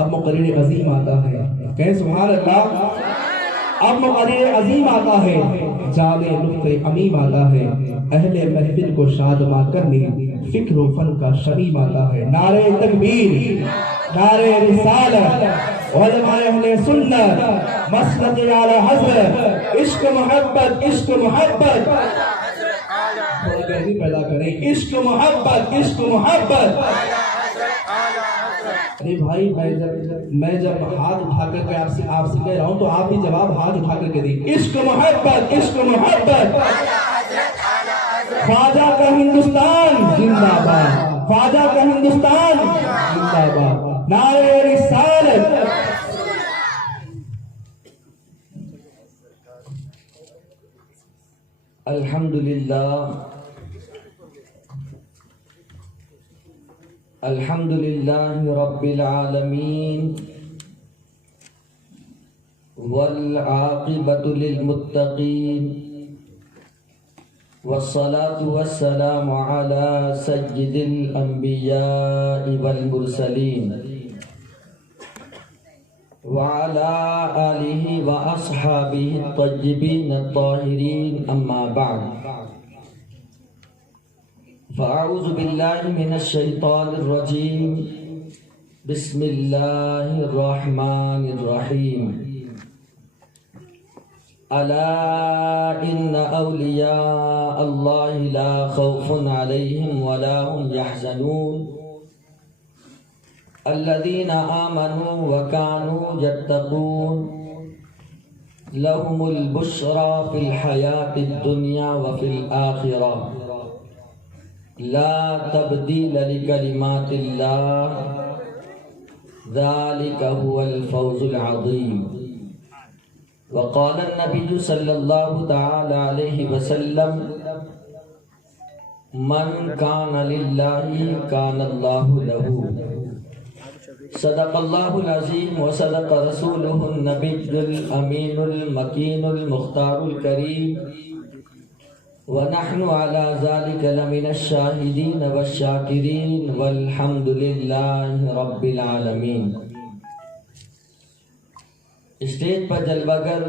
اب مقرر عظیم آتا ہے، کہیں سبحان اللہ۔ اب مقرر عظیم آتا ہے، جامع نقطہ امیم آتا ہے، اہل محفل کو شادماں کرنے فکر و فن کا شمیم آتا ہے۔ نعرہ تکبیر، نعرہ رسالت، علماء اہل سنت، مسلک اعلی حضرت، عشق محبت، عشق محبت، تھوڑا گرمی پیدا کریں، عشق محبت، عشق محبت۔ ارے بھائی میں جب ہاتھ اٹھا کر کے آپ سے کہہ رہا ہوں تو آپ بھی جواب ہاتھ اٹھا کر کے دیں، عشق محبت، عشق محبت۔ خواجہ کا ہندوستان زندہ باد، خواجہ کا ہندوستان زندہ باد، نعرہ رسالت۔ الحمدللہ الحمدللہ رب العالمین والعاقبۃ للمتقین والصلاة والسلام علی سید الانبیاء والمرسلین وعلى آلہ واصحابہ الطیبین الطاہرین، اما بعد فاعوذ باللہ من الشیطان الرجیم، بسم اللہ الرحمن الرحیم۔ الا ان اولیاء اللہ لا خوف علیہم ولا هم يحزنون الذین آمنوا وكانوا يتقون لهم البشرى في الحیاة الدنیا وفي الآخرة لا تبدیل لکلمات اللہ ذلك هو الفوز العظیم۔ وقال النبی صلی اللہ تعالی علیہ وسلم من کان للہ کان اللہ لہ۔ صدق اللہ العظیم وصدق رسولہ النبی الامین المکین المختار الکریم، ونحن على ذلك لمن الشاہدین والشاکرین والحمد للہ رب العالمین۔ اسٹیج پر جلوہ گر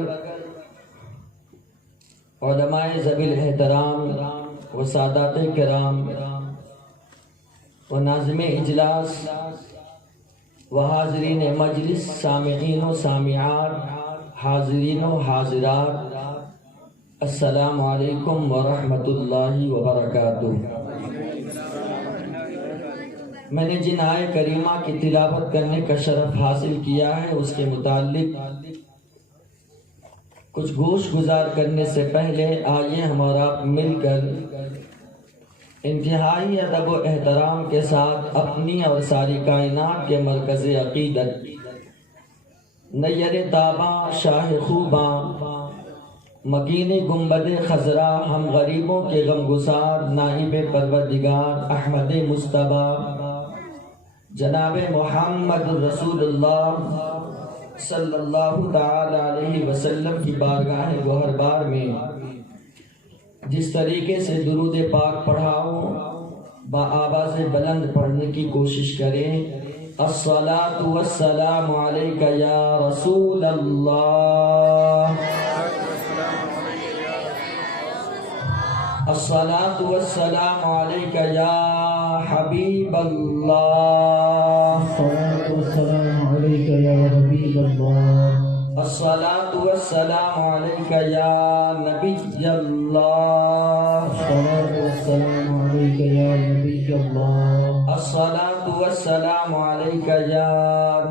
علماء ذوی الاحترام و سادات کرام و ناظم اجلاس و حاضرین مجلس، سامعین و سامعات، حاضرین و حاضرات، السلام علیکم ورحمۃ اللہ وبرکاتہ۔ میں نے جن آیے کریمہ کی تلاوت کرنے کا شرف حاصل کیا ہے اس کے متعلق کچھ گوش گزار کرنے سے پہلے آئیے ہم اور آپ مل کر انتہائی ادب و احترام کے ساتھ اپنی اور ساری کائنات کے مرکز عقیدت نیر تاباں شاہ خوباں مکین گنبد خضرا ہم غریبوں کے غم گسار نائب پروردگار احمد مصطفیٰ جناب محمد رسول اللہ صلی اللہ تعالی علیہ وسلم کی بارگاہ گوہر بار میں جس طریقے سے درود پاک پڑھاؤں بآواز بلند پڑھنے کی کوشش کریں۔ الصلاۃ والسلام علیک یا رسول اللہ، الصلاۃ والسلام علیک یا حبیب اللہ، الصلاۃ والسلام علیک یا حبیب اللہ، الصلاۃ والسلام علیک یا نبی اللہ، الصلاۃ والسلام علیک یا نبی اللہ، الصلاۃ والسلام علیک یا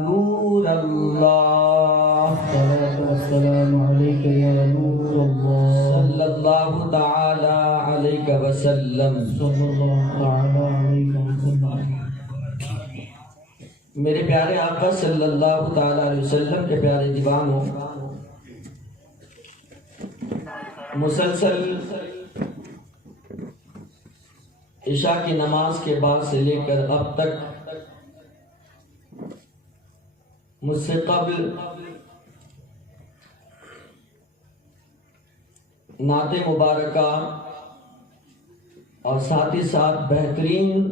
نور اللہ، الصلاۃ والسلام علیک یا نور اللہ، صلی اللہ تعالی علیہ وسلم۔ صلی اللہ تعالی علیہ وسلم۔ میرے پیارے آقا صلی اللہ تعالی علیہ وسلم کے پیارے دیوانوں، مسلسل عشاء کی نماز کے بعد سے لے کر اب تک مجھ سے قبل نعت مبارکہ اور ساتھ ہی ساتھ بہترین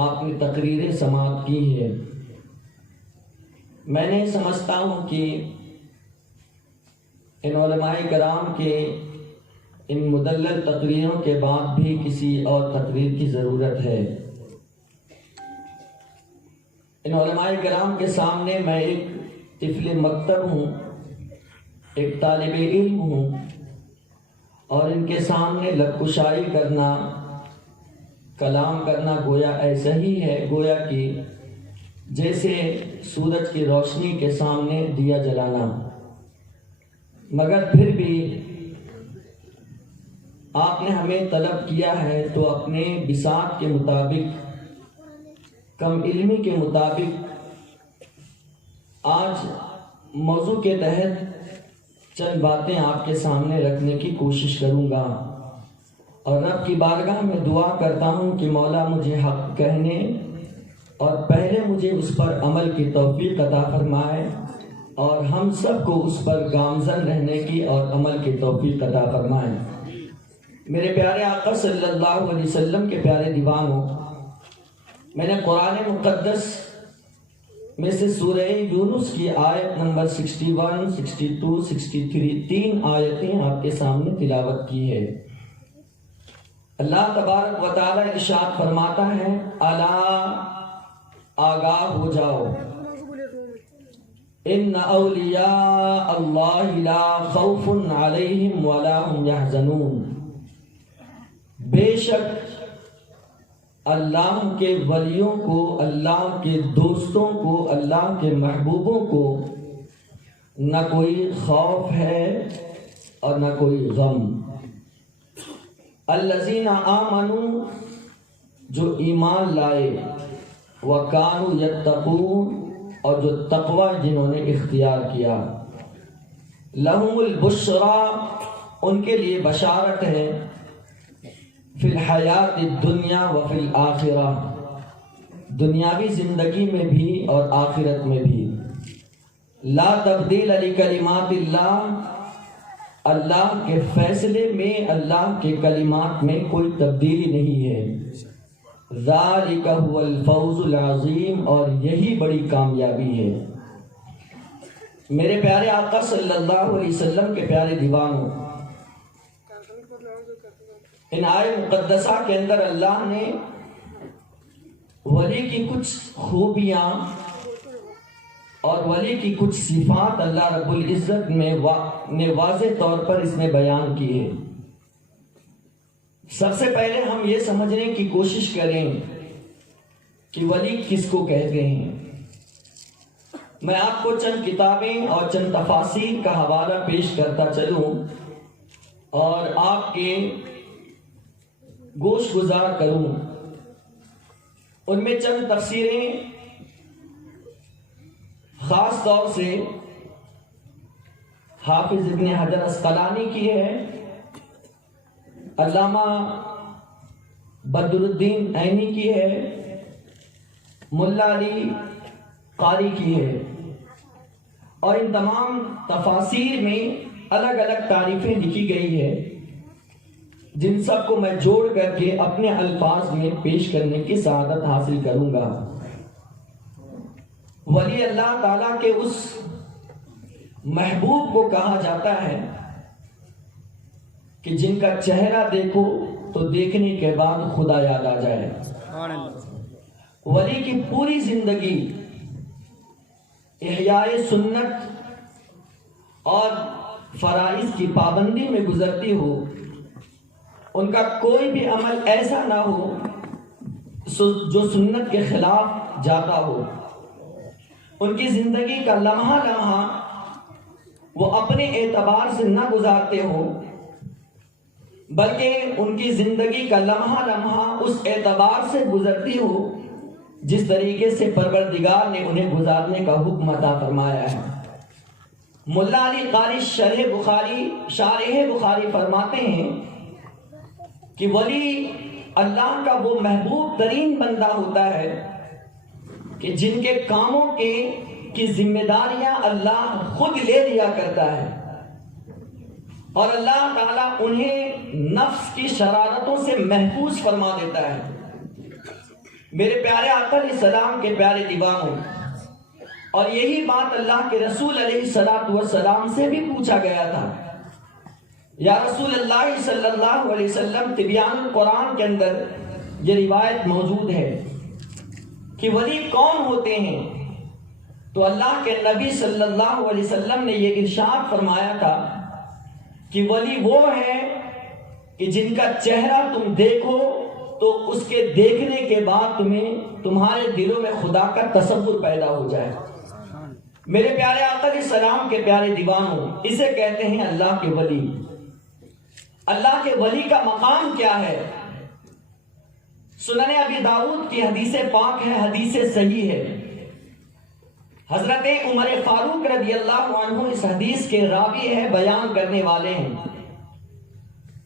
آپ نے تقریریں سماعت کی ہیں۔ میں نے سمجھتا ہوں کہ ان علماء کرام کے ان مدلل تقریروں کے بعد بھی کسی اور تقریر کی ضرورت ہے۔ ان علماء کرام کے سامنے میں ایک طفل مکتب ہوں، ایک طالب علم ہوں، اور ان کے سامنے لب کشائی کرنا، کلام کرنا گویا ایسا ہی ہے گویا کہ جیسے سورج کی روشنی کے سامنے دیا جلانا۔ مگر پھر بھی آپ نے ہمیں طلب کیا ہے تو اپنے بساط کے مطابق، کم علمی کے مطابق آج موضوع کے تحت چند باتیں آپ کے سامنے رکھنے کی کوشش کروں گا، اور رب کی بارگاہ میں دعا کرتا ہوں کہ مولا مجھے حق کہنے اور پہلے مجھے اس پر عمل کی توفیق عطا فرمائے، اور ہم سب کو اس پر گامزن رہنے کی اور عمل کی توفیق عطا فرمائے۔ میرے پیارے آقا صلی اللہ علیہ وسلم کے پیارے دیوانوں، میں نے قرآن مقدس میں سے سورہ یونس کی آیت نمبر 61، 62، 63 تین آیتیں آپ کے سامنے تلاوت کی ہے۔ اللہ تبارک و تعالی ارشاد فرماتا ہے، الا آگاہ ہو جاؤ، ان اولیاء اللہ لا خوف علیہم ولا هم یحزنون، بے شک اللہ کے ولیوں کو، اللہ کے دوستوں کو، اللہ کے محبوبوں کو نہ کوئی خوف ہے اور نہ کوئی غم۔ الذین آمنوا، جو ایمان لائے، وکانوا یتقون، اور جو تقوی جنہوں نے اختیار کیا، لہم البشری، ان کے لیے بشارت ہے، فی الحیات الدنیا وفی الآخرہ، دنیاوی زندگی میں بھی اور آخرت میں بھی۔ لا تبدیل لکلمات اللہ، اللہ کے فیصلے میں، اللہ کے کلمات میں کوئی تبدیلی نہیں ہے۔ ذالک هو الفوز العظیم، اور یہی بڑی کامیابی ہے۔ میرے پیارے آقا صلی اللہ علیہ وسلم کے پیارے دیوانوں، ان آیت مقدسہ کے اندر اللہ نے ولی کی کچھ خوبیاں اور ولی کی کچھ صفات اللہ رب العزت نے واضح طور پر اس میں بیان کی ہے۔ سب سے پہلے ہم یہ سمجھنے کی کوشش کریں کہ ولی کس کو کہتے ہیں۔ میں آپ کو چند کتابیں اور چند تفاسیر کا حوالہ پیش کرتا چلوں اور آپ کے گوش گزار کروں۔ ان میں چند تفسیریں خاص طور سے حافظ ابن حجر اسقلانی کی ہے، علامہ بدر الدین عینی کی ہے، ملا علی قاری کی ہے، اور ان تمام تفاسیر میں الگ الگ تعریفیں لکھی گئی ہے، جن سب کو میں جوڑ کر کے اپنے الفاظ میں پیش کرنے کی سعادت حاصل کروں گا۔ ولی اللہ تعالیٰ کے اس محبوب کو کہا جاتا ہے کہ جن کا چہرہ دیکھو تو دیکھنے کے بعد خدا یاد آ جائے۔ ولی کی پوری زندگی احیاء سنت اور فرائض کی پابندی میں گزرتی ہو، ان کا کوئی بھی عمل ایسا نہ ہو جو سنت کے خلاف جاتا ہو۔ ان کی زندگی کا لمحہ لمحہ وہ اپنے اعتبار سے نہ گزارتے ہو، بلکہ ان کی زندگی کا لمحہ لمحہ اس اعتبار سے گزرتی ہو جس طریقے سے پروردگار نے انہیں گزارنے کا حکم عطا فرمایا ہے۔ ملا علی قاری شارح بخاری فرماتے ہیں کہ ولی اللہ کا وہ محبوب ترین بندہ ہوتا ہے کہ جن کے کاموں کی ذمہ داریاں اللہ خود لے لیا کرتا ہے، اور اللہ تعالیٰ انہیں نفس کی شرارتوں سے محفوظ فرما دیتا ہے۔ میرے پیارے آقا علیہ السلام کے پیارے دیوانوں، اور یہی بات اللہ کے رسول علیہ السلام سے بھی پوچھا گیا تھا. یا رسول اللہ صلی اللہ علیہ وسلم، تبیان القرآن کے اندر یہ روایت موجود ہے کہ ولی کون ہوتے ہیں؟ تو اللہ کے نبی صلی اللہ علیہ وسلم نے یہ ارشاد فرمایا تھا کہ ولی وہ ہے کہ جن کا چہرہ تم دیکھو تو اس کے دیکھنے کے بعد تمہارے دلوں میں خدا کا تصور پیدا ہو جائے. میرے پیارے آقا علیہ السلام کے پیارے دیوانوں، اسے کہتے ہیں اللہ کے ولی. اللہ کے ولی کا مقام کیا ہے؟ سنن ابی داؤد کی حدیث پاک ہے، حدیث صحیح ہے. حضرت عمر فاروق رضی اللہ عنہ اس حدیث کے راوی ہے، بیان کرنے والے ہیں.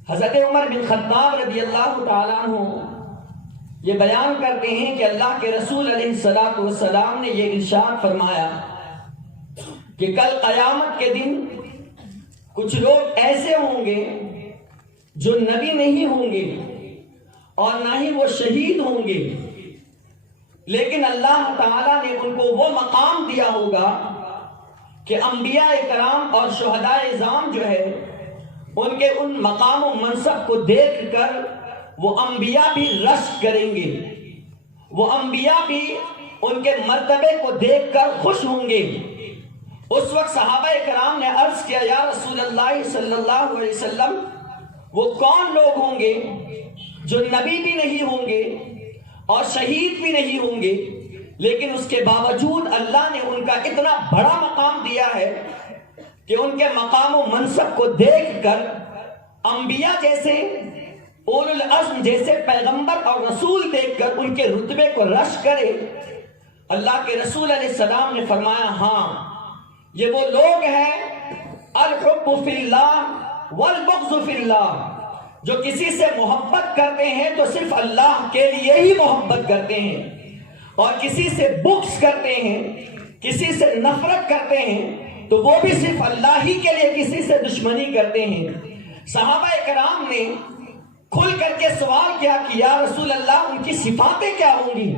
حضرت عمر بن خطاب رضی اللہ تعالیٰ عنہ یہ بیان کرتے ہیں کہ اللہ کے رسول علیہ السلام نے یہ ارشاد فرمایا کہ کل قیامت کے دن کچھ لوگ ایسے ہوں گے جو نبی نہیں ہوں گے اور نہ ہی وہ شہید ہوں گے، لیکن اللہ تعالیٰ نے ان کو وہ مقام دیا ہوگا کہ انبیاء کرام اور شہداء اعظام جو ہے ان کے ان مقام و منصب کو دیکھ کر وہ انبیاء بھی رشک کریں گے، وہ انبیاء بھی ان کے مرتبے کو دیکھ کر خوش ہوں گے. اس وقت صحابہ کرام نے عرض کیا، یا رسول اللہ صلی اللہ علیہ وسلم، وہ کون لوگ ہوں گے جو نبی بھی نہیں ہوں گے اور شہید بھی نہیں ہوں گے، لیکن اس کے باوجود اللہ نے ان کا اتنا بڑا مقام دیا ہے کہ ان کے مقام و منصب کو دیکھ کر انبیاء جیسے، اولو العزم جیسے پیغمبر اور رسول دیکھ کر ان کے رتبے کو رشک کرے. اللہ کے رسول علیہ السلام نے فرمایا، ہاں یہ وہ لوگ ہیں الحب فی اللہ والبغض فی اللہ، جو کسی سے محبت کرتے ہیں تو صرف اللہ کے لیے ہی محبت کرتے ہیں، اور کسی سے بغض کرتے ہیں، کسی سے نفرت کرتے ہیں تو وہ بھی صرف اللہ ہی کے لیے کسی سے دشمنی کرتے ہیں. صحابہ کرام نے کھل کر کے سوال کیا کہ یا رسول اللہ، ان کی صفاتیں کیا ہوں گی،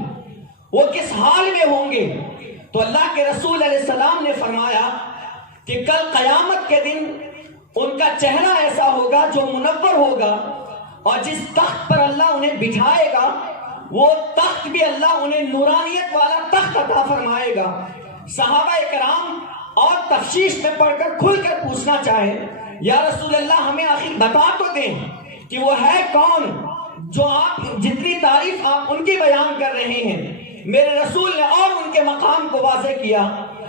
وہ کس حال میں ہوں گے؟ تو اللہ کے رسول علیہ السلام نے فرمایا کہ کل قیامت کے دن ان کا چہرہ ایسا ہوگا جو منور ہوگا، اور جس تخت پر اللہ انہیں بٹھائے گا وہ تخت بھی اللہ انہیں نورانیت والا تخت عطا فرمائے گا. صحابہ کرام اور تفصیل میں پڑھ کر کھل کر پوچھنا چاہے، یا رسول اللہ ہمیں آخر بتا تو دیں کہ وہ ہے کون جو آپ جتنی تعریف آپ ان کی بیان کر رہے ہیں. میرے رسول نے اور ان کے مقام کو واضح کیا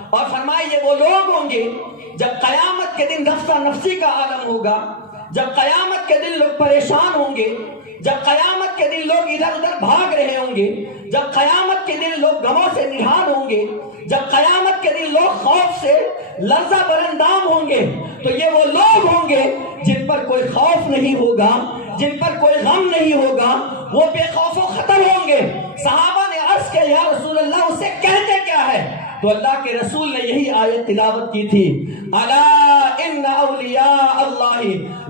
اور فرمایا یہ وہ لوگ ہوں گے جب قیامت کے دن نفسا نفسی کا عالم ہوگا، جب قیامت کے دن لوگ پریشان ہوں گے، جب قیامت کے دن لوگ ادھر ادھر بھاگ رہے ہوں گے، جب قیامت کے دن لوگ غموں سے نہال ہوں گے، جب قیامت کے دن لوگ خوف سے لرزہ برندام ہوں گے، تو یہ وہ لوگ ہوں گے جن پر کوئی خوف نہیں ہوگا، جن پر کوئی غم نہیں ہوگا، وہ بے خوف و خطر ہوں گے. صحابہ نے عرض کیا، یا رسول اللہ اسے کہتے کیا ہے؟ تو اللہ کے رسول نے یہی آیت تلاوت کی تھی، الا ان اولیاء اللہ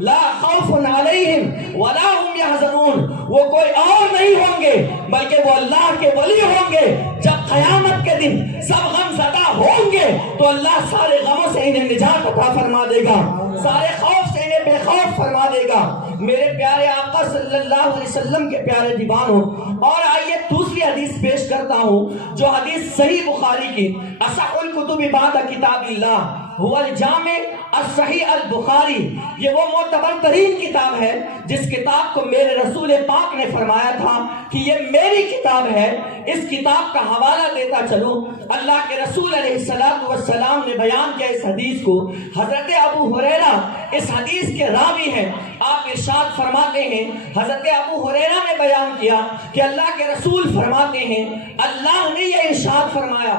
لا خوف علیہم ولا هم يحزنون. وہ کوئی اور نہیں ہوں گے بلکہ وہ اللہ کے ولی ہوں گے. جب قیامت کے دن سب غم زدہ ہوں گے تو اللہ سارے غموں سے انہیں نجات عطا فرما دے گا، سارے خوف سے انہیں بے خوف فرما دے گا. میرے پیارے آقا صلی اللہ علیہ وسلم کے پیارے دیوانوں، اور آئیے دوسری حدیث پیش کرتا ہوں جو حدیث صحیح بخاری کی، اصح الکتب بعد کتاب اللہ هو الجامع الصحیح البخاری. یہ وہ معتبر ترین کتاب ہے جس کتاب کو میرے رسول پاک نے فرمایا تھا کہ یہ میری کتاب ہے. اس کتاب کا حوالہ دیتا چلوں. اللہ کے رسول علیہ السلام نے بیان کیا اس حدیث کو. حضرت ابو ہریرہ اس حدیث کے راوی ہیں. آپ ارشاد فرماتے ہیں، حضرت ابو ہریرہ نے بیان کیا کہ اللہ کے رسول فرماتے ہیں، اللہ نے یہ ارشاد فرمایا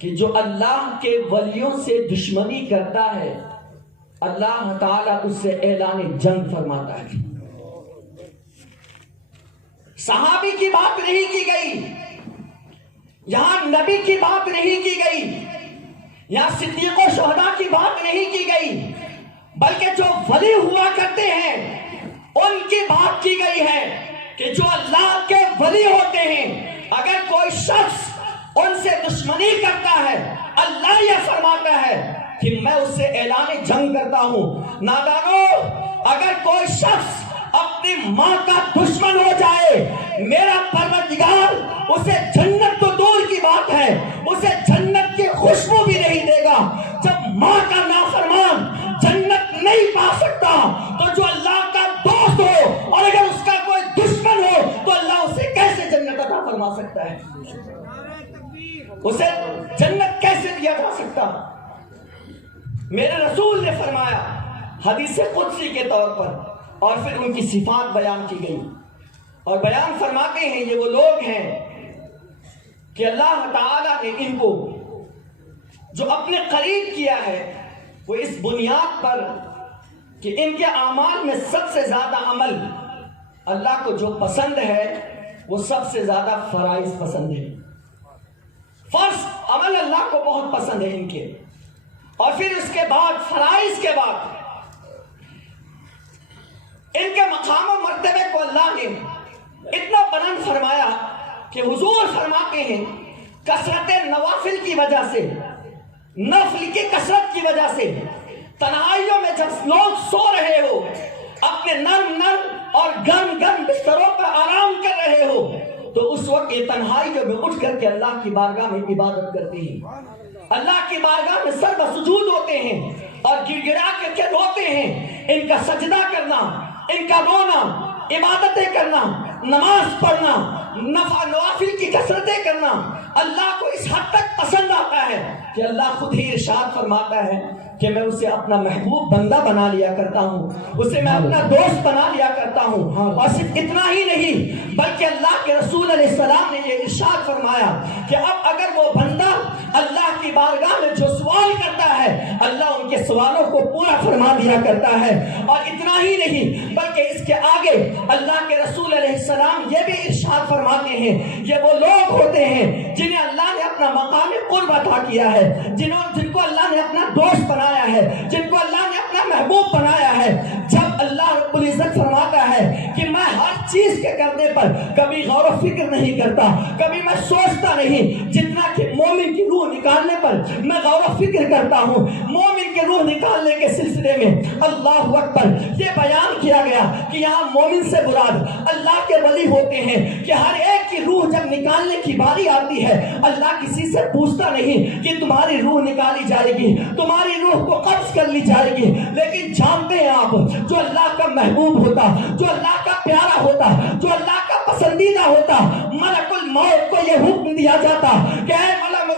کہ جو اللہ کے ولیوں سے دشمنی کرتا ہے اللہ تعالیٰ اس سے اعلان جنگ فرماتا ہے. صحابی کی بات نہیں کی گئی یہاں، نبی کی بات نہیں کی گئی یہاں، صدیق و شہداء کی بات نہیں کی گئی، بلکہ جو ولی ہوا کرتے ہیں ان کی بات کی گئی ہے کہ جو اللہ کے ولی ہوتے ہیں. اگر کوئی شخص ان سے دشمنی کرتا ہے، اللہ یہ فرماتا ہے کہ میں اس سے اعلان جنگ کرتا ہوں۔ نادانو، اگر کوئی شخص اپنی ماں کا دشمن ہو جائے، میرا پروردگار اسے جنت تو دور کی بات ہے، اسے جنت کی خوشبو بھی نہیں دے گا۔ جب ماں کا نافرمان جنت نہیں پا سکتا تو جو اللہ کا دوست ہو اور اگر اس کا کوئی دشمن ہو تو اللہ اسے کیسے جنت عطا فرما سکتا ہے؟ اسے جنت کیسے دیا جا سکتا؟ میرے رسول نے فرمایا حدیث قدسی کے طور پر، اور پھر ان کی صفات بیان کی گئی، اور بیان فرماتے ہیں یہ وہ لوگ ہیں کہ اللہ تعالیٰ نے ان کو جو اپنے قریب کیا ہے وہ اس بنیاد پر کہ ان کے اعمال میں سب سے زیادہ عمل اللہ کو جو پسند ہے وہ سب سے زیادہ فرائض پسند ہے۔ فرض عمل اللہ کو بہت پسند ہے ان کے، اور پھر اس کے بعد فرائض کے بعد ان کے مقام و مرتبے کو اللہ نے اتنا بلند فرمایا کہ حضور فرماتے ہیں کثرت نوافل کی وجہ سے، نفل کی کثرت کی وجہ سے، تنہائیوں میں جب لوگ سو رہے ہو، اپنے نرم اور گرم بستروں پر آرام کر رہے ہو، تو اس وقت یہ تنہائیوں میں اٹھ کر کے اللہ کی بارگاہ میں عبادت کرتے ہیں، اللہ کی بارگاہ میں سر بسجود ہوتے ہیں اور گڑ گڑا کر کے روتے ہیں۔ ان کا سجدہ کرنا، ان کا رونا، عبادتیں کرنا، نماز پڑھنا، نوافل کی کثرتیں کرنا اللہ کو اس حد تک پسند آتا ہے کہ اللہ خود ہی ارشاد فرماتا ہے کہ میں اسے اپنا محبوب بندہ بنا لیا کرتا ہوں، اسے میں اپنا دوست بنا لیا کرتا ہوں۔ اور صرف اتنا ہی نہیں بلکہ اللہ کے رسول علیہ السلام نے یہ ارشاد فرمایا کہ اب اگر وہ بندہ اللہ کی بارگاہ میں جو سوال کرتا ہے اللہ ان کے سوالوں کو پورا فرما دیا کرتا ہے۔ اور اتنا ہی نہیں بلکہ اس کے آگے اللہ کے رسول علیہ السلام یہ بھی ارشاد فرماتے ہیں یہ وہ لوگ ہوتے ہیں جنہیں اللہ نے اپنا مقام قرب عطا کیا ہے، جن کو اللہ نے اپنا دوست بنایا ہے، جن کو اللہ نے اپنا محبوب بنایا ہے۔ جب اللہ رب العزت فرماتا ہے کہ میں ہر چیز کے کرنے پر کبھی غور و فکر نہیں کرتا، کبھی میں سوچتا نہیں، جتنا کہ مومن کی روح نکالنے پر میں غور و فکر کرتا ہوں۔ مومن کی روح نکالنے کے سلسلے میں اللہ اکبر یہ بیان کیا گیا کہ یہاں مومن سے مراد اللہ کے ولی ہوتے ہیں کہ ہر ایک کی روح جب نکالنے کی باری آتی ہے اللہ کسی سے پوچھتا نہیں کہ تمہاری روح نکالی جائے گی، تمہاری روح کو قبض کر لی جائے گی، لیکن جانتے ہیں آپ جو اللہ کا محبوب ہوتا، جو اللہ کا پیارا ہوتا، جو اللہ کا پسندیدہ ہوتا، ملک الموت کو یہ حکم دیا جاتا کہ اے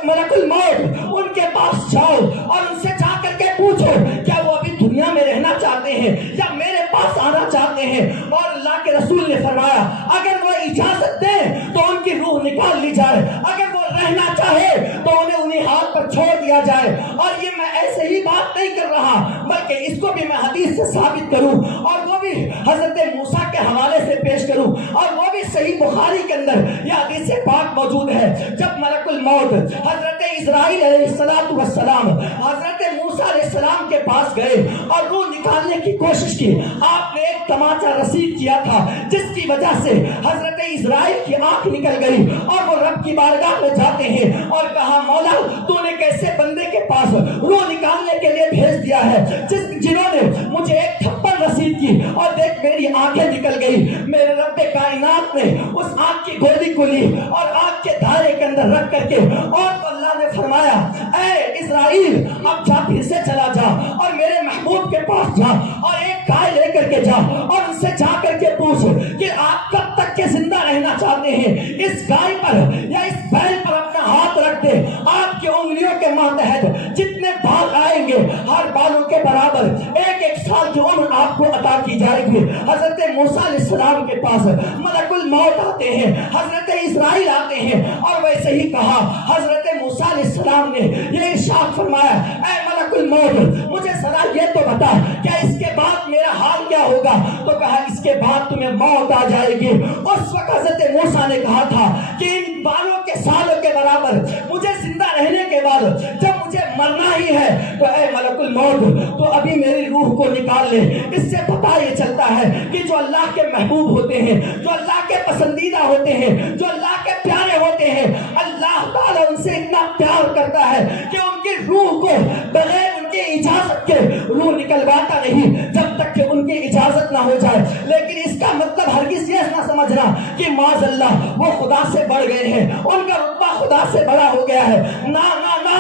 ملک الموت ان کے پاس جاؤ اور ان سے جا کر کے پوچھو کیا وہ ابھی دنیا میں رہنا چاہتے ہیں یا میرے پاس آنا چاہتے ہیں۔ اور اللہ کے رسول نے فرمایا اگر وہ اجازت دیں تو ان کی روح نکال لی جائے، اگر وہ رہنا چاہے تو انہیں ہاتھ پر چھوڑ دیا جائے۔ اور یہ میں ایسے ہی بات نہیں کر رہا بلکہ اس کو بھی میں حدیث سے ثابت کروں اور وہ بھی حضرت موسیٰ کے حوالے سے پیش کروں، اور وہ بھی صحیح بخاری کے اندر یہ حدیث پاک موجود ہے۔ جب ملک الموت حضرت اسرائیل علیہ السلام حضرت موسیٰ علیہ السلام کے پاس گئے اور روح نکالنے کی کوشش کی، آپ نے ایک تماچا رسید کیا تھا جس کی وجہ سے حضرت اسرائیل کی آنکھ نکل گئی اور وہ رب کی بارگاہ میں جاتے ہیں اور کہا مولا تو نے کیسے بندے کے پاس روح نکالنے کے لیے بھیج دیا ہے جنہوں نے مجھے ایک تھپڑ رسید کی اور دیکھ میری آنکھیں نکل گئی۔ میرے رب کائنات نے اس آنکھ کی گولی کو لی اور آنکھ کے دھارے کے اندر رکھ کر کے اور تو اللہ نے فرمایا اے اسرائیل اب جا پھر سے چلا جا اور میرے محبوب کے پاس جا اور ایک گائے لے کر کے جا اور ان سے جا کر کے پوچھ کہ آپ کب تک کے زندہ رہنا چاہتے ہیں، اس گائے پر یا اس بیل پر اپنا ہاتھ رکھ دے، آپ کی انگلیوں کے ماتحت جتنے بال آئیں گے ہر بالوں کے برابر ایک سال کی عمر آپ کو عطا کی جائے گی۔ حضرت موسیٰ علیہ السلام کے پاس ملک الموت آتے ہیں، حضرت اسرائیل آتے ہیں اور ویسے ہی کہا حضرت موسیٰ علیہ السلام نے یہ ارشاد فرمایا اے ملک الموت مجھے ذرا یہ تو بتا کیا اس کے بعد میرا حال کیا ہوگا؟ تو کہا اس کے بعد تمہیں موت آ جائے گی۔ اس وقت حضرت موسیٰ نے کہا تھا کہ ان بالوں کے سالوں کے برابر مجھے زندہ رہنے کے بعد جب مجھے مرنا ہی ہے تو اے ملک الموت تو ابھی میری روح کو نکال لے۔ اس سے پتہ یہ چلتا ہے کہ جو اللہ کے محبوب ہوتے ہیں، جو اللہ کے پسندیدہ ہوتے ہیں، جو اللہ کے پیارے ہوتے ہیں، اللہ تعالیٰ ان سے اتنا پیار کرتا ہے کہ ان کی روح کو بغیر ان کی اجازت کے روح نکلواتا نہیں جب تک کہ ان کی اجازت نہ ہو جائے۔ لیکن اس کا مطلب ہرگز یہ نہ سمجھنا کہ معاذ اللہ وہ خدا سے بڑھ گئے ہیں، ان کا رتبہ خدا سے بڑا ہو گیا ہے، نہ نہ نہ،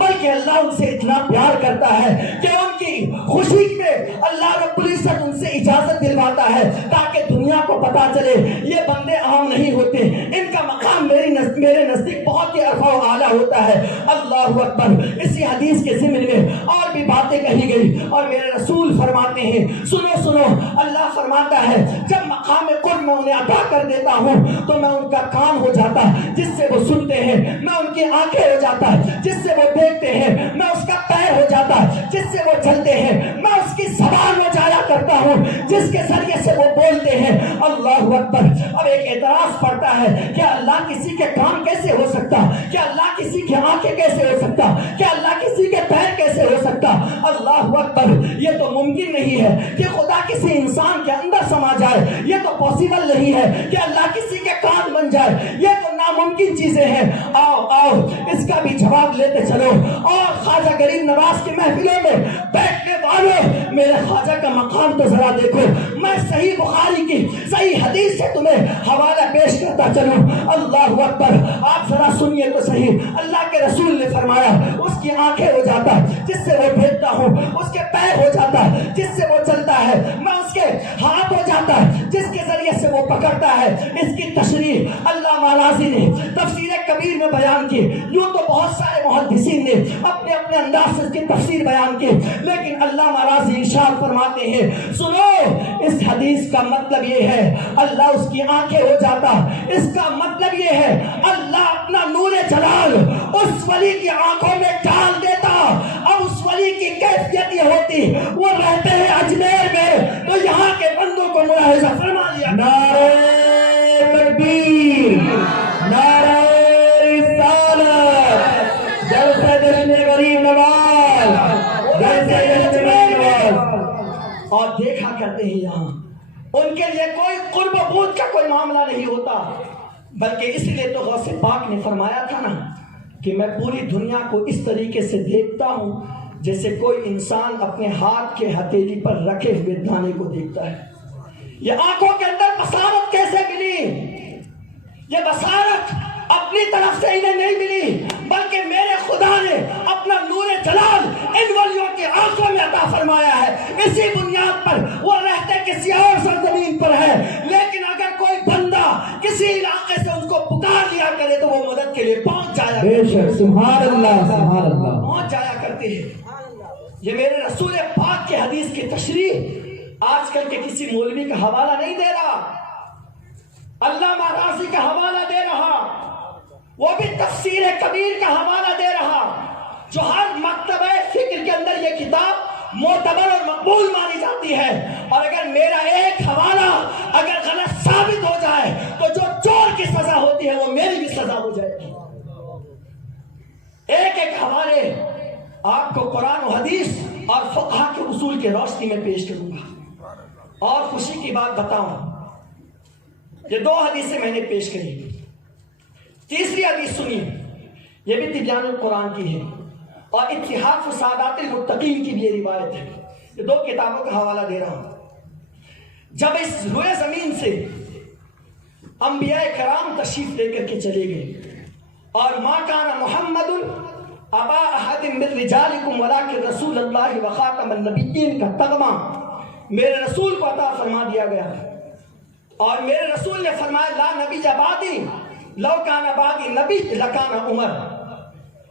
بلکہ اللہ ان سے اتنا پیار کرتا ہے کہ ان کی خوشی میں اللہ رب العزت ان سے اجازت دلواتا ہے تاکہ دنیا کو پتا چلے یہ بندے عام نہیں ہوتے، ان کا مقام میرے نزدیک بہت ہی عرفہ و اعلیٰ ہوتا ہے۔ اللہ اکبر۔ اسی حدیث کے ضمن میں اور بھی باتیں کہی گئی اور میرے رسول فرماتے ہیں، سنو سنو، اللہ فرماتا ہے جب مقام قرب میں انہیں عطا کر دیتا ہوں تو میں ان کا کان ہو جاتا جس سے وہ سنتے ہیں، میں ان کی آنکھیں ہو جاتا جس سے وہ دیکھتے ہیں، میں اس کا پیر ہو جاتا جس سے وہ چلتے ہیں، میں اس کی زبان ہو جایا کرتا ہوں جس کے ذریعے سے وہ بولتے ہیں۔ اللہ اکبر۔ اب ایک اعتراض پڑتا ہے کہ اللہ کسی کے کان کیسے ہو سکتا، کہ اللہ کسی کی آنکھیں کیسے ہو سکتا، کہ اللہ کسی کے پیر کیسے ہو سکتا؟ اللہ اکبر۔ یہ تو ممکن نہیں ہے کہ خدا کسی انسان کے اندر سما جائے، یہ تو پاسبل نہیں ہے کہ اللہ کسی کے کان بن جائے، یہ تو ناممکن چیزیں ہیں۔ آؤ آؤ اس کا بھی جواب لیتے چلو۔ اور خواجہ غریب نواز کی محفلوں میں بیٹھنے والوں، میرے خواجہ کا مقام تو ذرا دیکھو۔ میں صحیح بخاری کی صحیح حدیث سے تمہیں حوالہ پیش کرتا چلوں۔ اللہ اکبر۔ آپ ذرا سنیے تو صحیح، اللہ کے رسول نے فرمایا اس کی آنکھیں ہو جاتا جس سے وہ دیکھتا ہوں، اس کے پیر ہو جاتا جس سے وہ چلتا ہے، میں اس کے ہاتھ ہو جاتا جس کے ذریعے سے وہ پکڑتا ہے۔ اس کی تشریح علامہ راضی نے تفسیر کبیر میں بیان کی۔ یوں تو بہت سارے محدثین نے اپنے اپنے انداز سے اس کی تفسیر بیان کی، لیکن علامہ راضی ارشاد فرماتے ہیں، سنو اس حدیث کا مطلب یہ ہے اللہ اس کی آنکھیں ہو جاتا، اس کا مطلب یہ ہے اللہ اپنا نور جلال اس ولی کی آنکھوں میں ڈال دیتا۔ اب اس ولی کی کیفیت یہ ہوتی، وہ رہتے ہیں اجمیر میں تو یہاں کے بندوں کو ملاحظہ فرما لیا۔ نعرہ تکبیر، نعرہ رسالت، جلسہ جشن غریب نواز، جلسہ جشن غریب نواز۔ اور دیکھا کرتے ہیں یہاں ان کے لیے کوئی قرب و بود کا کوئی معاملہ نہیں ہوتا، بلکہ اس لیے تو غوث پاک نے فرمایا تھا نا کہ میں پوری دنیا کو اس طریقے سے دیکھتا ہوں جیسے کوئی انسان اپنے ہاتھ کے ہتھیلی پر رکھے ہوئے دانے کو دیکھتا ہے۔ یہ آنکھوں کے اندر بصارت کیسے ملی؟ یہ بصارت اپنی طرف سے انہیں نہیں ملی، بلکہ میرے خدا نے اپنا نور جلال ان ولیوں کی آنکھوں میں عطا فرمایا ہے۔ اسی بنیاد پر وہ رہتے کسی اور سرزمین پر ہے، لیکن اگر کوئی بندہ کسی علاقے سے ان کو پکار لیا کرے تو وہ مدد کے لیے پہنچ جایا کرتے ہیں۔ بے شک، سبحان اللہ، سبحان اللہ، پہنچ جایا کرتے ہیں۔ یہ میرے رسول پاک کے حدیث کی تشریح آج کل کے کسی مولوی کا حوالہ نہیں دے رہا، علامہ راضی کا حوالہ دے رہا، وہ بھی تفسیر کبیر کا حوالہ دے رہا، جو ہر مکتبہ فکر کے اندر یہ کتاب معتبر اور مقبول مانی جاتی ہے۔ اور اگر میرا ایک حوالہ اگر غلط ثابت ہو جائے تو جو چور کی سزا ہوتی ہے وہ میری بھی سزا ہو جائے گی۔ ایک ایک حوالے آپ کو قرآن و حدیث اور فقہ کے اصول کے روشنی میں پیش کروں گا۔ اور خوشی کی بات بتاؤں، یہ دو حدیثیں میں نے پیش کری، تیسری حدیث سنی، یہ بھی تبیان القرآن کی ہے اور اتحاف سعادات المتقین کی بھی یہ روایت ہے۔ یہ دو کتابوں کا حوالہ دے رہا ہوں۔ جب اس روئے زمین سے انبیاء کرام تشریف لے کر کے چلے گئے اور ما کان محمد ابا احد من رجالکم ولکن رسول اللہ وخاتم النبیین کا تغمہ میرے رسول کو عطا فرما دیا گیا، اور میرے رسول نے فرمایا لا نبی بعدی لو کان بعدی نبی لکان عمر۔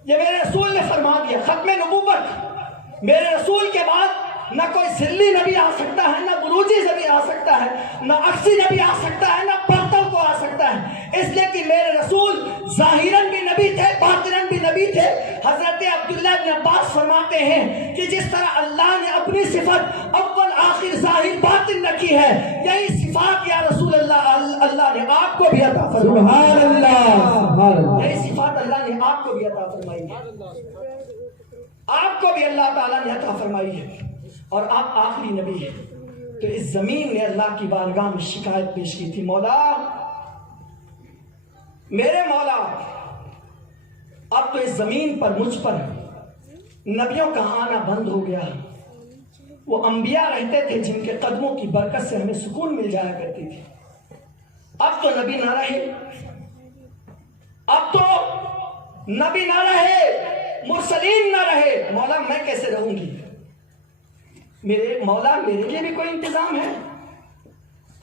یہ میرے رسول نے فرما دیا، ختم نبوت، میرے رسول کے بعد نہ کوئی ذلی نبی آ سکتا ہے، نہ بروجی نبی آ سکتا ہے، نہ عکسی نبی آ سکتا ہے، نہ پرتل کو آ سکتا ہے، اس لیے کہ میرے رسول ظاہراً بھی نبی تھے، باطناً بھی نبی تھے۔ حضرت عبداللہ بن عباس فرماتے ہیں کہ جس طرح اللہ نے اپنی صفت اول آخر ظاہر باطن رکھی ہے، یہی صفات یا رسول اللہ اللہ نے آپ کو بھی عطا فرمائی۔ سبحان اللہ، سبحان اللہ۔ یہی صفات اللہ نے آپ کو بھی عطا فرمائی ہے، آپ کو بھی اللہ تعالیٰ نے عطا فرمائی ہے، اور آپ آخری نبی ہیں۔ تو اس زمین نے اللہ کی بارگاہ میں شکایت پیش کی تھی، مولا میرے مولا، اب تو اس زمین پر مجھ پر نبیوں کا آنا بند ہو گیا۔ وہ انبیاء رہتے تھے جن کے قدموں کی برکت سے ہمیں سکون مل جایا کرتی تھی، اب تو نبی نہ رہے، اب تو نبی نہ رہے، مرسلین نہ رہے، مولا میں کیسے رہوں گی؟ میرے مولا میرے لیے بھی کوئی انتظام ہے؟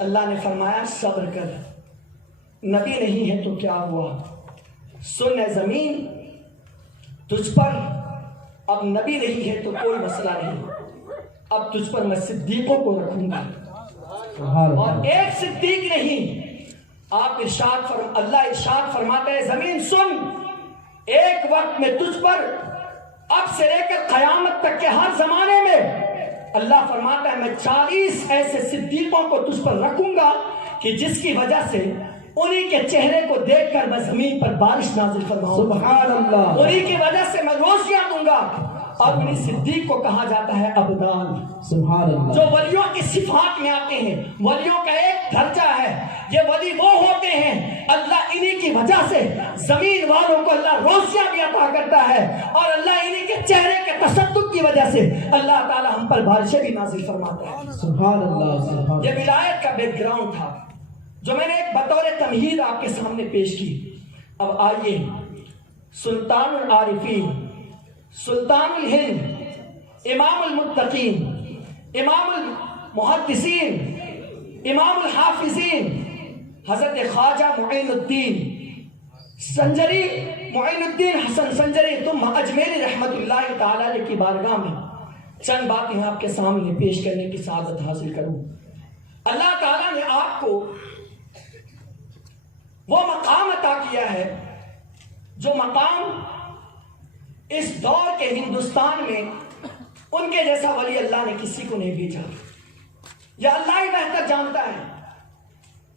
اللہ نے فرمایا صبر کر، نبی نہیں ہے تو کیا ہوا، سن اے زمین تجھ پر اب نبی نہیں ہے تو کوئی مسئلہ نہیں، اب تجھ پر میں صدیقوں کو رکھوں گا، اور ایک صدیق نہیں، آپ اللہ ارشاد فرماتے ہیں زمین سن، ایک وقت میں تجھ پر اب سے لے کر قیامت تک کے ہر زمانے میں اللہ فرماتا ہے میں 40 ایسے صدیقوں کو تجھ پر رکھوں گا کہ جس کی وجہ سے انہی کے چہرے کو دیکھ کر میں زمین پر بارش نازل فرماؤں، سبحان اللہ، انہی کی وجہ سے میں روزیاں دوں گا، اور انہی صدیق کو کہا جاتا ہے ابدال، سبحان اللہ، جو ولیوں کی صفات میں آتے ہیں۔ ولیوں کا ایک درجہ ہے، یہ ولی وہ ہوتے ہیں اللہ انہی کی وجہ سے زمین والوں کو اللہ روزیاں بھی عطا کرتا ہے، اور اللہ انہی کے چہرے کے تصدق کی وجہ سے اللہ تعالی ہم پر بارشیں بھی نازل فرماتا ہے، سبحان اللہ، سبحان اللہ۔ یہ ولایت کا بیک گراؤنڈ تھا جو میں نے ایک بطور تمہید آپ کے سامنے پیش کی۔ اب آئیے سلطان العارفین، سلطان الہند، امام المتقین، امام المحدثین، امام الحافظین، حضرت خواجہ معین الدین سنجری، معین الدین حسن سنجری تم اجمیری رحمت اللہ تعالی علیہ کی بارگاہ میں چند باتیں آپ کے سامنے پیش کرنے کی سعادت حاصل کروں۔ اللہ تعالیٰ نے آپ کو وہ مقام عطا کیا ہے جو مقام اس دور کے ہندوستان میں ان کے جیسا ولی اللہ نے کسی کو نہیں بھیجا، یا اللہ ہی بہتر جانتا ہے۔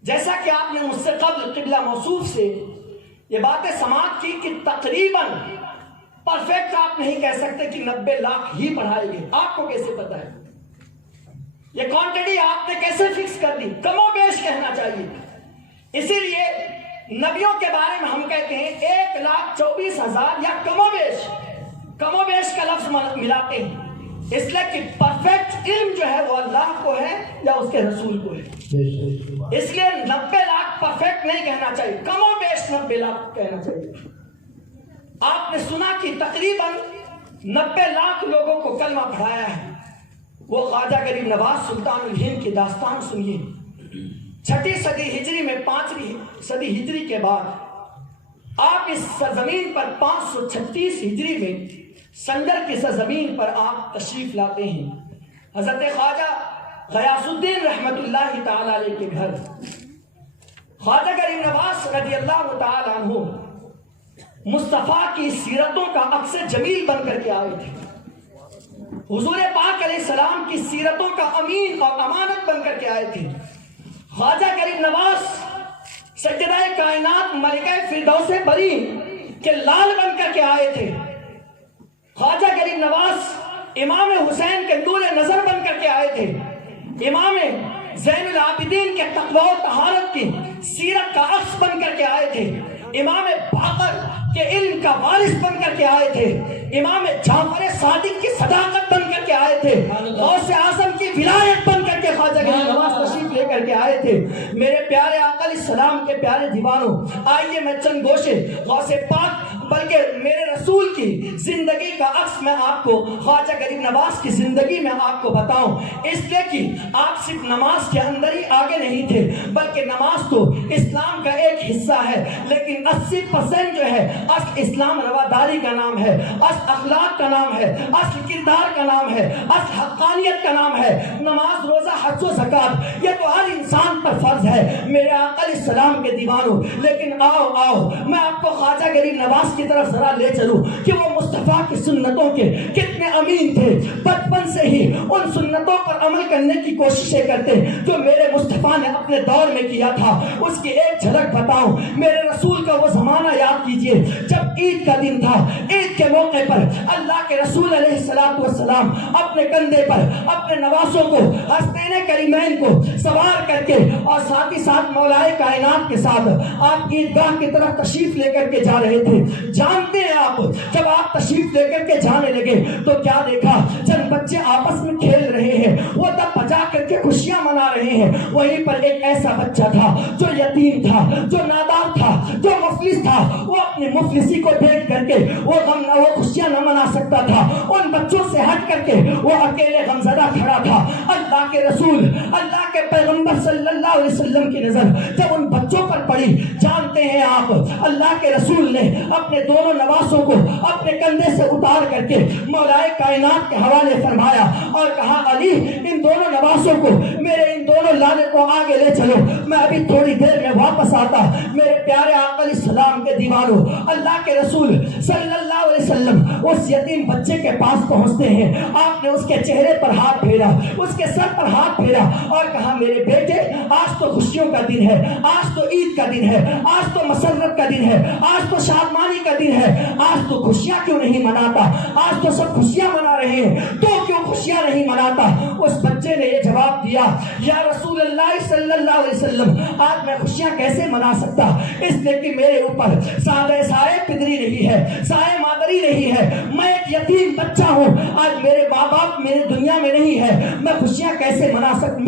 جیسا کہ آپ نے مجھ سے قبل قبلہ موصوف سے یہ باتیں سماعت کی کہ تقریباً پرفیکٹ آپ نہیں کہہ سکتے کہ 90 لاکھ ہی پڑھائے گئے، آپ کو کیسے پتا ہے؟ یہ کوانٹٹی آپ نے کیسے فکس کر دی؟ کم و بیش کہنا چاہیے۔ اسی لیے نبیوں کے بارے میں ہم کہتے ہیں 1,24,000 یا کم و بیش کا لفظ ملاتے ہیں، اس لیے کہ پرفیکٹ علم جو ہے وہ اللہ کو ہے یا اس کے رسول کو ہے، اس لیے 90 لاکھ پرفیکٹ نہیں کہنا چاہیے، کم و بیش 90 لاکھ کہنا چاہیے۔ آپ نے سنا کہ تقریباً 90 لاکھ لوگوں کو کلمہ پڑھایا ہے۔ وہ خواجہ غریب نواز سلطان الہند کی داستان سنیے۔ 6 صدی ہجری میں 5ویں صدی ہجری کے بعد آپ اس سرزمین پر 536 ہجری میں سنجر کی سرزمین پر آپ تشریف لاتے ہیں، حضرت خواجہ غیاث الدین رحمت اللہ تعالی علیہ کے گھر۔ خواجہ غریب نواز رضی اللہ تعالی عنہ مصطفیٰ کی سیرتوں کا عکس جمیل بن کر کے آئے تھے، حضور پاک علیہ السلام کی سیرتوں کا امین اور امانت بن کر کے آئے تھے۔ خواجہ غریب نواز سجدہ کائنات ملکہ فردوس بری کے لال بن کر کے آئے تھے۔ خواجہ غریب نواز امام حسین کے نور نظر بن کر کے آئے تھے، امام زین العابدین کے تقوی و طہارت کی سیرت کا عکس بن کر کے آئے تھے، امام باقر کے علم کا وارث بن کر کے آئے تھے، امام جعفر صادق کی صداقت بن کر کے آئے تھے، غوث اعظم کی ولایت بن کر کے خواجہ غریب نواز تشریف لے کر کے آئے تھے۔ میرے پیارے آقا علیہ السلام کے پیارے دیوانوں، آئیے میں چند گوشے غوث پاک بلکہ میرے رسول کی زندگی کا عکس میں آپ کو خواجہ غریب نواز کی زندگی میں آپ کو بتاؤں، اس لیے کہ آپ صرف نماز کے اندر ہی آگے نہیں تھے، بلکہ نماز تو اسلام کا ایک حصہ ہے، لیکن 80% جو ہے اصل اسلام رواداری کا نام ہے، اصل اخلاق کا نام ہے، اصل کردار کا نام ہے، اصل حقانیت کا نام ہے۔ نماز، روزہ، حج و زکات یہ تو ہر انسان پر فرض ہے میرے آقا علیہ السلام کے دیوانوں، لیکن آؤ میں آپ کو خواجہ غریب نواز کی طرف ذرا لے چلوں کہ وہ مصطفیٰ کی سنتوں کے کتنے امین تھے، بچپن سے ہی ان سنتوں پر عمل کرنے کی کوششیں کرتے جو میرے مصطفیٰ نے اپنے دور میں کیا تھا۔ اس کی ایک جھلک بتاؤں، میرے رسول کا وہ زمانہ یاد کیجئے جب عید کا دن تھا۔ عید کے موقع پر اللہ کے رسول علیہ السلام اپنے کندھے پر اپنے نواسوں کو، حسنین کریمین کو سوار کر کے اور ساتھ ہی ساتھ مولائے کائنات کے ساتھ آپ عیدگاہ کی طرف تشریف لے کر کے جا رہے تھے۔ جانتے ہیں آپ جب آپ تشریف لے کر کے جانے لگے تو کیا دیکھا؟ چند بچے آپس میں کھیل رہے ہیں، وہ تب بجا کر کے خوشیاں منا رہے ہیں۔ وہیں پر ایک ایسا بچہ تھا جو یتیم تھا، جو نادار تھا، جو مفلس تھا۔ وہ اپنی مفلسی کو دیکھ کر کے وہ خوشیاں نہ منا سکتا تھا۔ ان بچوں سے ہٹ کر کے وہ اکیلے غمزدہ کھڑا تھا۔ اللہ کے رسول، اللہ کے پیغمبر صلی اللہ علیہ وسلم کی نظر جب ان بچوں پر پڑی، جانتے ہیں آپ اللہ کے رسول نے اپنے دونوں نواسوں کو اپنے کندھے سے اتار کر کے مولائے کائنات کے حوالے فرمایا اور کہا علی ان دونوں نواسوں کو، میرے ان دونوں لانے کو آگے لے چلو، میں ابھی تھوڑی دیر میں واپس آتا۔ میرے پیارے آقا علیہ السلام کے دیوانوں، اللہ کے رسول صلی اللہ علیہ وسلم اس یتیم بچے کے پاس پہنچتے ہیں۔ آپ نے اس کے چہرے پر ہاتھ پھیرا، اس کے سر پر ہاتھ پھیرا اور کہا میرے بیٹے آج تو خوشیوں کا دن ہے، آج تو عید کا دن ہے، آج تو مسرت کا دن ہے، آج تو شادمانی کا دن ہے، آج تو خوشیاں کیوں نہیں مناتا؟ آج تو سب خوشیاں منا رہے ہیں، تو کیوں خوشیاں نہیں مناتا؟ اس بچے نے یہ جواب دیا یا رسول اللہ صلی اللہ علیہ وسلم آج میں خوشیاں کیسے منا سکتا؟ اس لیے کہ میرے اوپر سائے پدری نہیں ہے، سائے مادری نہیں ہے، میں ایک یتیم بچہ ہوں، آج میرے ماں باپ میرے دنیا میں نہیں ہے، میں خوشیاں کیسے منا سکتا؟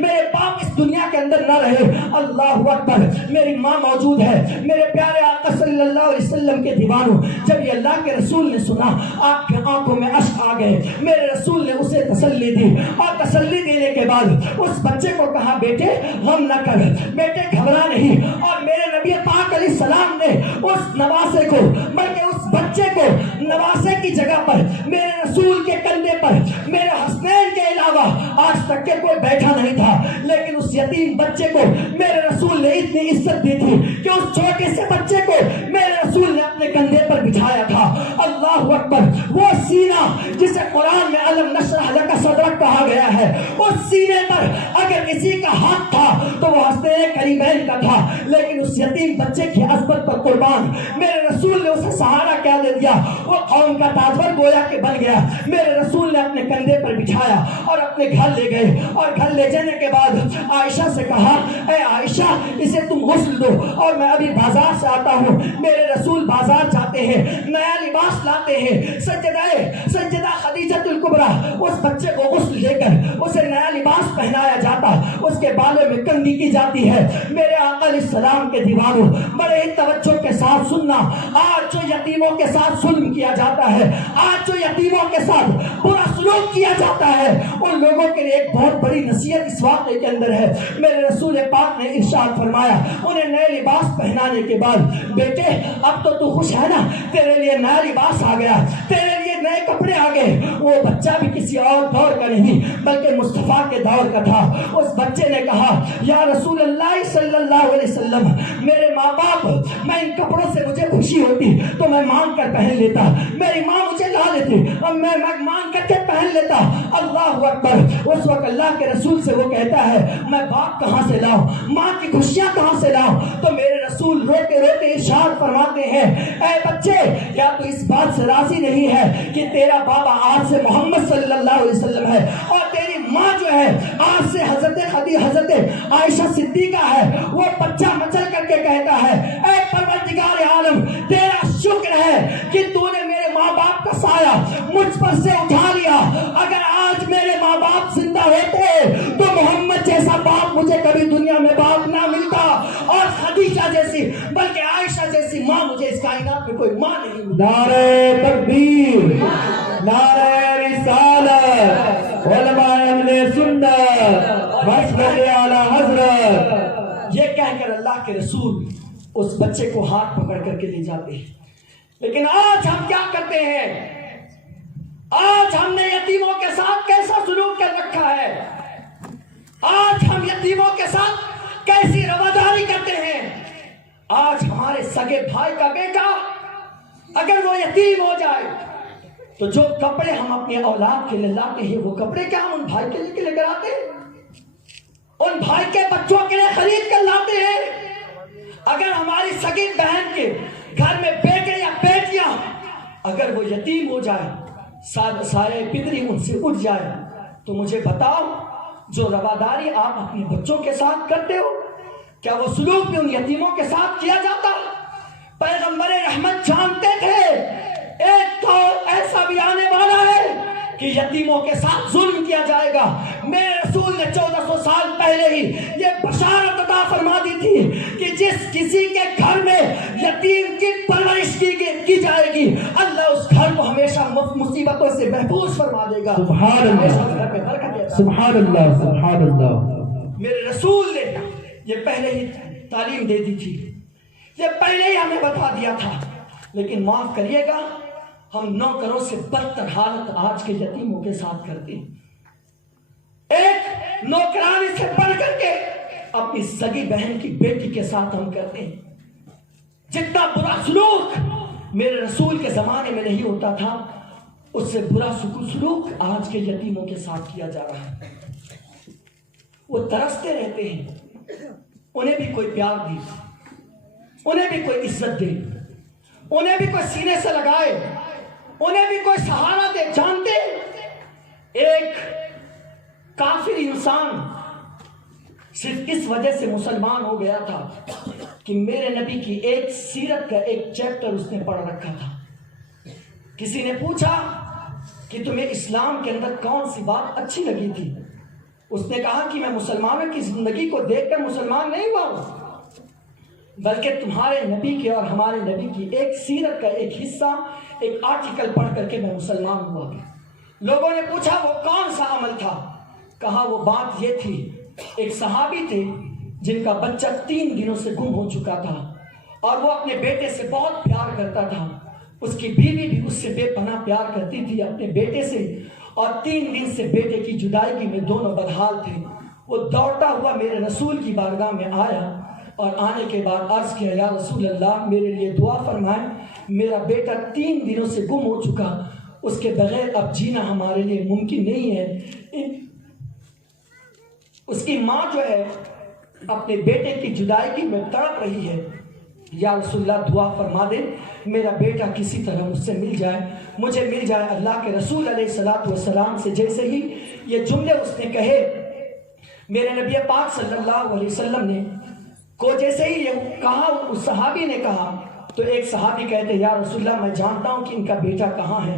میرے باپ اس دنیا کے اندر نہ رہے، اللہ اکبر، میری ماں موجود ہے۔ میرے پیارے آقا صلی اللہ علیہ وسلم کے دیوانوں، جب یہ اللہ کے رسول نے سنا آپ کے آنکھوں میں اشک آ گئے۔ میرے رسول نے اسے تسلی دی اور تسلی دینے کے بعد اس بچے کو کہا بیٹے غم نہ کر، بیٹے گھبرا نہیں۔ اور میرے نبی پاک علیہ السلام نے اس نواسے کو، بلکہ اس بچے کو نواسے کی جگہ پر میرے رسول کے کندھے پر میرے حسنین کے علاوہ آج تک کے کوئی بیٹھا نہیں تھا، لیکن اس یتیم بچے کو میرے رسول نے اتنی عزت دی تھی کہ اس چھوٹے سے بچے کو میرے رسول نے اپنے کندھے پر بٹھایا تھا۔ اللہ اکبر، وہ سینہ جسے قرآن میں علم نشرح لک صدرک کہا گیا ہے، اس سینے پر اگر کسی کا ہاتھ تھا تو وہ حسنین کریمین کا تھا، لیکن اس یتیم بچے کی عظمت پر قربان میرے رسول نے اسے سہارا کیا دے دیا، وہ قوم کا تاجور گویا کہ بن گیا۔ میرے رسول نے اپنے کندھے پر بٹھایا اور اپنے گھر لے گئے، اور گھر لے جانے کے بعد عائشہ سے کہا اے عائشہ اسے تم غسل دو اور میں ابھی بازار سے آتا ہوں۔ میرے رسول بازار جاتے ہیں، نیا لباس لاتے ہیں، سیدہ خدیجہ الکبریٰ اس بچے کو غسل دے کر اسے نیا لباس پہنایا جاتا، اس کے بالوں میں کنگھی کی جاتی ہے۔ میرے آقا علیہ السلام کے دیوانوں بڑے ہی توجہ کے ساتھ سننا، آج جو یتیموں کے ساتھ ظلم کیا جاتا ہے، آج جو یتیموں کے ساتھ برا سلوک کیا جاتا ہے، ان لوگوں کے لیے ایک بہت بڑی نصیحت اس واقعے کے اندر ہے۔ میرے رسول پاک نے ارشاد فرمایا انہیں نئے لباس پہنانے کے بعد بیٹے اب تو خوش ہے نا، تیرے لیے نیا لباس آ گیا، تیرے لیے نئے کپڑے آ گئے۔ وہ بچہ بھی کسی اور دور کا نہیں بلکہ مصطفیٰ کے دور کا تھا۔ اس بچے نے کہا یا رسول اللہ صلی اللہ علیہ وسلم میرے ماں باپ، میں ان کپڑوں سے مجھے خوشی ہوتی تو میں مانگ کر پہن لیتا، میری ماں مجھے لا لیتی اور میں مانگ کر کے پہن لیتا۔ اللہ اکبر، اس وقت اللہ کے رسول سے وہ کہتا ہے میں باپ کہاں سے لاؤں، ماں کی خوشیاں کہاں سے لاؤں؟ تو میرے رسول روتے روتے ارشاد فرماتے ہیں اے بچے کیا تو اس بات سے راضی نہیں ہے کہ تیرا بابا آج سے محمد صلی اللہ علیہ وسلم ہے اور تیری ماں جو ہے آج سے حضرت عائشہ صدیقہ ہے؟ وہ بچہ مچل کر کے کہتا ہے اے پروردگار عالم تیرا شکر ہے کہ تو نے میرے ماں باپ کا سایہ مجھ پر سے اٹھا لیا، اگر آج میرے ماں باپ زندہ ہوتے تو محمد جیسا باپ مجھے کبھی دنیا میں باپ نہ ملتا، اور خدیجہ جیسی بلکہ عائشہ جیسی ماں مجھے اس کائنات میں کوئی ماں نہیں ملتی۔ نعرہ تکبیر، نعرہ رسالت، علماء اہل سنت، مسجد اعلی حضرت۔ یہ کہہ کر اللہ کے رسول اس بچے کو ہاتھ پکڑ کر کے لے جاتے ہیں، لیکن آج ہم کیا کرتے ہیں؟ آج ہم نے یتیموں کے ساتھ کیسا سلوک کر رکھا ہے؟ آج ہم یتیموں کے ساتھ کیسی رواداری کرتے ہیں؟ آج ہمارے سگے بھائی کا بیٹا اگر وہ یتیم ہو جائے، تو جو کپڑے ہم اپنے اولاد کے لیے لاتے ہیں وہ کپڑے کیا ہم ان بھائی کے لیے لے کر آتے ہیں؟ ان بھائی کے بچوں کے لیے خرید کر لاتے ہیں؟ اگر ہماری سگی بہن کے گھر میں بیٹے یا بیٹیاں اگر وہ یتیم ہو جائے، سارے پدری ان سے اٹھ جائے، تو مجھے بتاؤ جو رواداری آپ اپنے بچوں کے ساتھ کرتے ہو کیا وہ سلوک بھی ان یتیموں کے ساتھ کیا جاتا؟ پیغمبر رحمت جانتے تھے ایک تو ایسا بھی آنے والا ہے کہ یتیموں کے ساتھ ظلم کیا جائے گا۔ میرے رسول نے 1400 سال پہلے ہی یہ بشارت عطا فرما دی تھی کہ جس کسی کے گھر میں یتیم کی پرورش کی جائے گی، اللہ اس گھر کو ہمیشہ مصیبتوں سے محفوظ فرما دے گا۔ سبحان اللہ، سبحان اللہ، سبحان اللہ۔ میرے رسول نے یہ پہلے ہی تعلیم دے دی تھی، یہ پہلے ہی ہمیں بتا دیا تھا، لیکن معاف کریے گا ہم نوکروں سے بدتر حالت آج کے یتیموں کے ساتھ کرتے ہیں۔ ایک نوکرانی سے بڑھ کر کے اپنی سگی بہن کی بیٹی کے ساتھ ہم کرتے ہیں۔ جتنا برا سلوک میرے رسول کے زمانے میں نہیں ہوتا تھا، اس سے برا سلوک آج کے یتیموں کے ساتھ کیا جا رہا ہے۔ وہ ترستے رہتے ہیں، انہیں بھی کوئی پیار دے، انہیں بھی کوئی عزت دے، انہیں بھی کوئی سینے سے لگائے، انہیں بھی کوئی سہارا دے۔ جانتے ایک کافر انسان صرف اس وجہ سے مسلمان ہو گیا تھا کہ میرے نبی کی ایک سیرت کا ایک چیپٹر اس نے پڑھ رکھا تھا۔ کسی نے پوچھا کہ تمہیں اسلام کے اندر کون سی بات اچھی لگی تھی؟ اس نے کہا کہ میں مسلمانوں کی زندگی کو دیکھ کر مسلمان نہیں ہوا ہوں، بلکہ تمہارے نبی کے اور ہمارے نبی کی ایک سیرت کا ایک حصہ، ایک آرٹیکل پڑھ کر کے میں مسلمان ہوا۔ لوگوں نے پوچھا وہ کون سا عمل تھا؟ کہا وہ بات یہ تھی، ایک صحابی تھے جن کا بچہ 3 دنوں سے گم ہو چکا تھا اور وہ اپنے بیٹے سے بہت پیار کرتا تھا، اس کی بیوی بھی اس سے بے پناہ پیار کرتی تھی اپنے بیٹے سے، اور 3 دن سے بیٹے کی جدائی میں دونوں بدحال تھے۔ وہ دوڑتا ہوا میرے رسول کی بارگاہ میں آیا اور آنے کے بعد عرض کیا، یا رسول اللہ میرے لیے دعا فرمائیں، میرا بیٹا 3 دنوں سے گم ہو چکا، اس کے بغیر اب جینا ہمارے لیے ممکن نہیں ہے۔ اس کی ماں جو ہے اپنے بیٹے کی جدائی میں تڑپ رہی ہے، یا رسول اللہ دعا فرما دے میرا بیٹا کسی طرح مجھ سے مل جائے، مجھے مل جائے۔ اللہ کے رسول علیہ الصلوۃ والسلام سے جیسے ہی یہ جملے اس نے کہے، میرے نبی پاک صلی اللہ علیہ وسلم نے کو جیسے ہی یہ کہا، اس صحابی نے کہا تو ایک صحابی کہتے یا رسول اللہ میں جانتا ہوں کہ ان کا بیٹا کہاں ہے۔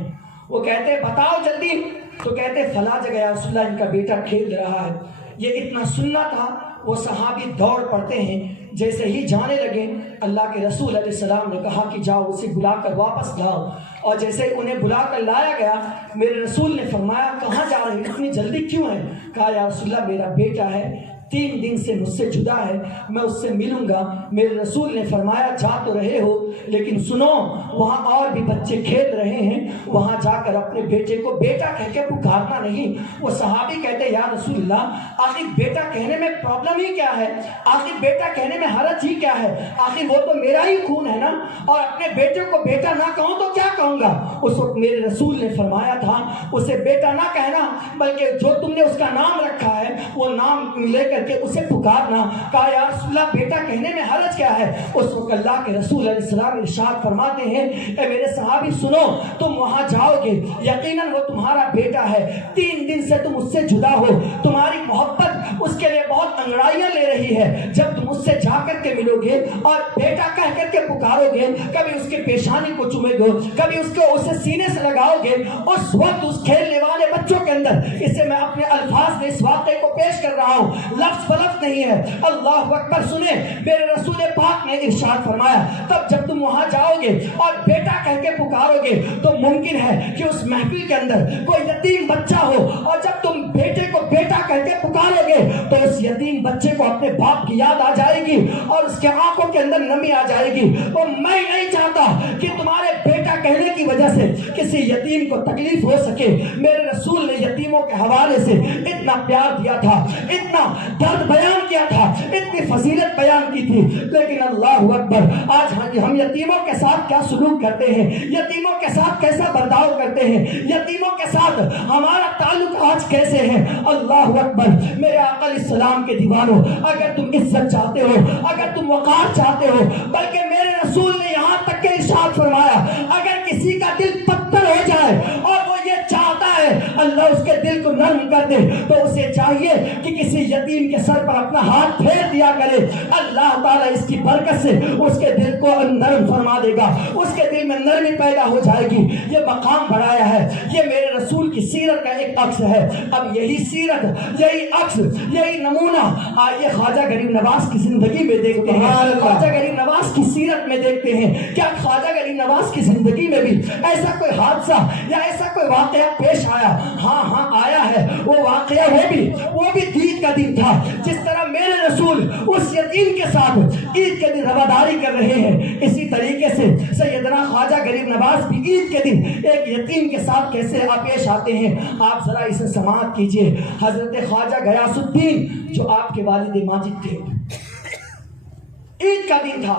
وہ کہتے بتاؤ جلدی، تو کہتے فلاں جگہ یا رسول اللہ ان کا بیٹا کھیل رہا ہے۔ یہ اتنا سننا تھا، وہ صحابی دوڑ پڑتے ہیں، جیسے ہی جانے لگے اللہ کے رسول علیہ السلام نے کہا کہ جاؤ اسے بلا کر واپس لاؤ، اور جیسے انہیں بلا کر لایا گیا میرے رسول نے فرمایا کہاں جا رہے ہیں، اتنی جلدی کیوں ہے؟ کہا یا رسول اللہ میرا بیٹا ہے، 3 دن سے مجھ سے جدا ہے، میں اس سے ملوں گا۔ میرے رسول نے فرمایا جا تو رہے ہو لیکن سنو وہاں اور بھی بچے کھیل رہے ہیں، وہاں جا کر اپنے بیٹے کو بیٹا کہہ کے پکارنا نہیں۔ وہ صحابی کہتے یا رسول اللہ آخر بیٹا کہنے میں پرابلم ہی کیا ہے، آخر بیٹا کہنے میں حرج ہی کیا ہے، آخر وہ تو میرا ہی خون ہے نا، اور اپنے بیٹے کو بیٹا نہ کہوں تو کیا کہوں گا؟ اس وقت میرے رسول نے فرمایا تھا اسے بیٹا نہ کہنا، بلکہ جو تم نے اس کا نام رکھا ہے وہ نام لے کر کے اسے پکارنا۔ کہا یا رسول اللہ بیٹا کہنے میں حرج کیا ہے؟ اس وقت اللہ کے رسول علیہ السلام ارشاد فرماتے ہیں اے میرے صحابی سنو، تم وہاں جاؤ گے یقیناً وہ تمہارا بیٹا ہے، 3 دن سے تم اس سے جدا ہو، تمہاری محبت اس کے لیے بہت انگڑائیاں لے رہی ہے، جب تم اس سے جا کر کے ملو گے اور بیٹا کہہ کر کے پکارو گے، کبھی اس کے پیشانی کو چومے گے، کبھی اسے سینے سے لگاؤ گے، اس وقت اس کھیلنے والے بچوں کے اندر، اسے میں اپنے الفاظ میں اس واقعے کو پیش کر رہا ہوں، لفظ فلفظ نہیں ہے، اللہ اکبر سنیں میرے رسول پاک نے ارشاد فرمایا تب جب تم وہاں جاؤ گے اور بیٹا کہہ کے پکارو گے تو ممکن ہے کہ اس محفل کے اندر کوئی یتیم بچہ ہو، اور جب تم بیٹے کو بیٹا کہہ کے پکارو گے تو اس یتیم بچے کو اپنے باپ کی یاد آ جائے گی اور اس کے آنکھوں کے اندر نمی آ جائے گی۔ اور میں نہیں چاہتا کہ تمہارے بیٹا کہنے کی وجہ سے کسی یتیم کو تکلیف ہو سکے۔ میرے رسول نے یتیموں کے حوالے سے اتنا پیار دیا تھا، اتنا درد بیان کیا تھا، اتنی فضیلت بیان کی تھی، لیکن اللہ اکبر آج ہم یتیموں کے ساتھ کیا سلوک کرتے ہیں، یتیموں کے ساتھ کیسا برتاؤ کرتے ہیں, یتیموں کے ساتھ ہمارا تعلق آج کیسے ہے. اللہ اکبر. میرے آقا علیہ السلام کے دیوانوں, اگر تم عزت چاہتے ہو, اگر تم وقار چاہتے ہو, بلکہ میرے رسول نے یہاں تک کہ ارشاد فرمایا, اگر کسی کا دل پتھر ہو جائے اور وہ یہ چاہتا ہے اللہ اس کے دل کو نرم کر دے, تو اسے چاہیے کہ کسی یتیم کے سر پر اپنا ہاتھ پھیر دیا کرے. اللہ تعالیٰ اس کی برکت سے اس کے دل کو نرم فرما دے گا, اس کے دل میں نرمی پیدا ہو جائے گی. یہ مقام بڑھایا ہے, یہ میرے رسول کی سیرت کا ایک عکس ہے. اب یہی سیرت, یہی عکس, یہی نمونہ آئیے خواجہ غریب نواز کی زندگی میں دیکھتے ہیں, خواجہ غریب نواز کی سیرت میں دیکھتے ہیں. کیا خواجہ غریب نواز کی زندگی میں بھی ایسا کوئی حادثہ یا ایسا کوئی واقعہ پیش آیا؟ ہاں آیا ہے. وہ واقعہ وہ بھی عید کا دن تھا. جس طرح میرے رسول اس یتیم کے ساتھ عید کے دن رواداری کر رہے ہیں, اسی طریقے سے سیدنا خواجہ غریب نواز بھی عید کے دن ایک یتیم کے ساتھ کیسے پیش آتے ہیں. آپ ذرا اسے سماعت کیجئے. حضرت خواجہ غیاث الدین جو آپ کے والد ماجد تھے, عید کا دن تھا,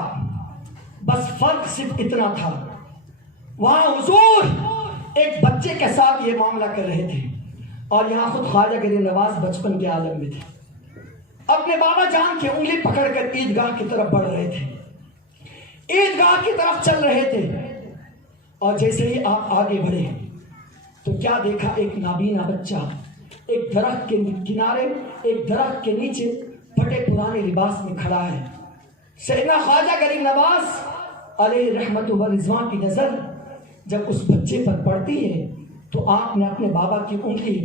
بس فرق صرف اتنا تھا, وہاں حضور ایک بچے کے ساتھ یہ معاملہ کر رہے تھے, اور یہاں خود خواجہ غریب نواز بچپن کے عالم میں تھے. اپنے بابا جان کی انگلی پکڑ کر عیدگاہ کی طرف بڑھ رہے تھے, عیدگاہ کی طرف چل رہے تھے, اور جیسے ہی آپ آگے بڑھے تو کیا دیکھا؟ ایک نابینا بچہ ایک درخت کے کنارے, ایک درخت کے نیچے پھٹے پرانے لباس میں کھڑا ہے. سیدنا خواجہ غریب نواز علیہ رحمت و رضوان کی نظر جب اس بچے پر پڑتی ہے تو آپ نے اپنے بابا کی انگلی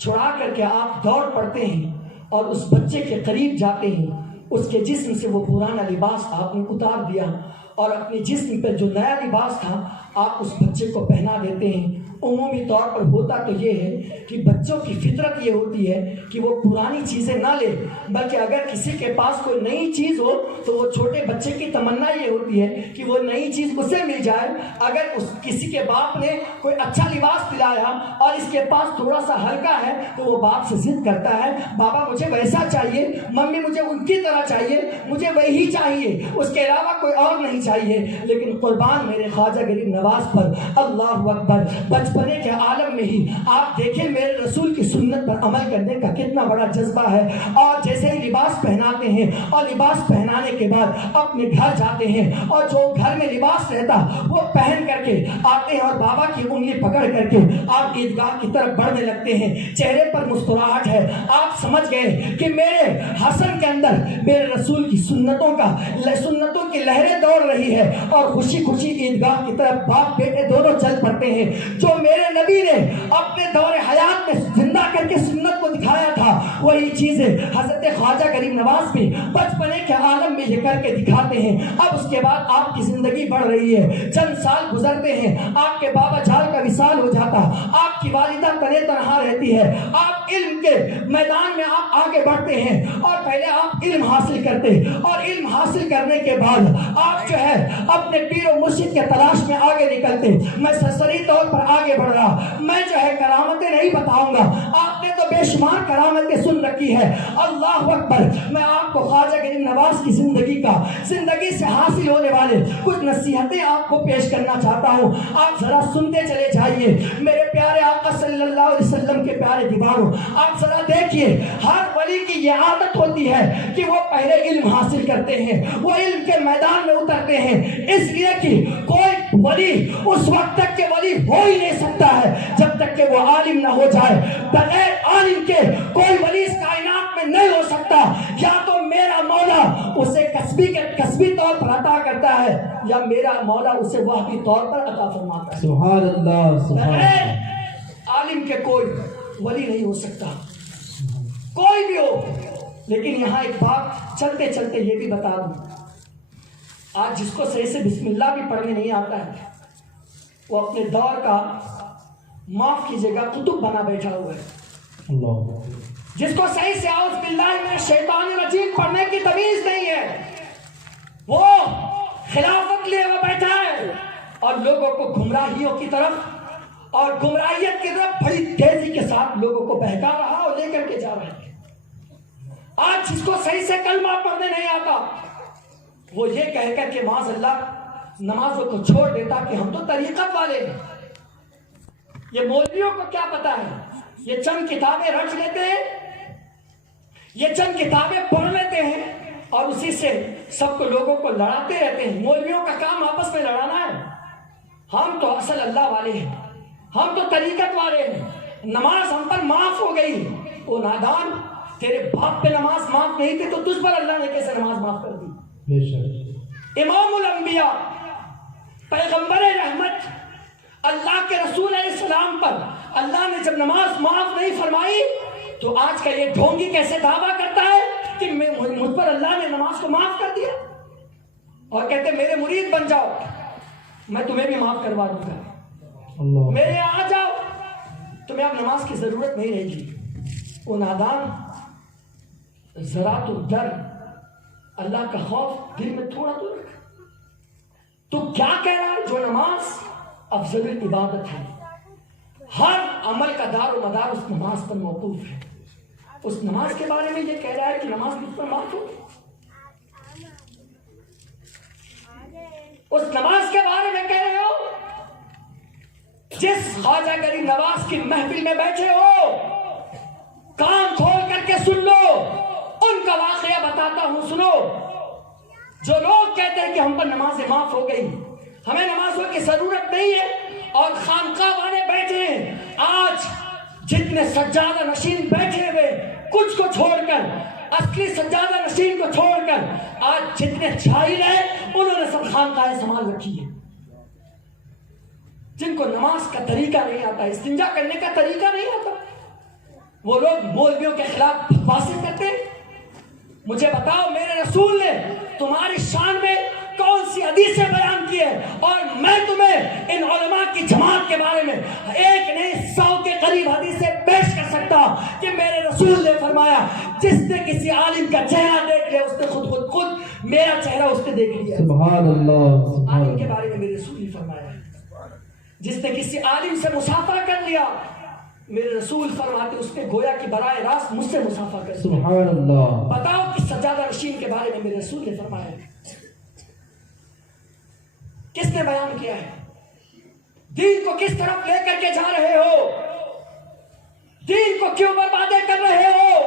چھڑا کر کے آپ دوڑ پڑتے ہیں اور اس بچے کے قریب جاتے ہیں. اس کے جسم سے وہ پرانا لباس آپ نے اتار دیا, اور اپنے جسم پہ جو نیا لباس تھا آپ اس بچے کو پہنا دیتے ہیں. عمومی طور پر ہوتا تو یہ ہے کہ بچوں کی فطرت یہ ہوتی ہے کہ وہ پرانی چیزیں نہ لے, بلکہ اگر کسی کے پاس کوئی نئی چیز ہو تو وہ چھوٹے بچے کی تمنا یہ ہوتی ہے کہ وہ نئی چیز اسے مل جائے. اگر کسی کے باپ نے کوئی اچھا لباس دلایا اور اس کے پاس تھوڑا سا ہلکا ہے تو وہ باپ سے ضد کرتا ہے, بابا مجھے ویسا چاہیے, ممی مجھے ان کی طرح چاہیے, مجھے وہی چاہیے, اس کے علاوہ کوئی اور نہیں چاہیے. لیکن قربان میرے خواجہ غریب نواز پر, اللہ اکبر, بچپنے کے عالم میں ہی آپ دیکھیں میرے رسول کی سنت پر عمل کرنے کا کتنا بڑا جذبہ ہے. اور جیسے ہی لباس پہناتے ہیں اور لباس پہنانے کے بعد اپنے گھر جاتے ہیں, اور جو گھر میں لباس رہتا وہ پہن کر کے آتے ہیں اور بابا کی انگلی پکڑ کر کے آپ عیدگاہ کی طرف بڑھنے لگتے ہیں. چہرے پر مسکراہٹ ہے. آپ سمجھ گئے کہ میرے حسن کے اندر میرے رسول کی سنتوں کی لہریں دوڑ رہی ہے, اور خوشی خوشی عیدگاہ کی طرف باپ بیٹے دونوں چل پڑتے ہیں. جو میرے نبی نے اپنے دور حیات میں زندہ کر کے سنت کو دکھایا تھا وہی چیزیں حضرت خواجہ غریب نواز بھی بچپنے کے عالم میں یہ کر کے دکھاتے ہیں. اب اس کے بعد آپ کی زندگی بڑھ رہی ہے, چند سال گزرتے ہیں, آپ کے بابا جان کا وصال ہو جاتا, آپ کی والدہ تنے تنہا رہتی ہے, آپ علم کے میدان میں آپ آگے بڑھتے ہیں, اور پہلے آپ علم حاصل کرتے, اور علم حاصل کرنے کے بعد آپ جو ہے اپنے پیر و مرشد کے تلاش میں آگے نکلتے. میں سرسری طور پر آگے بڑھ رہا, میں جو ہے کرامتیں نہیں بتاؤں گا, آپ نے تو بے شمار کرامتیں سن رکھی ہے. اللہ اکبر. میں آپ کو خواجہ غریب نواز کی زندگی سے حاصل ہونے والے کچھ نصیحتیں آپ کو پیش کرنا چاہتا ہوں. آپ ذرا سنتے چلے جائیے. میرے پیارے آقا صلی اللہ علیہ وسلم کے پیارے دیوانوں, آپ ذرا دیکھیے, ہر ولی کی یہ عادت ہوتی ہے کہ وہ پہلے علم حاصل کرتے ہیں, وہ علم کے میدان میں اترتے ہیں, اس لیے کہ کوئی ولی اس وقت تک کہ ولی ہو ہی نہیں سکتا ہے جب تک کہ وہ عالم نہ ہو جائے. بغیر عالم کے کوئی ولی اس کائنات میں نہیں ہو سکتا. یا تو میرا مولا اسے کسبی طور پر عطا کرتا ہے, یا میرا مولا اسے وحی طور پر عطا فرماتا ہے. سبحان اللہ, سبحان بغیر اللہ. عالم کے کوئی ولی نہیں ہو سکتا, کوئی بھی ہو. لیکن یہاں ایک بات چلتے چلتے یہ بھی بتا دوں, آج جس کو صحیح سے بسم اللہ بھی پڑھنے نہیں آتا ہے وہ اپنے دور کا, معاف کیجیے گا, قطب بنا بیٹھا ہوا ہے. اللہ. جس کو صحیح سے اعوذ باللہ من الشیطان الرجیم پڑھنے کی تمیز نہیں ہے, وہ خلافت لیے ہوا بیٹھا ہے اور لوگوں کو گمراہیوں کی طرف اور گمراہیت کی طرف بڑی تیزی کے ساتھ لوگوں کو بہکا رہا اور لے کر کے جا رہا ہے. آج جس کو صحیح سے کلمہ پڑھنے نہیں آتا وہ یہ کہہ کر کے معاذ اللہ نمازوں کو چھوڑ دیتا کہ ہم تو طریقت والے ہیں. یہ مولویوں کو کیا پتا ہے؟ یہ چند کتابیں رٹ لیتے ہیں، یہ چند کتابیں پڑھ لیتے ہیں اور اسی سے سب کو لوگوں کو لڑاتے رہتے ہیں۔ مولویوں کا کام آپس میں لڑانا ہے۔ ہم تو اصل اللہ والے ہیں، ہم تو طریقت والے ہیں، نماز ہم پر معاف ہو گئی۔ وہ نادان، تیرے باپ پہ نماز معاف نہیں تھی تو تجھ پر اللہ نے کیسے نماز معاف کر دی؟ بے شک امام الانبیاء، پیغمبر رحمت، اللہ کے رسول علیہ السلام پر اللہ نے جب نماز معاف نہیں فرمائی تو آج کا یہ ڈھونگی کیسے دعویٰ کرتا ہے کہ مجھ پر اللہ نے نماز کو معاف کر دیا، اور کہتے میرے مرید بن جاؤ میں تمہیں بھی معاف کروا دوں گا، اللہ میرے آ جاؤ تمہیں اب نماز کی ضرورت نہیں رہے گی۔ وہ نادان، ذرا تو ڈر، اللہ کا خوف دل میں تھوڑا تو رکھ۔ تو کیا کہہ رہا ہے؟ جو نماز افضل عبادت ہے، ہر عمل کا دار و مدار اس نماز پر موقوف ہے۔ اس نماز کے بارے میں یہ کہہ رہا ہے کہ نماز مجھ پر معاف ہوگی۔ اس نماز کے بارے میں کہہ رہے ہو جس خواجہ غریب نواز کی محفل میں بیٹھے ہو، کان کھول کر کے سن لو، ان کا واقعہ بتاتا ہوں، سنو۔ جو لوگ کہتے ہیں کہ ہم پر نمازیں معاف ہو گئی، ہمیں نمازوں کی ضرورت نہیں ہے، اور خانقاہ والے بیٹھے ہیں، آج جتنے سجادہ نشین بیٹھے ہوئے کچھ کو چھوڑ کر، اصلی سجادہ نشین کو چھوڑ کر آج جتنے جاہل ہیں انہوں نے سب خانقاہیں سنبھال رکھی ہے۔ جن کو نماز کا طریقہ نہیں آتا، استنجا کرنے کا طریقہ نہیں آتا، وہ لوگ مولویوں کے خلاف بکواسیں کرتے ہیں۔ مجھے بتاؤ میرے رسول نے تمہاری شان میں کون سی حدیثیں بیان کی ہے؟ اور میں تمہیں ان علماء کی جماعت کے بارے میں ایک نہیں 100 کے قریب حدیثیں پیش کر سکتا کہ میرے رسول نے فرمایا جس نے کسی عالم کا چہرہ دیکھ لیا اس نے خود میرا چہرہ اس نے دیکھ لیا۔ سبحان اللہ۔ عالم کے بارے میں میرے رسول نے فرمایا جس نے کسی عالم سے مسافہ کر لیا، میرے رسول فرماتے اس نے گویا کہ براہ راست مجھ سے مسافہ کر لیا۔ سبحان اللہ۔ بتاؤ کہ سجادہ نشین کے بارے میں میرے رسول نے فرمایا کس نے بیان کیا ہے؟ دین کو کس طرف لے کر کے جا رہے ہو؟ دین کو کیوں بربادیں کر رہے ہو؟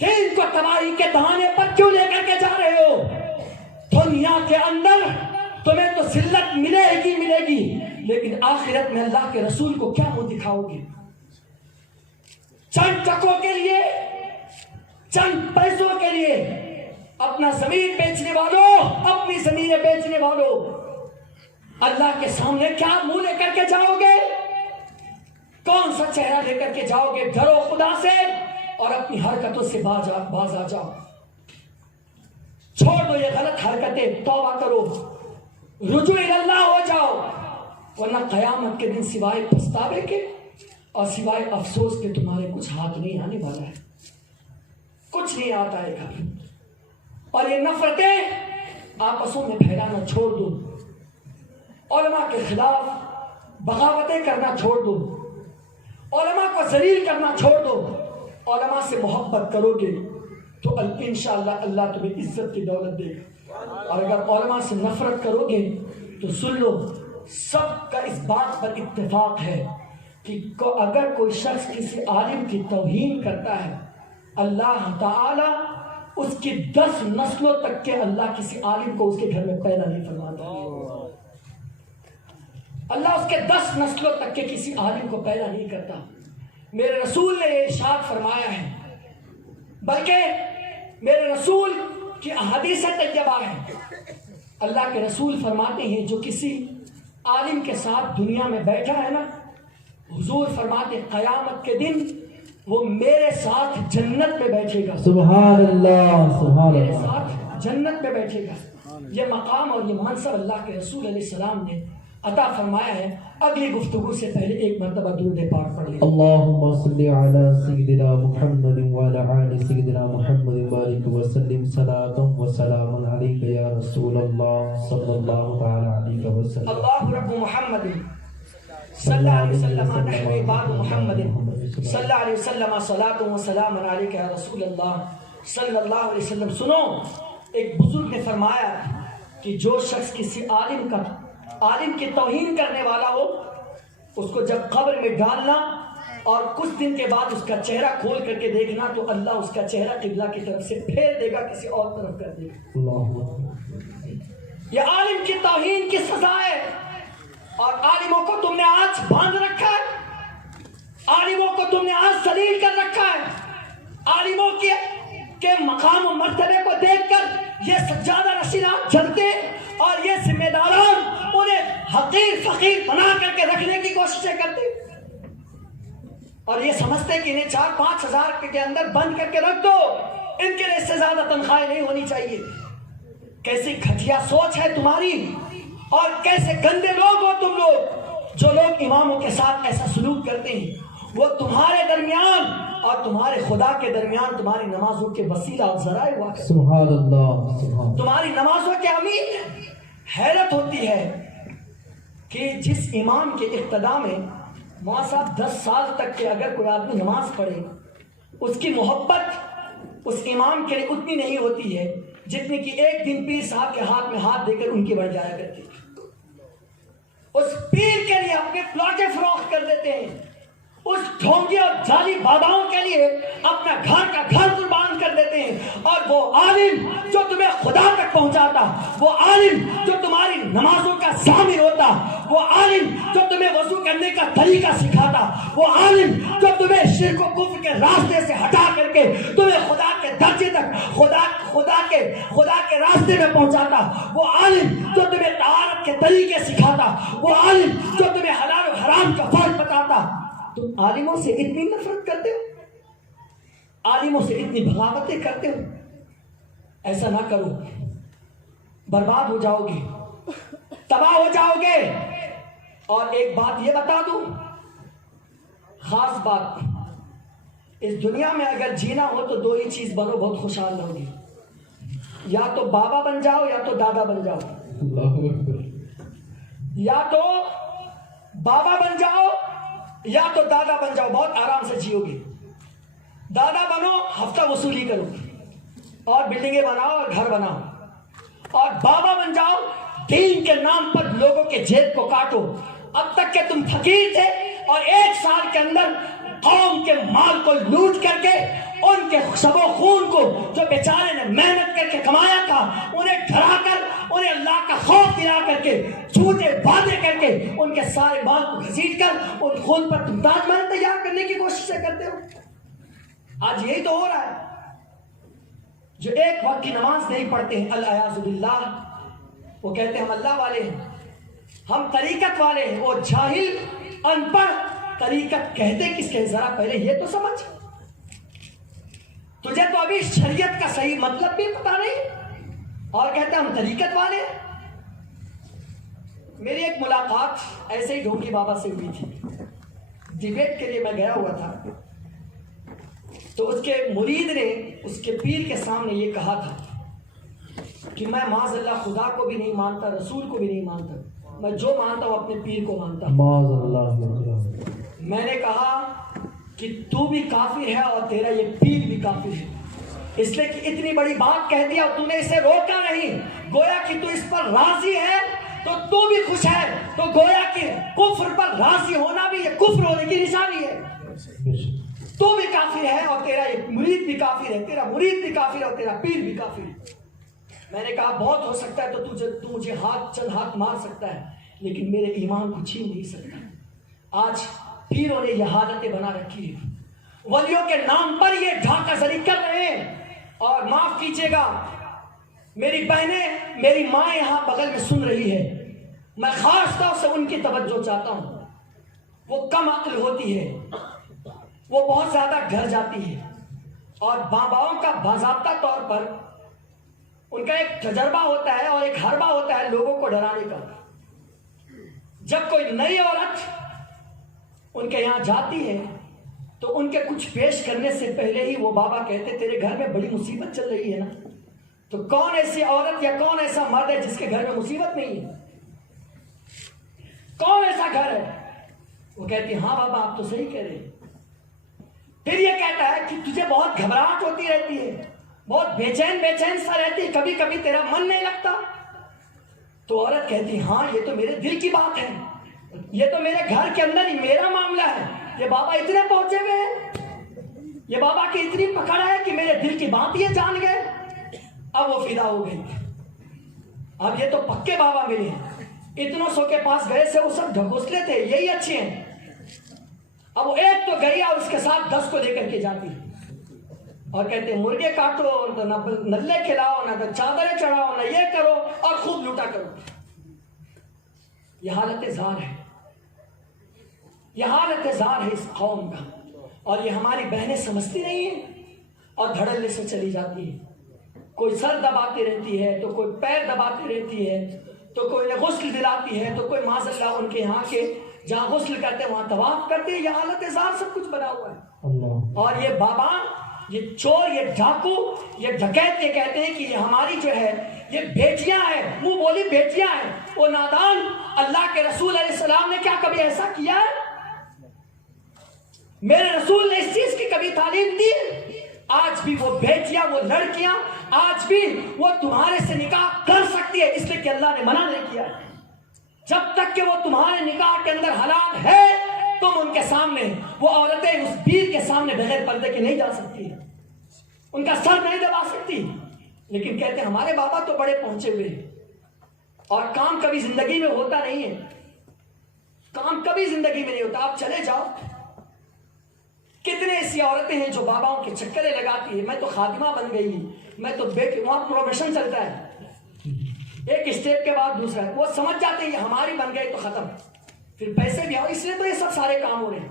دین کو تباہی کے دہانے پر کیوں لے کر کے جا رہے ہو؟ دنیا کے اندر تمہیں تو ذلت ملے گی لیکن آخرت میں اللہ کے رسول کو کیا منہ دکھاؤ گے؟ چند ٹکوں کے لیے، چند پیسوں کے لیے اپنا زمین بیچنے والوں، اپنی زمینیں بیچنے والوں، اللہ کے سامنے کیا منہ لے کر کے جاؤ گے؟ کون سا چہرہ لے کر کے جاؤ گے؟ ڈرو خدا سے اور اپنی حرکتوں سے باز آ جاؤ، چھوڑ دو یہ غلط حرکتیں، توبہ کرو، رجوع اللہ ہو جاؤ، ورنہ قیامت کے دن سوائے پچھتاوے کے اور سوائے افسوس کے تمہارے کچھ ہاتھ نہیں آنے والا ہے، کچھ نہیں آتا ہے گھر۔ اور یہ نفرتیں آپسوں میں پھیلانا چھوڑ دو، علماء کے خلاف بغاوتیں کرنا چھوڑ دو، علماء کو ذلیل کرنا چھوڑ دو، علماء سے محبت کرو گے تو انشاءاللہ اللہ تمہیں عزت کی دولت دے گا، اور اگر علماء سے نفرت کرو گے تو سن لو سب کا اس بات پر اتفاق ہے کہ اگر کوئی شخص کسی عالم کی توہین کرتا ہے اللہ تعالی اس کی 10 نسلوں تک کے اللہ کسی عالم کو اس کے گھر میں پیدا نہیں فرماتا، اللہ اس کے 10 نسلوں تک کے کسی عالم کو پیدا نہیں کرتا۔ میرے رسول نے یہ ارشاد فرمایا ہے، بلکہ میرے رسول کی احادیث طیبہ ہے، اللہ کے رسول فرماتے ہیں جو کسی عالم کے ساتھ دنیا میں بیٹھا ہے نا، حضور فرماتے قیامت کے دن وہ میرے ساتھ جنت میں بیٹھے گا۔ سبحان اللہ، سبحان میرے اللہ۔ ساتھ جنت میں بیٹھے گا۔ یہ مقام اور یہ منصب اللہ کے رسول علیہ السلام نے عطا فرمایا ہے۔ اگلی گفتگو سے پہلے ایک مرتبہ درود پاک پڑھ لیں۔ اللهم صل على سيدنا محمد وعلى آل سيدنا محمد وبارك وسلم صلاة وسلام عليك يا رسول الله صلى الله تعالى عليه وسلم۔ اللہ رب محمد صلی اللہ علیہ وسلم نحن عباد محمد صلی اللہ علیہ وسلم صلاۃ و سلام علیک یا رسول اللہ صلی اللہ علیہ وسلم۔ سنو، ایک بزرگ نے فرمایا کہ جو شخص کسی عالم کی توہین کرنے والا ہو اس کو جب قبر میں ڈالنا اور کچھ دن کے بعد اس کا چہرہ کھول کر کے دیکھنا تو اللہ اس کا چہرہ قبلہ کی طرف سے پھیر دے گا، کسی اور طرف کر دے گا۔ یہ عالم کی توہین کی سزا ہے، اور عالموں کو تم نے آج باندھ رکھا ہے، عالموں کو تم نے آج ذلیل کر رکھا ہے۔ عالموں کے مقام و مرتبے کو دیکھ کر یہ سجادہ نشینان جلتے اور یہ ذمہ داران انہیں حقیر فقیر بنا کر کے رکھنے کی کوششیں کرتے، اور یہ سمجھتے کہ انہیں 4-5 ہزار کے اندر بند کر کے رکھ دو، ان کے لیے اس سے زیادہ تنخواہیں نہیں ہونی چاہیے۔ کیسی گھٹیا سوچ ہے تمہاری، اور کیسے گندے لوگ ہو تم لوگ جو لوگ اماموں کے ساتھ ایسا سلوک کرتے ہیں۔ وہ تمہارے درمیان اور تمہارے خدا کے درمیان تمہاری نمازوں کے وسیلہ اور ذرائع ہوا کرتے ہیں۔ سبحان اللہ، تمہاری نمازوں کے امین ہیں۔ حیرت ہوتی ہے کہ جس امام کے اقتداء میں مولانا صاحب 10 سال تک کے اگر کوئی آدمی نماز پڑھے، اس کی محبت اس امام کے لیے اتنی نہیں ہوتی ہے جتنی کہ ایک دن پیر صاحب کے ہاتھ میں ہاتھ دے کر ان کی بڑھ جایا کرتی ہے۔ اس پیر کے لیے اپنے پلاٹیں فروخت کر دیتے ہیں، اس ڈھونگی اور جعلی باباؤں کے لیے اپنا گھر کا گھر قربان کر دیتے ہیں۔ اور وہ عالم جو تمہیں خدا تک پہنچاتا، وہ عالم جو تمہاری نمازوں کا ضامن ہوتا، وہ عالم جو تمہیں وضو کرنے کا طریقہ سکھاتا، وہ عالم جو تمہیں شرک و کفر کے راستے سے ہٹا کر کے تمہیں خدا کے درجے تک خدا کے راستے میں پہنچاتا، وہ عالم جو تمہیں طہارت کے طریقے سکھاتا، وہ عالم جو تمہیں حلال و حرام کا فرق بتاتا، تم عالموں سے اتنی نفرت کرتے ہو، عالموں سے اتنی بغاوتیں کرتے ہو۔ ایسا نہ کرو، برباد ہو جاؤ گے، تباہ ہو جاؤ گے۔ اور ایک بات یہ بتا دوں، خاص بات، اس دنیا میں اگر جینا ہو تو 2 ہی چیز بنو، بہت خوشحال رہو گے، یا تو بابا بن جاؤ یا تو دادا بن جاؤ۔ یا تو بابا بن جاؤ یا تو دادا بن جاؤ، بہت آرام سے جیو گے۔ دادا بنو، ہفتہ وصولی کرو اور بلڈنگیں بناؤ اور گھر بناؤ، اور بابا بن جاؤ، دین کے نام پر لوگوں کے جیب کو کاٹو۔ اب تک کہ تم فقیر تھے اور 1 سال کے اندر قوم کے مال کو لوٹ کر کے ان کے شب و خون کو جو بیچارے نے محنت کر کے کمایا تھا انہیں ڈرا کر، انہیں اللہ کا خوف دلا کر کے، جھوٹے وعدے کر کے ان کے سارے مال کو گھسیٹ کر ان خون پر تم تاج محل تیار کرنے کی کوششیں کرتے ہو۔ آج یہی تو ہو رہا ہے۔ جو ایک وقت کی نماز نہیں پڑھتے ہیں، الیاذ باللہ، وہ کہتے ہیں ہم اللہ والے ہیں، ہم طریقت والے ہیں۔ وہ جاہل ان پڑھ طریقت کہتے کس کے؟ ذرا پہلے یہ تو سمجھ، تجھے تو ابھی شریعت کا صحیح مطلب بھی پتا نہیں، اور کہتے ہیں ہم طریقت والے ہیں۔ میری ایک ملاقات ایسے ہی ڈھونگی بابا سے ہوئی تھی، ڈیبیٹ کے لیے میں گیا ہوا تھا، تو اس کے مرید نے اس کے پیر کے سامنے یہ کہا تھا کہ میں معاذ اللہ خدا کو بھی نہیں مانتا، رسول کو بھی نہیں مانتا، میں جو مانتا ہوں اپنے پیر کو مانتا ہوں۔ معاذ اللہ۔ میں نے کہا کہ تو بھی کافر ہے اور تیرا یہ پیر بھی کافر ہے، اس لیے کہ اتنی بڑی بات کہہ دیا اور تو نے اسے روکا نہیں۔ گویا کہ تو اس پر راضی ہے تو بھی خوش ہے، تو گویا کہ کفر پر راضی ہونا بھی یہ کفر ہونے کی نشانی ہے۔ تو بھی کافر ہے اور تیرا یہ مرید بھی کافر ہے، تیرا مرید بھی کافر ہے اور تیرا پیر بھی کافر ہے۔ میں نے کہا بہت ہو سکتا ہے تو مجھے چند ہاتھ مار سکتا ہے، لیکن میرے ایمان کو چھین نہیں سکتا۔ آج پیروں نے یہ حالتیں بنا رکھی ہے، ولیوں کے نام پر یہ ڈھاکہ زنی کر رہے ہیں۔ اور معاف کیجیے گا میری بہنیں، میری ماں یہاں بغل میں سن رہی ہے، میں خاص طور سے ان کی توجہ چاہتا ہوں۔ وہ کم عقل ہوتی ہے، وہ بہت زیادہ گھر جاتی ہے، اور باباؤں کا باضابطہ طور پر ان کا ایک تجربہ ہوتا ہے اور ایک حربہ ہوتا ہے لوگوں کو ڈرانے کا۔ جب کوئی نئی عورت ان کے یہاں جاتی ہے تو ان کے کچھ پیش کرنے سے پہلے ہی وہ بابا کہتے تیرے گھر میں بڑی مصیبت چل رہی ہے نا، تو کون ایسی عورت یا کون ایسا مرد ہے جس کے گھر میں مصیبت نہیں ہے؟ کون ایسا گھر ہے؟ وہ کہتی ہاں بابا آپ تو صحیح کہہ رہے ہیں۔ پھر یہ کہتا ہے کہ تجھے بہت گھبراہٹ ہوتی رہتی ہے، بہت بے چین سا رہتی ہے، کبھی کبھی تیرا من نہیں لگتا؟ تو عورت کہتی ہاں یہ تو میرے دل کی بات ہے، یہ تو میرے گھر کے اندر ہی میرا معاملہ ہے. یہ بابا اتنے پہنچے ہوئے ہیں, یہ بابا کی اتنی پکڑ ہے کہ میرے دل کی بات یہ جان گئے. اب وہ فدا ہو گئی. اب یہ تو پکے بابا ملے ہیں. اتنوں سو کے پاس گئے سے وہ سب ڈھکوسلے تھے, یہی اچھے ہیں. اب وہ ایک تو گئی اور اس کے ساتھ 10 کو لے کر کے جاتی اور کہتے ہیں مرغے کاٹو, نہ نلے کھلاؤ, نہ چادریں چڑھاؤ, نہ یہ کرو اور خوب لوٹا کرو. یہ حالت زار ہے, یہ حالت زار ہے اس قوم کا. اور یہ ہماری بہنیں سمجھتی نہیں ہیں اور دھڑلے سے چلی جاتی ہے. کوئی سر دباتی رہتی ہے, تو کوئی پیر دباتی رہتی ہے, تو کوئی غسل دلاتی ہے, تو کوئی معاذ اللہ ان کے یہاں کے جہاں غسل کرتے ہیں وہاں طواف کرتے ہیں. یہ حالت زار سب کچھ بنا ہوا ہے. اور یہ بابا, یہ چور, یہ ڈاکو, یہ ڈکیت, یہ کہتے ہیں کہ یہ ہماری جو ہے یہ بیٹیاں ہیں, منہ بولی بیٹیاں ہیں. وہ نادان, اللہ کے رسول علیہ السلام نے کیا کبھی ایسا کیا ہے؟ میرے رسول نے اس چیز کی کبھی تعلیم دی؟ آج بھی وہ بیٹیاں, وہ لڑکیاں, آج بھی وہ تمہارے سے نکاح کر سکتی ہے, اس لیے کہ اللہ نے منع نہیں کیا ہے. جب تک کہ وہ تمہارے نکاح کے اندر حلال ہے, تم ان کے سامنے, وہ عورتیں اس پیر کے سامنے بغیر پردے کے نہیں جا سکتی, ان کا سر نہیں دبا سکتی. لیکن کہتے ہیں ہمارے بابا تو بڑے پہنچے ہوئے ہیں اور کام کبھی زندگی میں ہوتا نہیں ہے, کام کبھی زندگی میں نہیں ہوتا. آپ چلے جاؤ, کتنے ایسی عورتیں ہیں جو باباؤں کے چکریں لگاتی ہیں. میں تو خادمہ بن گئی, میں تو بیٹی, وہاں پروموشن چلتا ہے, ایک اسٹیپ کے بعد دوسرا ہے. وہ سمجھ جاتے ہیں یہ ہماری بن گئی تو ختم, پھر پیسے بھی آؤ, اس لیے تو یہ سب سارے کام ہو رہے ہیں.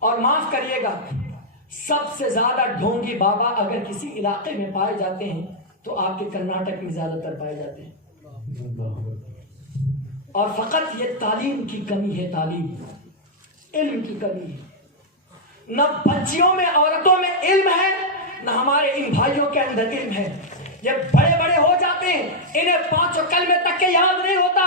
اور معاف کریے گا, سب سے زیادہ ڈھونگی بابا اگر کسی علاقے میں پائے جاتے ہیں تو آپ کے کرناٹک میں زیادہ تر پائے جاتے ہیں. اور فقط یہ تعلیم کی کمی ہے, تعلیم, علم کی کمی ہے. نہ بچیوں میں, عورتوں میں علم ہے, نہ ہمارے ان بھائیوں کے اندر علم ہے. یہ بڑے بڑے ہو جاتے ہیں, انہیں 5 کلمے تک کے یاد نہیں ہوتا,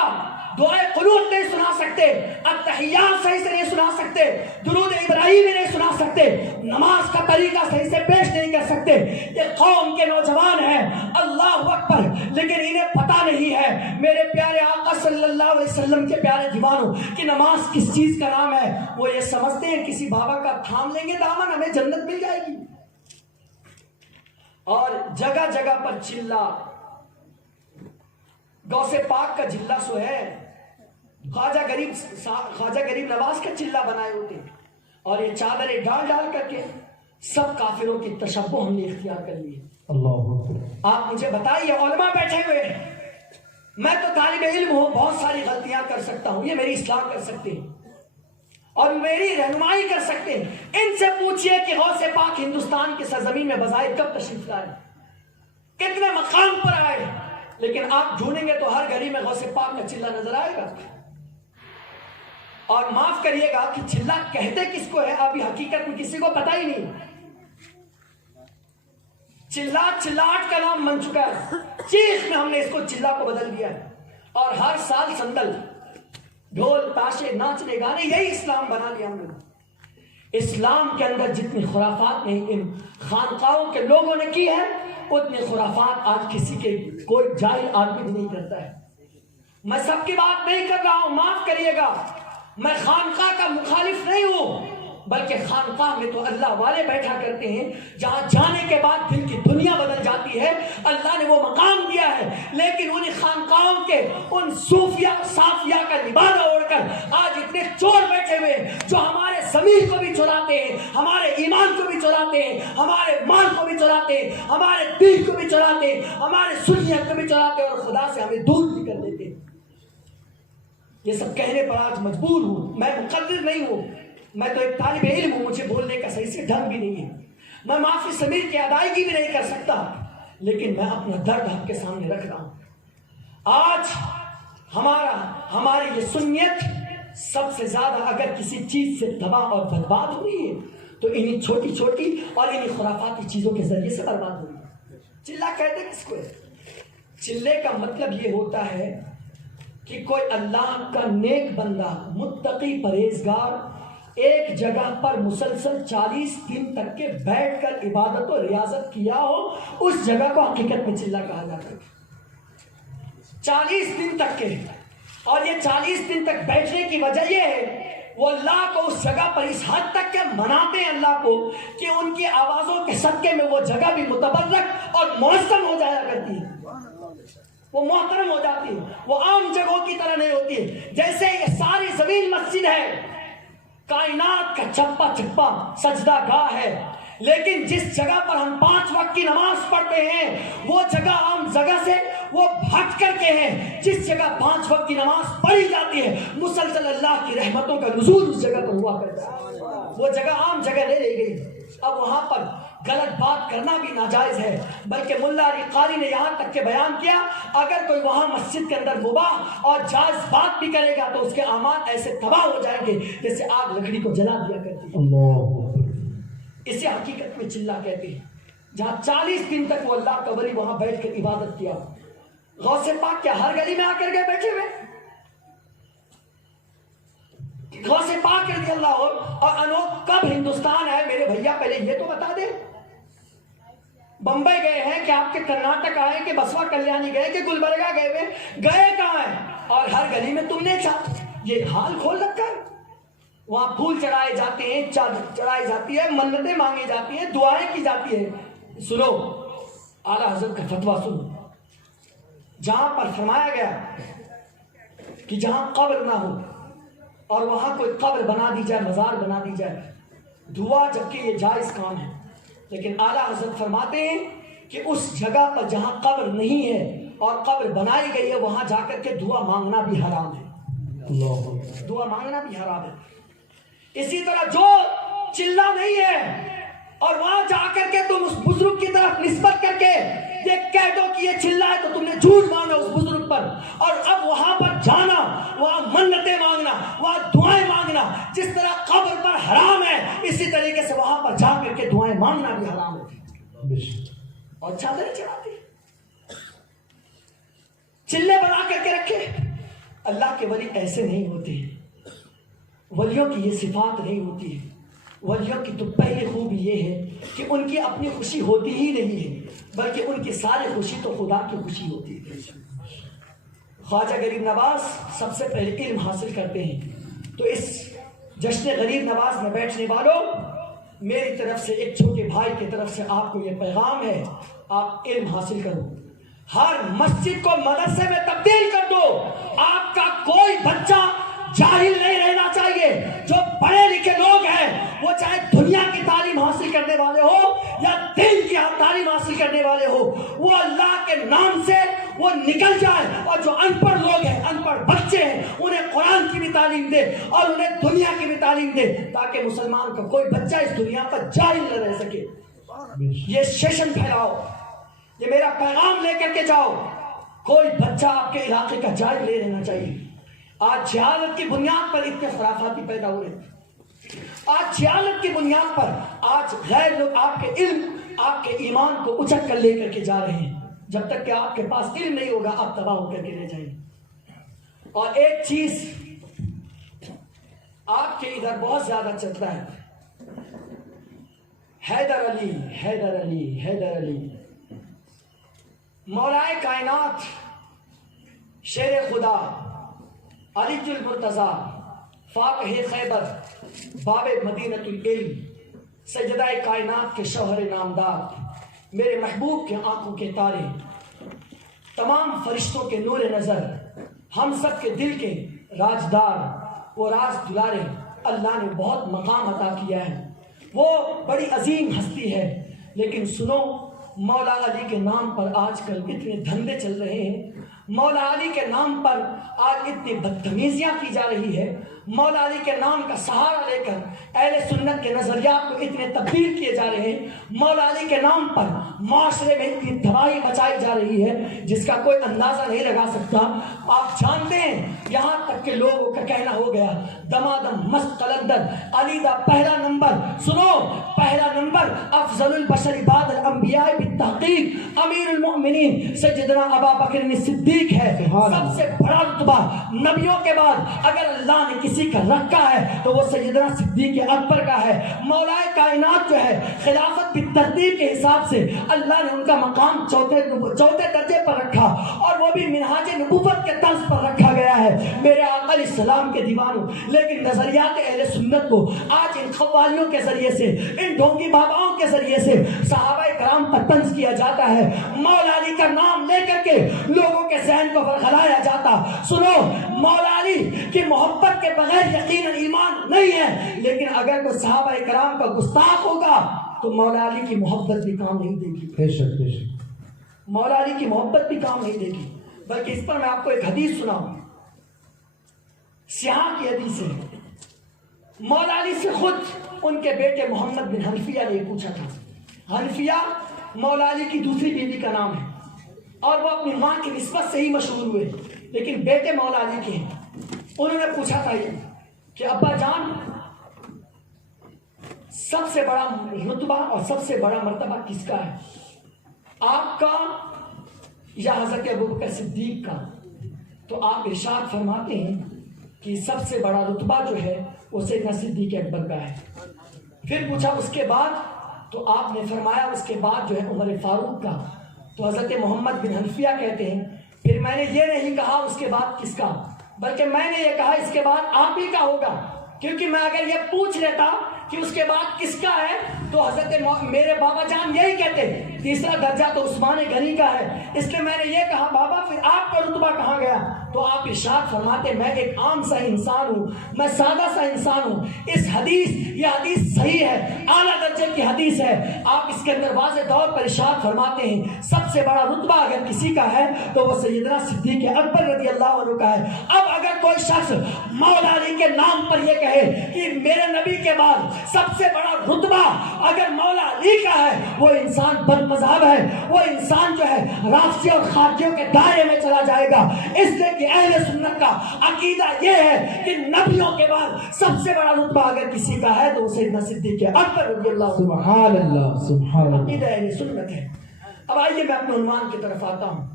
دعائے قنوت نہیں سنا سکتے, التحیات صحیح سے نہیں سنا سکتے, درود ابراہیمی نہیں سنا سکتے, نماز کا طریقہ صحیح سے پیش نہیں کر سکتے. یہ قوم کے نوجوان ہیں, اللہ اکبر, لیکن انہیں پتہ نہیں ہے میرے پیارے آقا صلی اللہ علیہ وسلم کے پیارے دیوانوں کہ نماز کس چیز کا نام ہے. وہ یہ سمجھتے ہیں کسی بابا کا تھام لیں گے دامن ہمیں جنت مل جائے گی. اور جگہ جگہ پر چلہ, غوث پاک کا جلہ سو ہے, خواجہ غریب نواز کا چلہ بنائے ہوتے ہیں, اور یہ چادریں ڈال ڈال کر کے سب کافروں کی تشبہ ہم نے اختیار کر لی ہے. آپ مجھے بتائیے, علماء بیٹھے ہوئے ہیں, میں تو طالب علم ہوں, بہت ساری غلطیاں کر سکتا ہوں, یہ میری اصلاح کر سکتے ہیں اور میری رہنمائی کر سکتے ہیں. ان سے پوچھئے کہ غوث پاک ہندوستان کی سرزمین میں بظاہر کب تشریف لائے, کتنے مقام پر آئے, لیکن آپ ڈھونڈیں گے تو ہر گلی میں غوث پاک کا چلہ نظر آئے گا. اور معاف کریے گا کہ چلہ کہتے کس کو ہے, ابھی حقیقت میں کسی کو پتہ ہی نہیں. چلہ چلاٹ کا نام بن چکا ہے, چیخ میں ہم نے اس کو چلہ کو بدل دیا ہے. اور ہر سال سندل, ڈھول, تاشے, ناچنے گانے, یہی اسلام بنا لیا ہم نے. اسلام کے اندر جتنی خرافات نہیں ان خانقاہوں کے لوگوں نے کی ہے, اتنی خرافات آج کسی کے کوئی جاہل آدمی بھی نہیں کرتا ہے. میں سب کی بات نہیں کر رہا ہوں, معاف کریے گا, میں خانقاہ کا مخالف نہیں ہوں, بلکہ خانقاہ میں تو اللہ والے بیٹھا کرتے ہیں جہاں جانے کے بعد دل کی دنیا بدل جاتی ہے. اللہ نے وہ مقام دیا ہے, لیکن ان خانقاہوں کے ان صوفیہ صافیہ کا لبادہ اوڑھ کر آج اتنے چور بیٹھے ہوئے جو ہمارے ضمیر کو بھی چراتے ہیں, ہمارے ایمان کو بھی چراتے ہیں, ہمارے مال کو بھی چراتے ہیں, ہمارے دل کو بھی چراتے ہیں, ہمارے سنیت کو بھی چراتے ہیں, اور خدا سے ہمیں دور بھی کر دیتے ہیں. یہ سب کہنے پر آج مجبور ہوں, میں مقرر نہیں ہوں, میں تو ایک طالب علم ہوں, مجھے بولنے کا صحیح سے ڈھنگ بھی نہیں ہے, میں معافی ضمیر کی ادائیگی بھی نہیں کر سکتا, لیکن میں اپنا درد آپ کے سامنے رکھ رہا ہوں. آج ہماری یہ سنیت سب سے زیادہ اگر کسی چیز سے تباہ اور برباد ہو رہی ہے تو انہی چھوٹی چھوٹی اور انہی خرافاتی چیزوں کے ذریعے سے برباد ہو رہی ہے. چلہ کہتے کس کو ہے؟ چلے کا مطلب یہ ہوتا ہے کہ کوئی اللہ کا نیک بندہ, متقی, پرہیزگار ایک جگہ پر مسلسل 40 دن تک کے بیٹھ کر عبادت و ریاضت کیا ہو, اس جگہ کو حقیقت میں چلہ کہا جاتا ہے. 40 دن تک کے, اور یہ 40 دن تک بیٹھنے کی وجہ یہ ہے وہ اللہ کو اس جگہ پر اس حد تک کہ مناتے ہیں اللہ کو کہ ان کی آوازوں کے صدقے میں وہ جگہ بھی متبرک اور معظم ہو جایا کرتی ہے، وہ محترم ہو جاتی ہے، وہ عام جگہوں کی طرح نہیں ہوتی ہے۔ جیسے یہ ساری زمین مسجد ہے، کائنات کا چپا چپا سجدہ گاہ ہے، لیکن جس جگہ پر ہم 5 وقت کی نماز پڑھتے ہیں وہ جگہ عام جگہ سے وہ بھٹ کر کے ہیں۔ جس جگہ 5 وقت کی نماز پڑھی جاتی ہے مسلسل اللہ کی رحمتوں کا نزول اس جگہ پر ہوا کرتا ہے، وہ جگہ عام جگہ نہیں رہ گئی۔ اب وہاں پر غلط بات کرنا بھی ناجائز ہے، بلکہ ملا علی قاری نے یہاں تک کہ بیان کیا اگر کوئی وہاں مسجد کے اندر مباح اور جائز بات بھی کرے گا تو اس کے اعمال ایسے تباہ ہو جائیں گے جیسے آگ لکڑی کو جلا دیا کرتی ہے۔ اللہ اسے حقیقت میں چلہ کہتے ہیں۔ جہاں 40 دن تک وہ اللہ کا ولی وہاں بیٹھ کر عبادت کیا، غوث پاک کیا ہر گلی میں آ کر گئے بیٹھے ہوئے؟ غوث پاک رضی اللہ عنہ اور انوکھ کب ہندوستان آئے میرے بھیا پہلے یہ تو بتا دے۔ بمبئی گئے ہیں کہ آپ کے کرناٹک آئے کہ بسوا کلیانی گئے کہ گلبرگہ گئے ہوئے، گئے کہاں ہیں؟ اور ہر گلی میں تم نے یہ حال کھول رکھا ہے۔ وہاں پھول چڑھائے جاتے ہیں، چادر چڑھائی جاتی ہے، منتیں مانگی جاتی ہیں، دعائیں کی جاتی ہے۔ سنو اعلیٰ حضرت کا فتویٰ سنو، جہاں پر فرمایا گیا کہ جہاں قبر نہ ہو اور وہاں کوئی قبر بنا دی جائے، مزار بنا دی جائے، دعا جبکہ یہ جائز کام ہے، لیکن اعلیٰ حضرت فرماتے ہیں کہ اس جگہ پر جہاں قبر نہیں ہے اور قبر بنائی گئی ہے وہاں جا کر کے دعا مانگنا بھی حرام ہے، دعا مانگنا بھی حرام ہے۔ اسی طرح جو چلہ نہیں ہے اور وہاں جا کر کے تم اس بزرگ کی طرف نسبت کر کے یہ کہہ دو کہ یہ چلہ ہے تو تم نے جھوٹ مانگا اس بزرگ پر، اور اب وہاں پر جانا، وہاں منتیں مانگنا، وہاں دعائیں مانگنا جس طرح قبر پر حرام ہے اسی طریقے سے وہاں پر جا کر کے دعائیں مانگنا بھی حرام ہے۔ اور چادریں چڑھاتے چلے بنا کر کے رکھے۔ اللہ کے ولی ایسے نہیں ہوتے ہیں، ولیوں کی یہ صفات نہیں ہوتی ہے۔ ولیوں کی تو پہلی خوبی یہ ہے کہ ان کی اپنی خوشی ہوتی ہی نہیں ہے بلکہ ان کی ساری خوشی تو خدا کی خوشی ہوتی ہے۔ خواجہ غریب نواز سب سے پہلے علم حاصل کرتے ہیں، تو اس جشن غریب نواز میں بیٹھنے والوں میری طرف سے ایک چھوٹے بھائی کی طرف سے آپ کو یہ پیغام ہے، آپ علم حاصل کرو، ہر مسجد کو مدرسے میں تبدیل کر دو۔ آپ کا کوئی بچہ جاہل نہیں رہنا چاہیے۔ جو پڑھے لکھے لوگ ہیں وہ چاہے دنیا کی تعلیم حاصل کرنے والے ہو یا دین کی تعلیم حاصل کرنے والے ہو، وہ اللہ کے نام سے وہ نکل جائے، اور جو ان پڑھ لوگ ہیں، ان پڑھ بچے ہیں، انہیں قرآن کی بھی تعلیم دے اور انہیں دنیا کی بھی تعلیم دے تاکہ مسلمان کا کوئی بچہ اس دنیا پر جاہل نہ رہ سکے۔ یہ سیشن پھیلاؤ، یہ میرا پیغام لے کر کے جاؤ، کوئی بچہ آپ کے علاقے کا جاہل نہیں رہنا چاہیے۔ آج جہالت کی بنیاد پر اتنے خرافاتی پیدا ہو رہے ہیں، آج جہالت کی بنیاد پر آج غیر لوگ آپ کے علم، آپ کے ایمان کو اچک کر لے کر کے جا رہے ہیں۔ جب تک کہ آپ کے پاس علم نہیں ہوگا آپ تباہ ہو کر کے رہ جائیں گے۔ اور ایک چیز آپ کے ادھر بہت زیادہ چلتا ہے، حیدر علی حیدر علی حیدر علی، مولائے کائنات، شیر خدا، علی المرتضیٰ، فاتح خیبر، باب مدینۃ العلم، سجدہ کائنات کے شوہر نامدار، میرے محبوب کے آنکھوں کے تارے، تمام فرشتوں کے نور نظر، ہم سب کے دل کے راجدار، وہ راز دلارے، اللہ نے بہت مقام عطا کیا ہے، وہ بڑی عظیم ہستی ہے، لیکن سنو مولا علی کے نام پر آج کل اتنے دھندے چل رہے ہیں، مولا علی کے نام پر آج اتنی بدتمیزیاں کی جا رہی ہے، مولا علی کے نام کا سہارا لے کر اہل سنت کے نظریات کو اتنے تبدیل کیے جا رہے ہیں، مولا علی کے نام پر معاشرے میں اتنی تباہی مچائی جا رہی ہے جس کا کوئی اندازہ نہیں لگا سکتا۔ آپ جانتے ہیں یہاں تک کہ لوگوں کا کہنا ہو گیا دمادم مست قلندر علی دا پہلا نمبر، سنو پہلا نمبر افضل البشر بعد الانبیاء بالتحقیق امیر المؤمنین سیدنا ابا بکر صدیق ہے۔ سب سے بڑا رتبہ نبیوں کے بعد اگر اللہ نے کسی کا رکھا ہے تو وہ سیدنا صدیق اکبر کا ہے۔ مولا کائنات جو ہے خلافت کی ترتیب کے حساب سے اللہ نے ان کا مقام چوتھے درجے پر رکھا، اور وہ بھی منہاج نبوت کے طرز پر رکھا گیا ہے میرے آقا علیہ السلام کے دیوانوں، لیکن نظریات اہل سنت کو آج ان قوالیوں کے ذریعے سے، ان ڈھونگی باباؤں کے ذریعے سے صحابہ کرام پر طنز کیا جاتا ہے، مولا علی کا نام لے کر کے لوگوں کے ذہن کو برخلایا جاتا۔ سنو، مولا علی کی محبت کے بغیر یقیناً ایمان نہیں ہے، لیکن اگر کوئی صحابہ کرام کا گستاخ ہوگا تو مولا علی کی محبت بھی کام نہیں دے گی، بے شک بے شک، مولا علی کی محبت بھی کام نہیں دے گی۔ بلکہ اس پر میں آپ کو ایک حدیث سناؤں، سیاح کی حدیث ہے۔ مولا علی سے خود ان کے بیٹے محمد بن حنفیہ نے پوچھا تھا۔ حنفیہ مولا علی کی دوسری بیوی کا نام ہے اور وہ اپنی ماں کی نسبت سے ہی مشہور ہوئے، لیکن بیٹے مولا علی کے ہیں۔ انہوں نے پوچھا تھا یہ کہ ابا جان، سب سے بڑا رتبہ اور سب سے بڑا مرتبہ کس کا ہے، آپ کا یا حضرت ابوبکر صدیق کا؟ تو آپ ارشاد فرماتے ہیں کہ سب سے بڑا رتبہ جو ہے وہ سیدنا صدیق اکبر کا ہے۔ پھر پوچھا اس کے بعد، تو آپ نے فرمایا اس کے بعد جو ہے عمر فاروق کا۔ تو حضرت محمد بن حنفیہ کہتے ہیں پھر میں نے یہ نہیں کہا اس کے بعد کس کا، بلکہ میں نے یہ کہا اس کے بعد آپ ہی کا ہوگا، کیونکہ میں اگر یہ پوچھ لیتا کہ اس کے بعد کس کا ہے تو حضرت میرے بابا جان یہی کہتے تیسرا درجہ تو عثمان غنی کا ہے، اس لیے میں نے یہ کہا بابا پھر آپ کا رتبہ کہاں گیا؟ تو آپ ارشاد فرماتے میں ایک عام سا انسان ہوں، میں سادہ سا انسان ہوں۔ اس حدیث، یہ حدیث صحیح ہے، اعلیٰ درجے کی حدیث ہے۔ آپ اس کے اندر واضح طور پر ارشاد فرماتے ہیں سب سے بڑا رتبہ اگر کسی کا ہے تو وہ سیدنا صدیق اکبر رضی اللہ عنہ کا ہے۔ اب اگر کوئی شخص مولا علی کے نام پر یہ کہے کہ میرے نبی کے بعد سب سے بڑا رتبہ اگر مولا علی کا ہے، وہ انسان بد مذہب ہے، وہ انسان جو ہے رافضی اور خارجیوں کے دائرے میں چلا جائے گا۔ اس لیے کہ اہل سنت کا عقیدہ یہ ہے کہ نبیوں کے بعد سب سے بڑا رتبہ اگر کسی کا ہے تو وہ سیدنا صدیق اکبر رضی اللہ عنہ۔ سبحان اللہ سبحان اللہ، عقیدہ اہل سنت ہے۔ اب آئیے میں اپنے عنوان کی طرف آتا ہوں،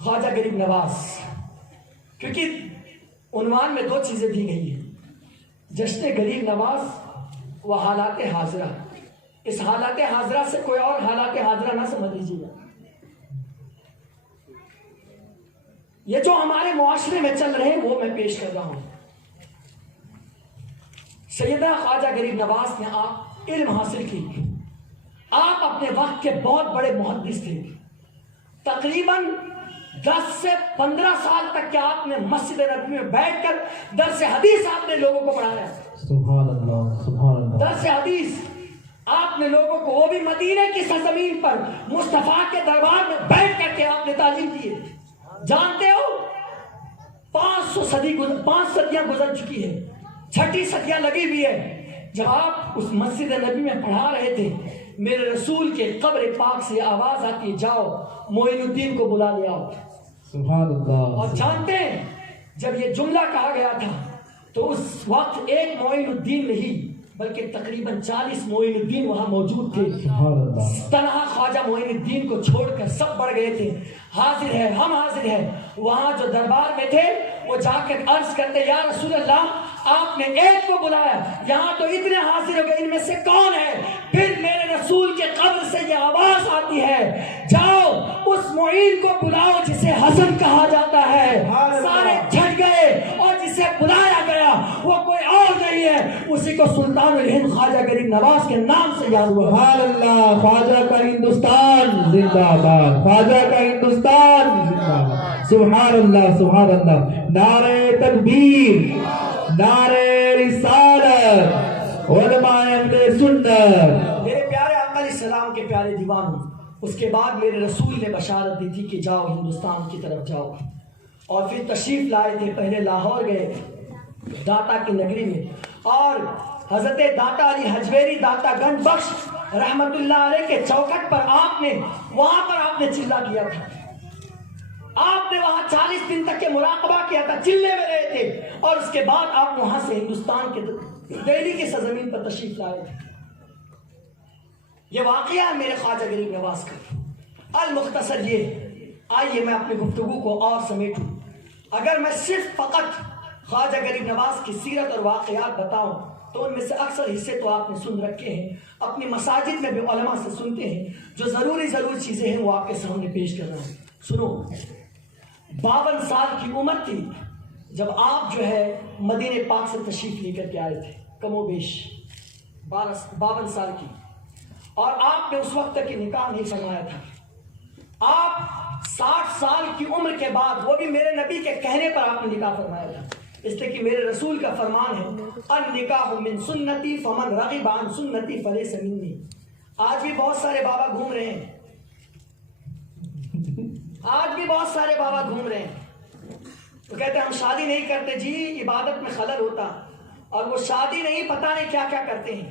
خواجہ غریب نواز، کیونکہ عنوان میں دو چیزیں دی گئی ہیں، جشن غریب نواز و حالات حاضرہ۔ اس حالات حاضرہ سے کوئی اور حالات حاضرہ نہ سمجھ لیجیے گا، یہ جو ہمارے معاشرے میں چل رہے ہیں وہ میں پیش کر رہا ہوں۔ سیدنا خواجہ غریب نواز نے آپ علم حاصل کی، آپ اپنے وقت کے بہت بڑے محدث تھے، تقریباً 10 سے 15 سال تک کہ آپ نے مسجد نبوی میں بیٹھ کر درس حدیث آپ نے لوگوں کو پڑھایا، سبحان اللہ سبحان اللہ، درس حدیث آپ نے لوگوں کو، وہ بھی مدینے کی سرزمین پر مصطفیٰ کے دربار میں بیٹھ کر کے آپ نے تعلیم دی۔ جانتے ہو 5 صدیاں گزر چکی ہے، 6ٹھی صدیاں لگی ہوئی ہے۔ جب آپ اس مسجد نبی میں پڑھا رہے تھے، میرے رسول کے قبر پاک سے آواز آتی ہے جاؤ معین الدین کو بلا لے آؤ۔ سبحان اللہ۔ اور جانتے ہیں جب یہ جملہ کہا گیا تھا تو اس وقت ایک معین الدین نہیں بلکہ تقریباً 40 معین الدین وہاں موجود تھے۔ سبحان اللہ۔ تنہا خواجہ معین الدین کو چھوڑ کر سب بڑھ گئے تھے، حاضر ہے ہم حاضر ہیں۔ وہاں جو دربار میں تھے وہ جا کر عرض کرتے یا رسول اللہ آپ نے ایک کو بلایا، یہاں تو اتنے حاضر ہو گئے، ان میں سے کون ہے؟ پھر میرے رسول کے قبر سے یہ آواز آتی ہے جاؤ اس معین کو بلاؤ جسے حسن کہا جاتا ہے۔ سارے چھٹ گئے اور جسے بلایا گیا وہ کوئی اور نہیں ہے، اسی کو سلطان الہند خواجہ غریب نواز کے نام سے یاد ہوا۔ سبحان اللہ، خواجہ کا ہندوستان زندہ باد، خواجہ کا ہندوستان زندہ باد۔ سبحان اللہ سبحان اللہ، نعرہ تکبیر، نعرہ رسالت، علماء اہل سنت۔ میرے پیارے آقا علیہ السلام کے پیارے دیوانوں، اس کے بعد میرے رسول نے بشارت دی تھی کہ جاؤ ہندوستان کی طرف جاؤ، اور پھر تشریف لائے تھے، پہلے لاہور گئے داتا کی نگری میں، اور حضرت داتا علی حجویری داتا گنج بخش رحمت اللہ علیہ کے چوکھٹ پر وہاں پر آپ نے چلہ کیا تھا، آپ نے وہاں 40 دن تک کے مراقبہ کیا تھا، چلے میں رہے تھے، اور اس کے بعد آپ وہاں سے ہندوستان کے دہلی کی سرزمین پر تشریف لائے تھے۔ یہ واقعہ ہے میرے خواجہ غریب نواز کا۔ المختصر یہ، آئیے میں اپنی گفتگو کو اور سمیٹوں۔ اگر میں صرف فقط خواجہ غریب نواز کی سیرت اور واقعات بتاؤں تو ان میں سے اکثر حصے تو آپ نے سن رکھے ہیں، اپنی مساجد میں بھی علماء سے سنتے ہیں، جو ضروری چیزیں ہیں وہ آپ کے سامنے پیش کر رہا ہوں۔ سنو، 52 سال کی عمر تھی جب آپ جو ہے مدینہ پاک سے تشریف لے کر کے آئے تھے، کم و بیش 52 سال کی، اور آپ نے اس وقت تک نکاح نہیں فرمایا تھا۔ آپ 60 سال کی عمر کے بعد، وہ بھی میرے نبی کے کہنے پر آپ نے نکاح فرمایا تھا، اس لیے کہ میرے رسول کا فرمان ہے النکاح من سنتی فمن رغب عن سنتی فلیس منی۔ آج بھی بہت سارے بابا گھوم رہے ہیں، آج بھی بہت سارے بابا گھوم رہے ہیں، تو کہتے ہیں ہم شادی نہیں کرتے جی، عبادت میں خلل ہوتا، اور وہ شادی نہیں، پتہ نہیں کیا کیا کرتے ہیں،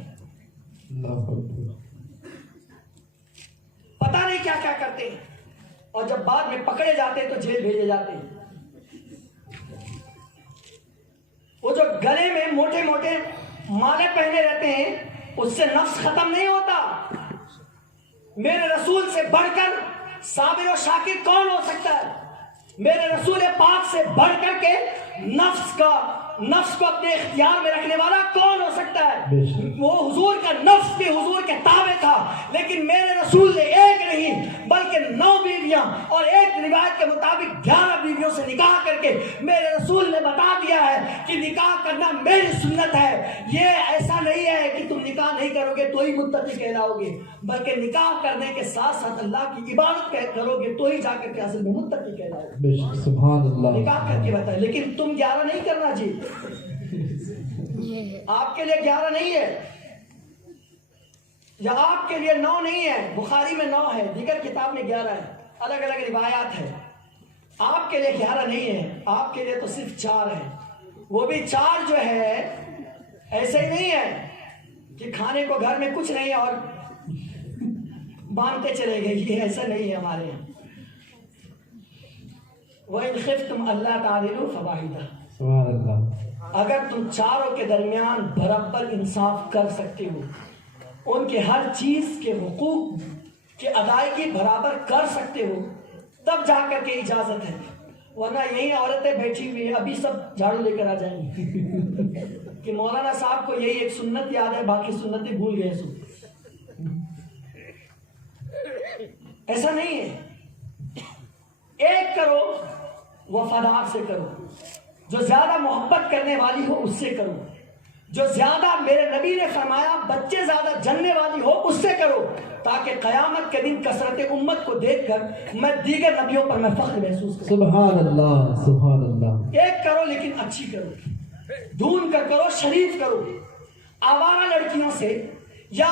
پتہ نہیں کیا کیا کرتے ہیں، اور جب بعد میں پکڑے جاتے ہیں تو جیل بھیجے جاتے ہیں۔ وہ جو گلے میں موٹے موٹے مالے پہنے رہتے ہیں، اس سے نفس ختم نہیں ہوتا۔ میرے رسول سے بڑھ کر صابر و شاکر کون ہو سکتا ہے؟ میرے رسول پاک سے بڑھ کر کے نفس کو اپنے اختیار میں رکھنے والا کون ہو سکتا ہے؟ وہ حضور کا نفس بھی حضور کے تابع تھا، لیکن میرے رسول نے ایک نہیں بلکہ 9 بیویاں اور ایک روایت کے مطابق 11 بیویوں سے نکاح کر کے میرے رسول نے بتا دیا ہے کہ نکاح کرنا میری سنت ہے۔ یہ ایسا نہیں ہے کہ تم نکاح نہیں کرو گے تو ہی متقی کہلاؤ گے، بلکہ نکاح کرنے کے ساتھ ساتھ اللہ کی عبادت کرو گے تو ہی جا کر کے اصل میں متقی کہلاؤ گے۔ سبحان اللہ۔ نکاح کر کے بتائیں، لیکن تم 11 نہیں کرنا جی، آپ کے لیے 11 نہیں ہے، یا آپ کے لیے 9 نہیں ہے، بخاری میں 9 ہے، دیگر کتاب میں 11 ہے، الگ الگ روایات ہے۔ آپ کے لیے 11 نہیں ہے، آپ کے لیے تو صرف 4 ہے۔ وہ بھی 4 جو ہے ایسے ہی نہیں ہے کہ کھانے کو گھر میں کچھ نہیں ہے اور باندھتے چلے گئے، یہ ایسا نہیں ہے ہمارے یہاں۔ وَإِنْ خِفْتُمْ أَلَّا تَعْدِلُوا فَوَاحِدَةً، سبحان اللہ۔ اگر تم چاروں کے درمیان برابر انصاف کر سکتے ہو، ان کے ہر چیز کے حقوق کی ادائیگی برابر کر سکتے ہو، تب جا کر کے اجازت ہے، ورنہ یہی عورتیں بیٹھی ہوئی ہیں، ابھی سب جھاڑو لے کر آ جائیں گی کہ مولانا صاحب کو یہی ایک سنت یاد ہے، باقی سنتیں بھول گئے۔ سو ایسا نہیں ہے، ایک کرو، وفادار سے کرو، جو زیادہ محبت کرنے والی ہو اس سے کرو، جو زیادہ میرے نبی نے فرمایا بچے زیادہ جننے والی ہو اس سے کرو، تاکہ قیامت کے دن کثرت امت کو دیکھ کر میں دیگر نبیوں پر میں فخر محسوس کروں۔ سبحان اللہ، سبحان اللہ۔ ایک کرو لیکن اچھی کرو، ڈھونڈ کر کرو، شریف کرو، آوارہ لڑکیوں سے یا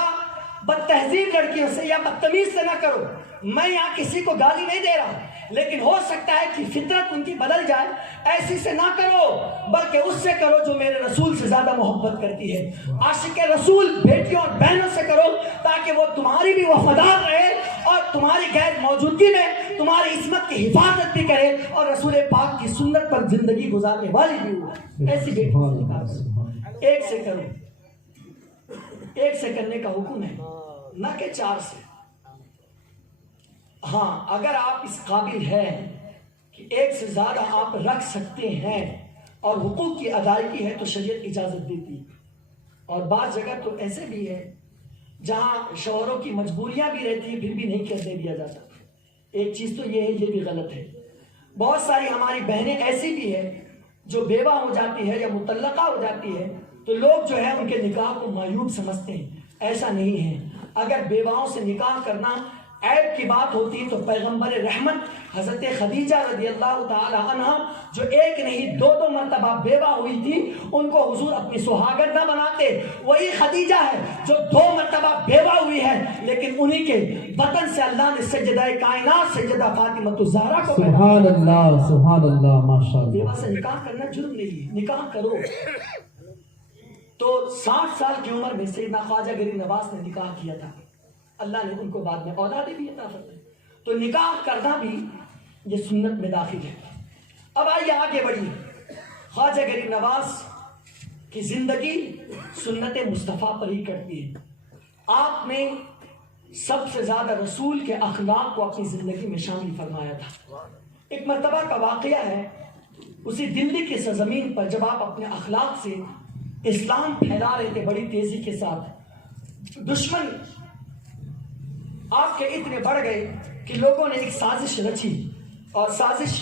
بد تہذیب لڑکیوں سے یا بدتمیز سے نہ کرو۔ میں یہاں کسی کو گالی نہیں دے رہا، لیکن ہو سکتا ہے کہ فطرت ان کی بدل جائے، ایسی سے نہ کرو، بلکہ اس سے کرو جو میرے رسول سے زیادہ محبت کرتی ہے۔ عاشق رسول بیٹیوں اور بہنوں سے کرو، تاکہ وہ تمہاری بھی وفادار رہے اور تمہاری غیر موجودگی میں تمہاری عصمت کی حفاظت بھی کرے اور رسول پاک کی سنت پر زندگی گزارنے والی بھی ہو۔ ایسی بیٹیوں سے نکاح ایک سے کرو، ایک سے کرنے کا حکم ہے، نہ کہ 4 سے۔ ہاں، اگر آپ اس قابل ہیں کہ ایک سے زیادہ آپ رکھ سکتے ہیں اور حقوق کی ادائیگی ہے تو شریعت اجازت دیتی ہے، اور بعض جگہ تو ایسے بھی ہے جہاں شوہروں کی مجبوریاں بھی رہتی ہیں پھر بھی نہیں کرنے دیا جاتا۔ ایک چیز تو یہ ہے، یہ بھی غلط ہے۔ بہت ساری ہماری بہنیں ایسی بھی ہیں جو بیوہ ہو جاتی ہے یا مطلقہ ہو جاتی ہے تو لوگ جو ہے ان کے نکاح کو معیوب سمجھتے ہیں، ایسا نہیں ہے۔ اگر بیواؤں سے نکاح کرنا عیب کی بات ہوتی تو پیغمبر رحمت حضرت خدیجہ رضی اللہ تعالی عنہ جو ایک نہیں 2 مرتبہ بیوہ ہوئی تھی، ان کو حضور اپنی سہاگت نہ بناتے۔ وہی خدیجہ ہے جو 2 مرتبہ بیوہ ہوئی ہے، لیکن انہی کے وطن سے اللہ نے سیدہ کائنات سیدہ فاطمہ الزہرا کو پیدا کیا۔ سبحان اللہ، سبحان اللہ، ماشاءاللہ۔ بیوہ سے نکاح کرنا جرم نہیں ہے، نکاح کرو۔ تو 60 سال کی عمر میں سیدنا خواجہ غریب نواز نے نکاح کیا تھا، اللہ نے ان کو بعد میں اولاد بھی عطا فرمائی، تو نکاح کرنا بھی یہ سنت میں داخل ہے۔ اب آئیے آگے بڑھیے۔ خواجہ غریب نواز کی زندگی سنت مصطفیٰ پر ہی کٹتی ہے۔ آپ نے سب سے زیادہ رسول کے اخلاق کو اپنی زندگی میں شامل فرمایا تھا۔ ایک مرتبہ کا واقعہ ہے، اسی دلی کی سرزمین پر جب آپ اپنے اخلاق سے اسلام پھیلا رہے تھے بڑی تیزی کے ساتھ، دشمن آپ کے اتنے بڑھ گئے کہ لوگوں نے ایک سازش رچی اور سازش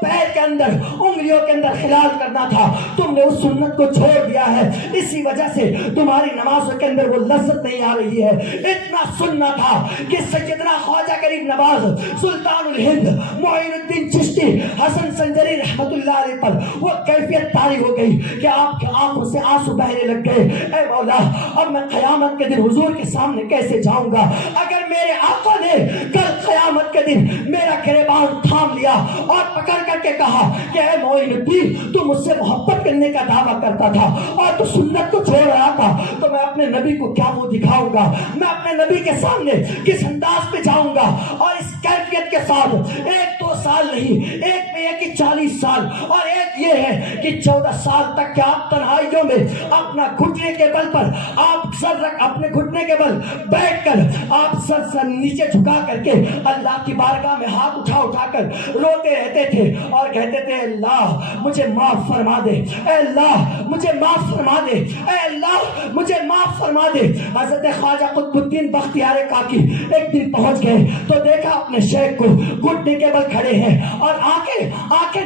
پیر کے اندر انگلیوں کے اندر خلال کرنا تھا تم نے اس سنت کو چھوڑ دیا ہے، اسی وجہ سے تمہاری نمازوں کے اندر وہ لذت نہیں آ رہی ہے۔ اتنا سننا تھا کہ سیدنا خواجہ غریب نواز سلطان الہند معین الدین چشتی حسن سنجری رحمت اللہ علیہ پر وہ کیفیت طاری ہو گئی کہ آپ کی آنکھوں سے آنسو بہنے لگ گئے۔ اے مولا اب میں قیامت کے دن حضور کے سامنے کیسے جاؤں گا؟ اگر میرے آقا نے کل قیامت کے دن میرا گریبان تھام لیا اور پکڑ کر کے کہا کہ اے معین الدین تو مجھ سے محبت کرنے کا دعویٰ کرتا تھا اور تو سنت کو چھوڑ رہا تھا، تو میں اپنے نبی کو کیا منہ دکھاؤں گا؟ میں اپنے نبی کے سامنے کس انداز پہ جاؤں گا؟ اور اس کیفیت کے ساتھ 1-2 سال نہیں، ایک میں یہ کہ 40 سال، اور ایک یہ ہے کہ 14 سال تک کہ آپ تنہائیوں میں اپنا گھٹنے کے بل پر آپ سر رکھ اپنے گھٹنے کے بل بیٹھ کر آپ سر نیچے جھکا کر کے اللہ کی بارگاہ میں ہاتھ اٹھا کر روتے رہتے تھے اور کہتے تھے اللہ مجھے معاف فرما دے، اے اللہ مجھے معاف فرما دے، اے اللہ مجھے معاف فرما دے۔ حضرت خواجہ قطب الدین بختیار کاکی ایک دن پہنچ گئے تو دیکھا اپنے شیخ کو گھٹنے کے بل کھڑے ہیں اور آنکھیں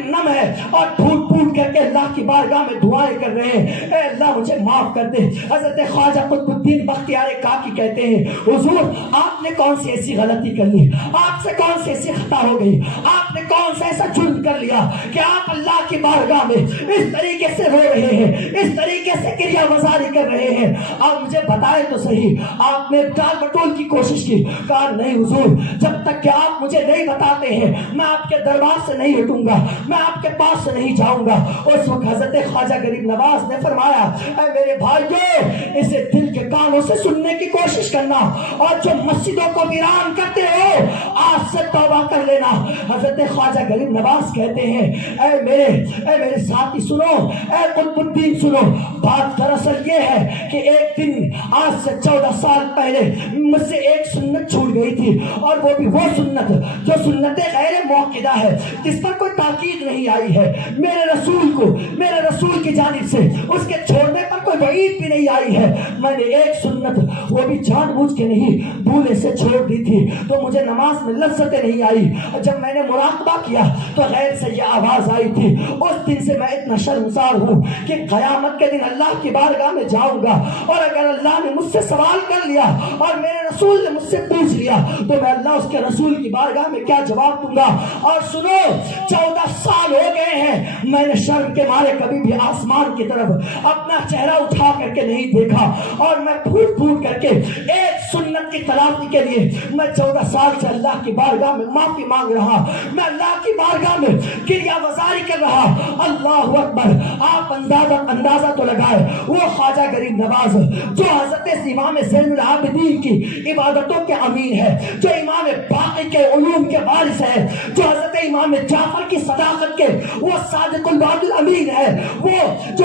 نم ہے اور پھوٹ پھوٹ کر کے اللہ کی بارگاہ میں دعائیں کر رہے ہیں، اے اللہ مجھے معاف کر دے۔ حضرت خواجہ قطب الدین بختیار کاکی کہتے ہیں حضور آپ نے کون سی ایسی غلطی کر لی، آپ سے کون سی ایسی خطا ہو گئی، آپ نے کون سا ایسا جرم کر لیا کہ آپ اللہ کی بارگاہ میں اس طریقے سے رو رہے ہیں، اس طریقے سے کریا مزاری کر رہے ہیں؟ آپ مجھے بتائے تو صحیح۔ آپ نے ٹال مٹول کی کوشش کی، کہا نہیں حضور جب تک کہ آپ مجھے نہیں بتاتے ہیں میں آپ کے دربار سے نہیں ہٹوں گا، میں آپ کے پاس سے نہیں جاؤں گا۔ اس وقت حضرت خواجہ غریب نواز نے فرمایا اے میرے بھائیو اسے دل کے کانوں سے سننے کی کوشش کرنا، اور جو مسجدوں کو ویران کرتے ہو آج سے توبہ کر لینا۔ حضرت خواجہ غریب نواز کہتے ہیں اے میرے ساتھی سنو، اے قطب الدین سنو، بات دراصل یہ ہے کہ ایک دن آج سے 14 سال پہلے مجھ سے ایک سنت چھوٹ گئی تھی، اور وہ بھی وہ سنت جو سنت غیر موقدہ ہے، جس پر کوئی تاکید نہیں آئی ہے، میرے رسول کی جانب سے اس کے چھوڑنے پر کوئی وعید بھی نہیں آئی ہے۔ میں نے ایک سنت وہ بھی جان بوجھ کے نہیں بھولے سے چھوڑ دی تھی، تو مجھے نماز میں لذتیں نہیں آئی، اور جب میں نے مراقبہ کیا تو غیر سے یہ آواز آئی تھی۔ اس دن سے میں اتنا شرمسار ہوں کہ قیامت کے دن اللہ کی بارگاہ میں جاؤں گا، اور اگر اللہ نے مجھ سے سوال کر لیا اور میرے رسول نے مجھ سے پوچھ لیا تو میں اللہ اس کے رسول کی بارگاہ میں کیا جواب دوں گا؟ اور سنو 14 سال ہو گئے ہیں میں نے شرم کے مارے کبھی بھی آسمان کی طرف اپنا چہرہ اٹھا کر کے نہیں دیکھا، اور میں پھوٹ پھوٹ کر کے ایک سنت کی تلافی کے لیے میں 14 سال سے اللہ کی بارگاہ میں معافی مانگ رہا، میں اللہ کی بارگاہ میں کریا وزاری کر رہا۔ اللہ اکبر! آپ اندازہ تو لگائے وہ خواجہ غریب نواز جو حضرت امام زین العابدین کی عبادتوں کے امین ہے، جو امام باقی کے علوم کے وارث ہے، جو حضرت امام جعفر کی صداقت کے وہ صادق الوعد الامین ہے، وہ جو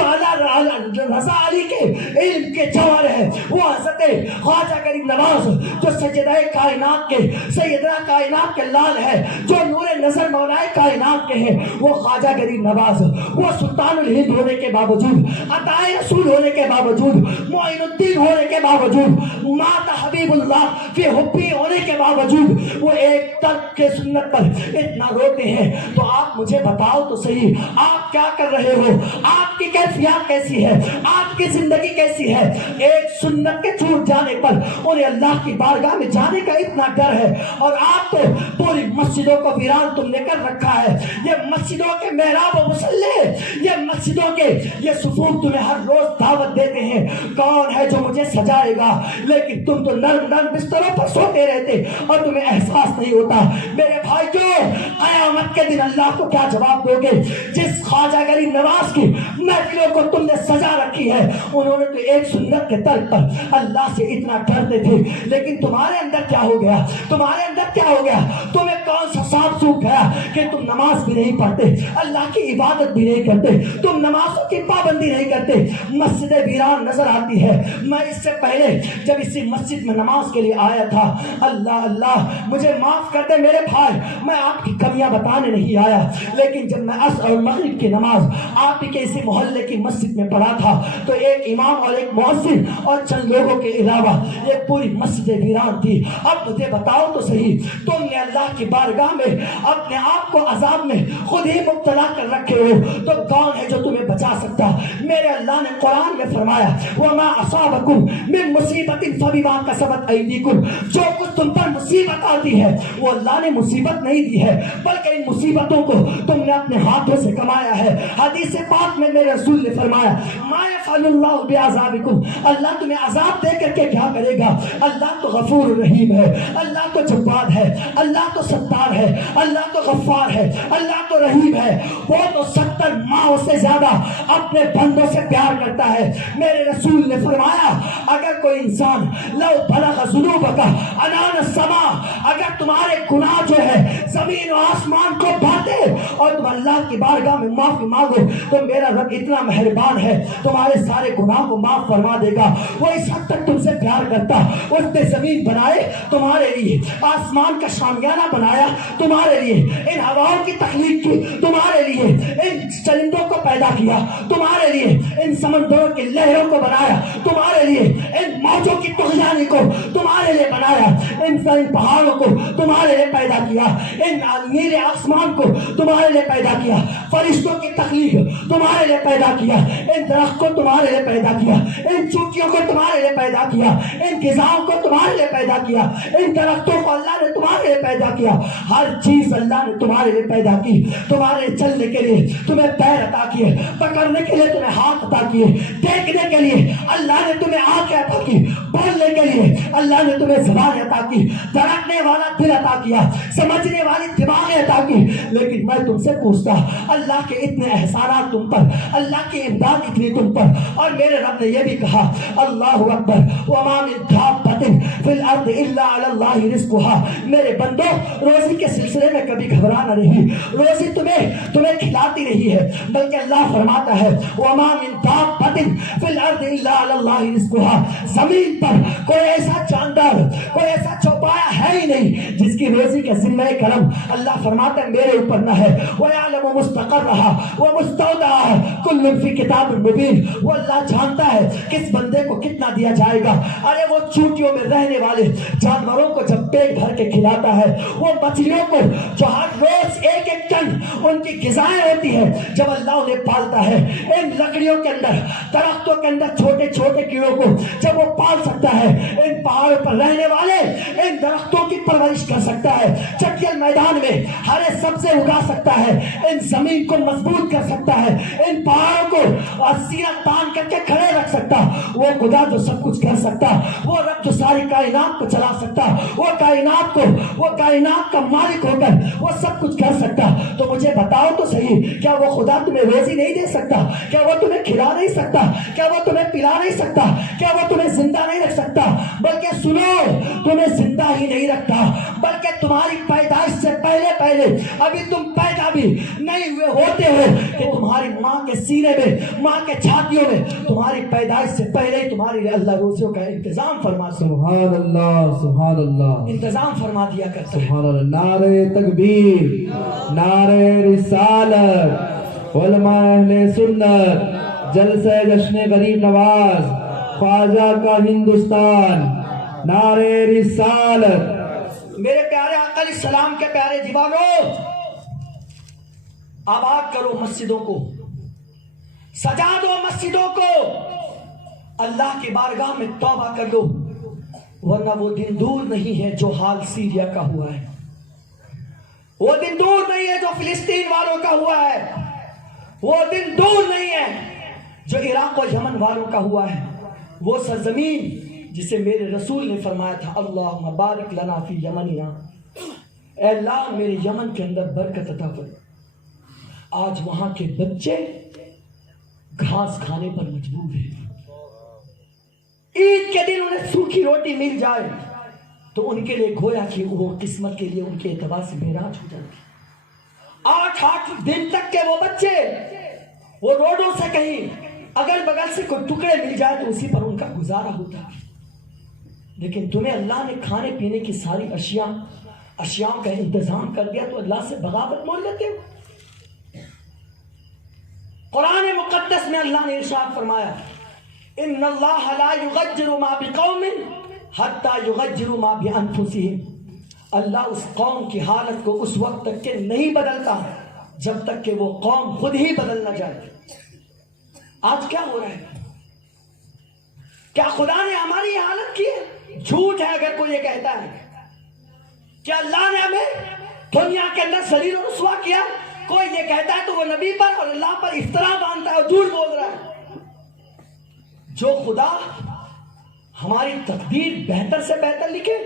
رضا علی کے علم کے جوہر ہے، وہ حضرت خواجہ غریب نواز جو سیدنا کائنات کے لال ہے، جو نور نظر مولا کائنات کے ہیں، وہ خواجہ غریب نواز وہ سلطان الہند ہونے کے باوجود، عطائے رسول ہونے کے باوجود، معین الدین ہونے کے باوجود، مات حبیب اللہ فی حبی ہونے کے باوجود وہ ایک ترک کے سنت پر اتنا روتے ہیں۔ تو آپ مجھے بتاؤ تو صحیح آپ کیا کر رہے ہو؟ آپ کی کیفیت کیسی ہے؟ آپ کی زندگی کیسی ہے؟ ایک سنت کے چھوٹ جانے پر انہیں اللہ کی بارگاہ میں جانے کا اتنا ڈر ہے، اور آپ تو پوری مسجدوں کو ویران تم نے کر رکھا ہے۔ یہ مسجدوں کے محراب و مصلی، یہ مسجدوں کے یہ صفوف تمہیں ہر روز دعوت دیتے ہیں کون ہے جو مجھے سجائے گا، لیکن تم تو نرم بستروں پر سوتے رہتے اور تمہیں احساس نہیں ہوتا۔ میرے بھائیو قیامت کے دن اللہ کو کیا جواب دو گے؟ جس خواجہ غریب نواز کی محفلوں کو تم نے سجا رکھی ہے، انہوں نے تو ایک سنت کے ترک پر اللہ سے اتنا ڈرتے تھے، لیکن تمہارے اندر کیا ہو گیا؟ تمہارے اندر کیا ہو گیا؟ تمہیں کون سا سانپ سوکھ گیا کہ تم نماز بھی نہیں پڑھتے، اللہ کی عبادت بھی نہیں کرتے، تم نمازوں کی پابندی نہیں کرتے، مسجد ویران نظر آتی ہے۔ میں اس سے پہلے جب اسی مسجد میں نماز کے لیے آیا تھا، اللہ مجھے معاف کر دے میرے بھائی، میں آپ کی کمیاں بتانے نہیں آیا، لیکن جب میں عصر اور مغرب کی نماز آپ کے اسی محلے کی مسجد میں پڑھا تھا تو ایک امام اور ایک مؤذن اور چند لوگوں کے علاوہ ایک پوری مسجد ویران تھی۔ اب مجھے بتاؤ تو صحیح، تم نے اللہ کی بارگاہ میں اپنے آپ کو عذاب میں خود ہی مبتلا کر رکھے ہو تو کون ہے جو تمہیں بچا سکتا؟ میرے اللہ نے قرآن میں فرمایا وَمَا أَصَابَكُم مِّن مُّصِيبَةٍ فَبِمَا كَسَبَتْ أَيْدِيكُم، جو کچھ تم پر مصیبت آتی ہے وہ اللہ نے مصیبت نہیں دی ہے بلکہ ان مصیبتوں کو تم نے اپنے ہاتھوں سے کمایا ہے۔ حدیث پاک میں میرے رسول نے فرمایا مَا يَفْعَلُ اللَّهُ بِعَذَابِكُم، اللہ تمہیں عذاب دے کر کے کیا کرے گا؟ اللہ تو غفور رحیم ہے، اللہ تو جواد ہے، اللہ تو ستار ہے، اللہ تو غفار ہے، اللہ تو رحیم ہے، وہ تو 70 ماہوں سے زیادہ اپنے بندوں سے پیار کرتا ہے۔ میرے رسول نے فرمایا اگر کوئی انسان لو بلغ ذنوبک عنان السماء، اگر تمہارے گناہ جو ہے زمین و آسمان کو بھاتے اور تم اللہ کی بارگاہ میں معافی مانگو تو میرا رب اتنا مہربان ہے تمہارے سارے گناہ کو معاف فرما دے گا۔ وہ اس حد تک تم سے پیار کرتا، اس نے زمین بنائے تمہارے لیے، آسمان کا شامیانہ بنایا تمہارے لیے، ان ہواؤں کی تخلیق کی تمہارے لیے، ان چرندوں کو پیدا کیا تمہارے لیے، ان سمندروں کی لہروں کو بنایا تمہارے لیے، ان موجوں کی طغیانی کو تمہارے لیے بنایا، ان پہاڑوں کو تمہارے لیے پیدا کیا، ان نیلے آسمان کو تمہارے لیے پیدا کیا، فرشتوں کی تخلیق تمہارے لیے پیدا کیا، ان درخت کو تمہارے لیے پیدا کیا، ان چوٹیوں کو تمہارے لیے پیدا کیا، ان غذاؤں کو تمہارے لیے پیدا کیا، ان درختوں کو اللہ نے تمہارے لیے پیدا کیا، ہر چیز اللہ نے تمہارے لیے پیدا کی، تمہارے چلنے کے لیے تمہیں پیر عطا کیے، پکڑنے کے لیے تمہیں ہاتھ عطا کیے، دیکھنے کے لیے اللہ نے تمہیں آنکھیں عطا کی، بولنے کے لیے اللہ نے تمہیں زبان عطا کی، دھڑکنے والا دل عطا کیا، سمجھنے والی دماغ عطا کی۔ لیکن میں تم سے پوچھتا اللہ کے اتنے احسانات تم پر، اللہ کی امداد اتنی تم پر، اور میرے رب نے یہ بھی کہا اللہ اکبر وما من دابۃ فی الارض الا علی اللہ رزقها، میرے بندو روزی کے سلسلے میں کبھی گھبرانا نہیں، روزی تمہیں کھلاتی نہیں ہے بلکہ اللہ فرماتا ہے وما من دابۃ فی الارض الا علی اللہ رزقها، زمین پر کوئی ایسا جاندار، کوئی ایسا چوپایا ہے ہی نہیں جس کی روزی کا ذمہ کرم اللہ فرماتا ہے میرے اوپر نہ ہے۔ وَيَعْلَمُ مُسْتَقَرَّهَا وَمُسْتَوْدَعَهَا كُلٌّ فِي كِتَابٍ مُبِينٍ، وہ اللہ جانتا ہے کس بندے کو کتنا دیا جائے گا۔ ارے وہ چوٹیوں میں رہنے والے جانوروں کو جب پیٹ بھر کے کھلاتا ہے، وہ مچھلیوں کو جو ہر روز ایک ایک ٹن ان کی غذائیں ہوتی ہے جب اللہ انہیں پالتا ہے، ان لکڑیوں کے اندر، درختوں کے اندر چھوٹے چھوٹے کیڑوں کو جب وہ پال سکتا ہے، ان پہاڑوں پر رہنے والے ان درختوں کی پرورش کر سکتا ہے، چٹیل میدان میں ہرے سبزے اگا سکتا ہے، ان زمین کو مضبوط کر سکتا ہے، ان پہاڑوں کو اور سینہ تان کر کے کھڑے رکھ سکتا، وہ خدا جو سب کچھ کر سکتا، وہ رب جو ساری کائنات کو چلا سکتا، وہ کائنات کا مالک ہو کر وہ سب کچھ کر سکتا، تو مجھے بتاؤ تو صحیح کیا وہ خدا تمہیں روزی نہیں دے سکتا؟ کیا وہ تمہیں کھلا نہیں سکتا؟ کیا وہ تمہیں پلا نہیں سکتا؟ کیا وہ تمہیں زندہ نہیں رکھ سکتا؟ بلکہ سنو، تمہیں زندہ ہی نہیں رکھتا بلکہ تمہاری پیدائش سے پہلے ابھی تم پیدا بھی نہیں ہوئے ہوتے ہو کہ تمہاری ماں کے سینے میں، ماں کے چھاتیوں میں تمہاری پیدائش سے پہلے ہی تمہارے لیے اللہ روزیوں کا انتظام فرما، سبحان اللہ سبحان اللہ، انتظام فرما دیا کرتا ہے۔ سبحان اللہ، نعرہ تکبیر، نعرہ رسالت، علماء اہل سنت، جلسہ جشن غریب نواز، خواجہ کا ہندوستان، نعرہ رسالت۔ میرے پیارے آقا علیہ السلام کے پیارے دیوانوں، آباد کرو مسجدوں کو، سجا دو مسجدوں کو، اللہ کی بارگاہ میں توبہ کر دو، ورنہ وہ دن دور نہیں ہے جو حال سیریا کا ہوا ہے، وہ دن دور نہیں ہے جو فلسطین والوں کا ہوا ہے، وہ دن دور نہیں ہے جو عراق و یمن والوں کا ہوا ہے، وہ سرزمین جسے میرے رسول نے فرمایا تھا اللہم بارک لنا فی یمننا، اے اللہ میرے یمن کے اندر برکت عطا فرما۔ آج وہاں کے بچے گھاس کھانے پر مجبور ہیں، عید کے دن انہیں سوکھی روٹی مل جائے تو ان کے لیے گویا کہ وہ قسمت کے لیے ان کے اعتبار سے معراج ہو جاتی۔ 8 دن تک کے وہ بچے وہ روڈوں سے کہیں اگل بگل سے کوئی ٹکڑے مل جائے تو اسی پر ان کا گزارا ہوتا ہے، لیکن تمہیں اللہ نے کھانے پینے کی ساری اشیاء کا انتظام کر دیا تو اللہ سے بغاوت مول لیتے ہو۔ قرآن مقدس میں اللہ نے ارشاد فرمایا ان اللہ لا یغیر ما بقوم حتی یغیروا ما بانفسہم، اللہ اس قوم کی حالت کو اس وقت تک کہ نہیں بدلتا جب تک کہ وہ قوم خود ہی بدل نہ جائے۔ آج کیا ہو رہا ہے؟ کیا خدا نے ہماری یہ حالت کی ہے؟ جھوٹ ہے اگر کوئی یہ کہتا ہے کہ اللہ نے ہمیں دنیا کے اندر ذلیل و رسوا کیا۔ کوئی یہ کہتا ہے تو وہ نبی پر اور اللہ پر افترا باندھتا ہے اور جھوٹ بول رہا ہے۔ جو خدا ہماری تقدیر بہتر سے بہتر لکھے،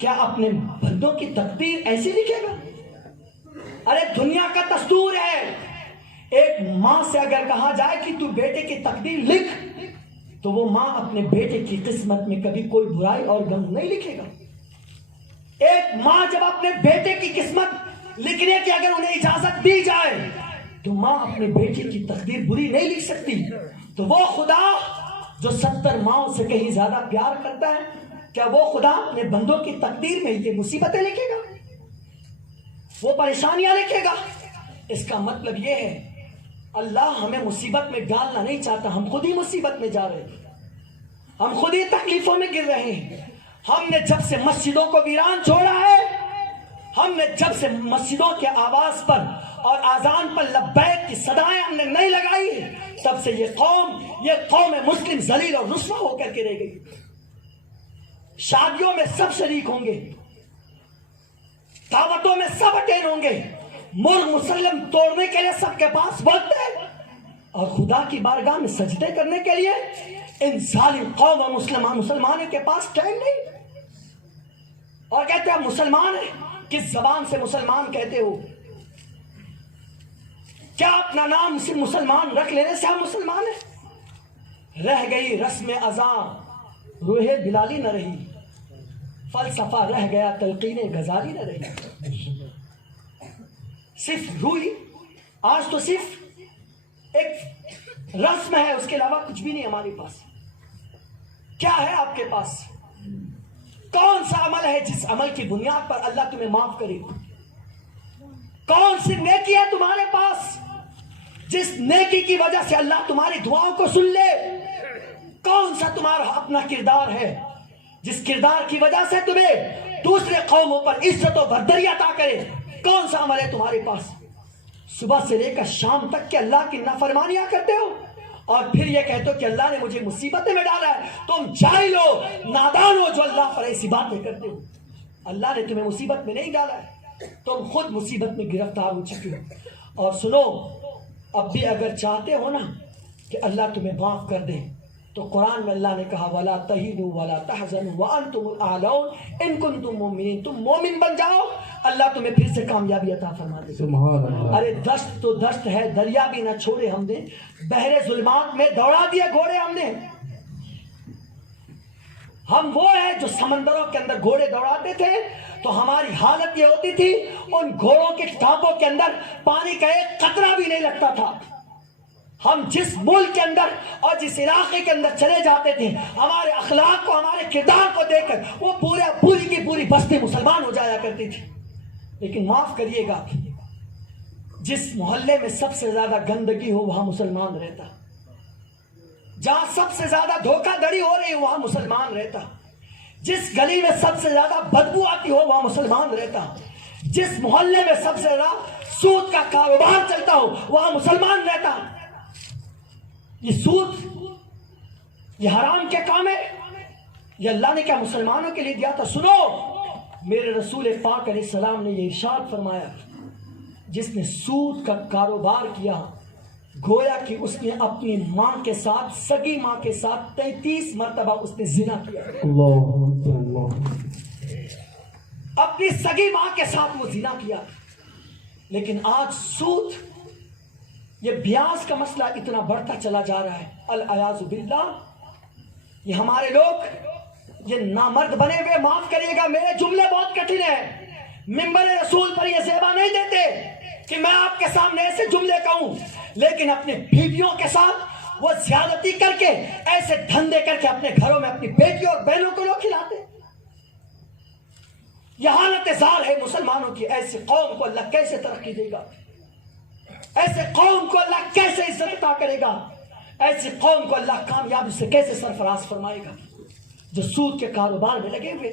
کیا اپنے بندوں کی تقدیر ایسی لکھے گا؟ ارے دنیا کا دستور ہے، ایک ماں سے اگر کہا جائے کہ تو بیٹے کی تقدیر لکھ، تو وہ ماں اپنے بیٹے کی قسمت میں کبھی کوئی برائی اور غم نہیں لکھے گا۔ ایک ماں جب اپنے بیٹے کی قسمت لکھنے کی اگر انہیں اجازت دی جائے تو ماں اپنے بیٹے کی تقدیر بری نہیں لکھ سکتی۔ تو وہ خدا جو 70 ماؤں سے کہیں زیادہ پیار کرتا ہے، کیا وہ خدا اپنے بندوں کی تقدیر میں یہ مصیبتیں لکھے گا؟ وہ پریشانیاں لکھے گا؟ اس کا مطلب یہ ہے اللہ ہمیں مصیبت میں ڈالنا نہیں چاہتا، ہم خود ہی مصیبت میں جا رہے ہیں، ہم خود ہی تکلیفوں میں گر رہے ہیں۔ ہم نے جب سے مسجدوں کو ویران چھوڑا ہے، ہم نے جب سے مسجدوں کے آواز پر اور آذان پر لبیک کی صدائیں ہم نے نہیں لگائی، تب سے یہ قوم مسلم ذلیل اور رسوا ہو کر کے رہ گئی۔ شادیوں میں سب شریک ہوں گے، دعوتوں میں سب اٹینڈ ہوں گے، مرغ مسلم توڑنے کے لیے سب کے پاس وقت ہے، اور خدا کی بارگاہ میں سجدے کرنے کے لیے ان ظالم قوم اور مسلمانوں کے پاس ٹائم نہیں۔ اور کہتے ہیں مسلمان ہیں، کس زبان سے مسلمان کہتے ہو؟ کیا اپنا نام صرف مسلمان رکھ لینے سے ہم مسلمان ہیں؟ رہ گئی رسم ازاں روح بلالی نہ رہی، فلسفہ رہ گیا تلقین غزالی نہ رہی۔ صرف روئی آج تو صرف ایک رسم ہے، اس کے علاوہ کچھ بھی نہیں ہمارے پاس۔ کیا ہے آپ کے پاس؟ کون سا عمل ہے جس عمل کی بنیاد پر اللہ تمہیں معاف کرے؟ کون سی نیکی ہے تمہارے پاس جس نیکی کی وجہ سے اللہ تمہاری دعاؤں کو سن لے؟ کون سا تمہارا اپنا کردار ہے جس کردار کی وجہ سے تمہیں دوسرے قوموں پر عزت و برتری عطا کرے؟ کون سا عمل ہے تمہارے پاس؟ صبح سے لے کر شام تک کہ اللہ کی نافرمانیاں کرتے ہو اور پھر یہ کہتے ہو کہ اللہ نے مجھے مصیبتیں میں ڈالا ہے۔ تم جاہل ہو، نادان ہو جو اللہ پر ایسی باتیں کرتے ہو۔ اللہ نے تمہیں مصیبت میں نہیں ڈالا ہے، تم خود مصیبت میں گرفتار ہو چکے ہو۔ اور سنو، اب بھی اگر چاہتے ہو نا کہ اللہ تمہیں معاف کر دے تو قرآن میں اللہ نے کہا وَلَا تَهِنُوا وَلَا تَحْزَنُوا وَأَنْتُمُ الْأَعْلَوْنَ إِن كُنتُم مُؤْمِنِينَ۔ تم مومن بن جاؤ، اللہ تمہیں پھر سے کامیابی عطا فرما دے۔ سبحان اللہ۔ ارے دشت تو دشت ہے، دریا بھی نہ چھوڑے ہم نے، بحر ظلمات میں دوڑا دیے گھوڑے ہم نے۔ ہم وہ ہیں جو سمندروں کے اندر گھوڑے دوڑاتے تھے تو ہماری حالت یہ ہوتی تھی ان گھوڑوں کے ٹانپوں کے اندر پانی کا ایک قطرہ بھی نہیں لگتا تھا۔ ہم جس ملک کے اندر اور جس علاقے کے اندر چلے جاتے تھے، ہمارے اخلاق کو، ہمارے کردار کو دیکھ کر وہ پوری کی پوری بستی مسلمان ہو جایا کرتی تھی۔ لیکن معاف کریے گا، جس محلے میں سب سے زیادہ گندگی ہو وہاں مسلمان رہتا، جہاں سب سے زیادہ دھوکہ دھڑی ہو رہی ہو وہاں مسلمان رہتا، جس گلی میں سب سے زیادہ بدبو آتی ہو وہاں مسلمان رہتا، جس محلے میں سب سے زیادہ سود کا کاروبار چلتا ہو وہاں مسلمان رہتا۔ یہ سود، یہ حرام کے کام ہے، یہ اللہ نے کیا مسلمانوں کے لیے دیا تھا؟ سنو، میرے رسول پاک علیہ السلام نے یہ ارشاد فرمایا، جس نے سود کا کاروبار کیا گویا کہ اس نے اپنی ماں کے ساتھ، سگی ماں کے ساتھ 33 مرتبہ اس نے زنا کیا۔ اللہ، اپنی سگی ماں کے ساتھ وہ زنا کیا۔ لیکن آج سود، یہ بیاض کا مسئلہ اتنا بڑھتا چلا جا رہا ہے، العیاذ باللہ۔ یہ ہمارے لوگ یہ نامرد بنے ہوئے، معاف کریے گا میرے جملے بہت کٹھن ہیں، ممبر رسول پر یہ زیبا نہیں دیتے کہ میں آپ کے سامنے ایسے جملے کہوں، لیکن اپنے بیویوں کے ساتھ وہ زیادتی کر کے، ایسے دھندے کر کے اپنے گھروں میں اپنی بیٹیوں اور بہنوں کو لوگ کھلاتے۔ یہ حالت زار ہے مسلمانوں کی۔ ایسی قوم کو اللہ کیسے ترقی دے گا؟ ایسے قوم کو اللہ کیسے عزت عطا کرے گا؟ ایسی قوم کو اللہ کامیابی سے کیسے سرفراز فرمائے گا؟ جو سود کے کاروبار میں لگے ہوئے،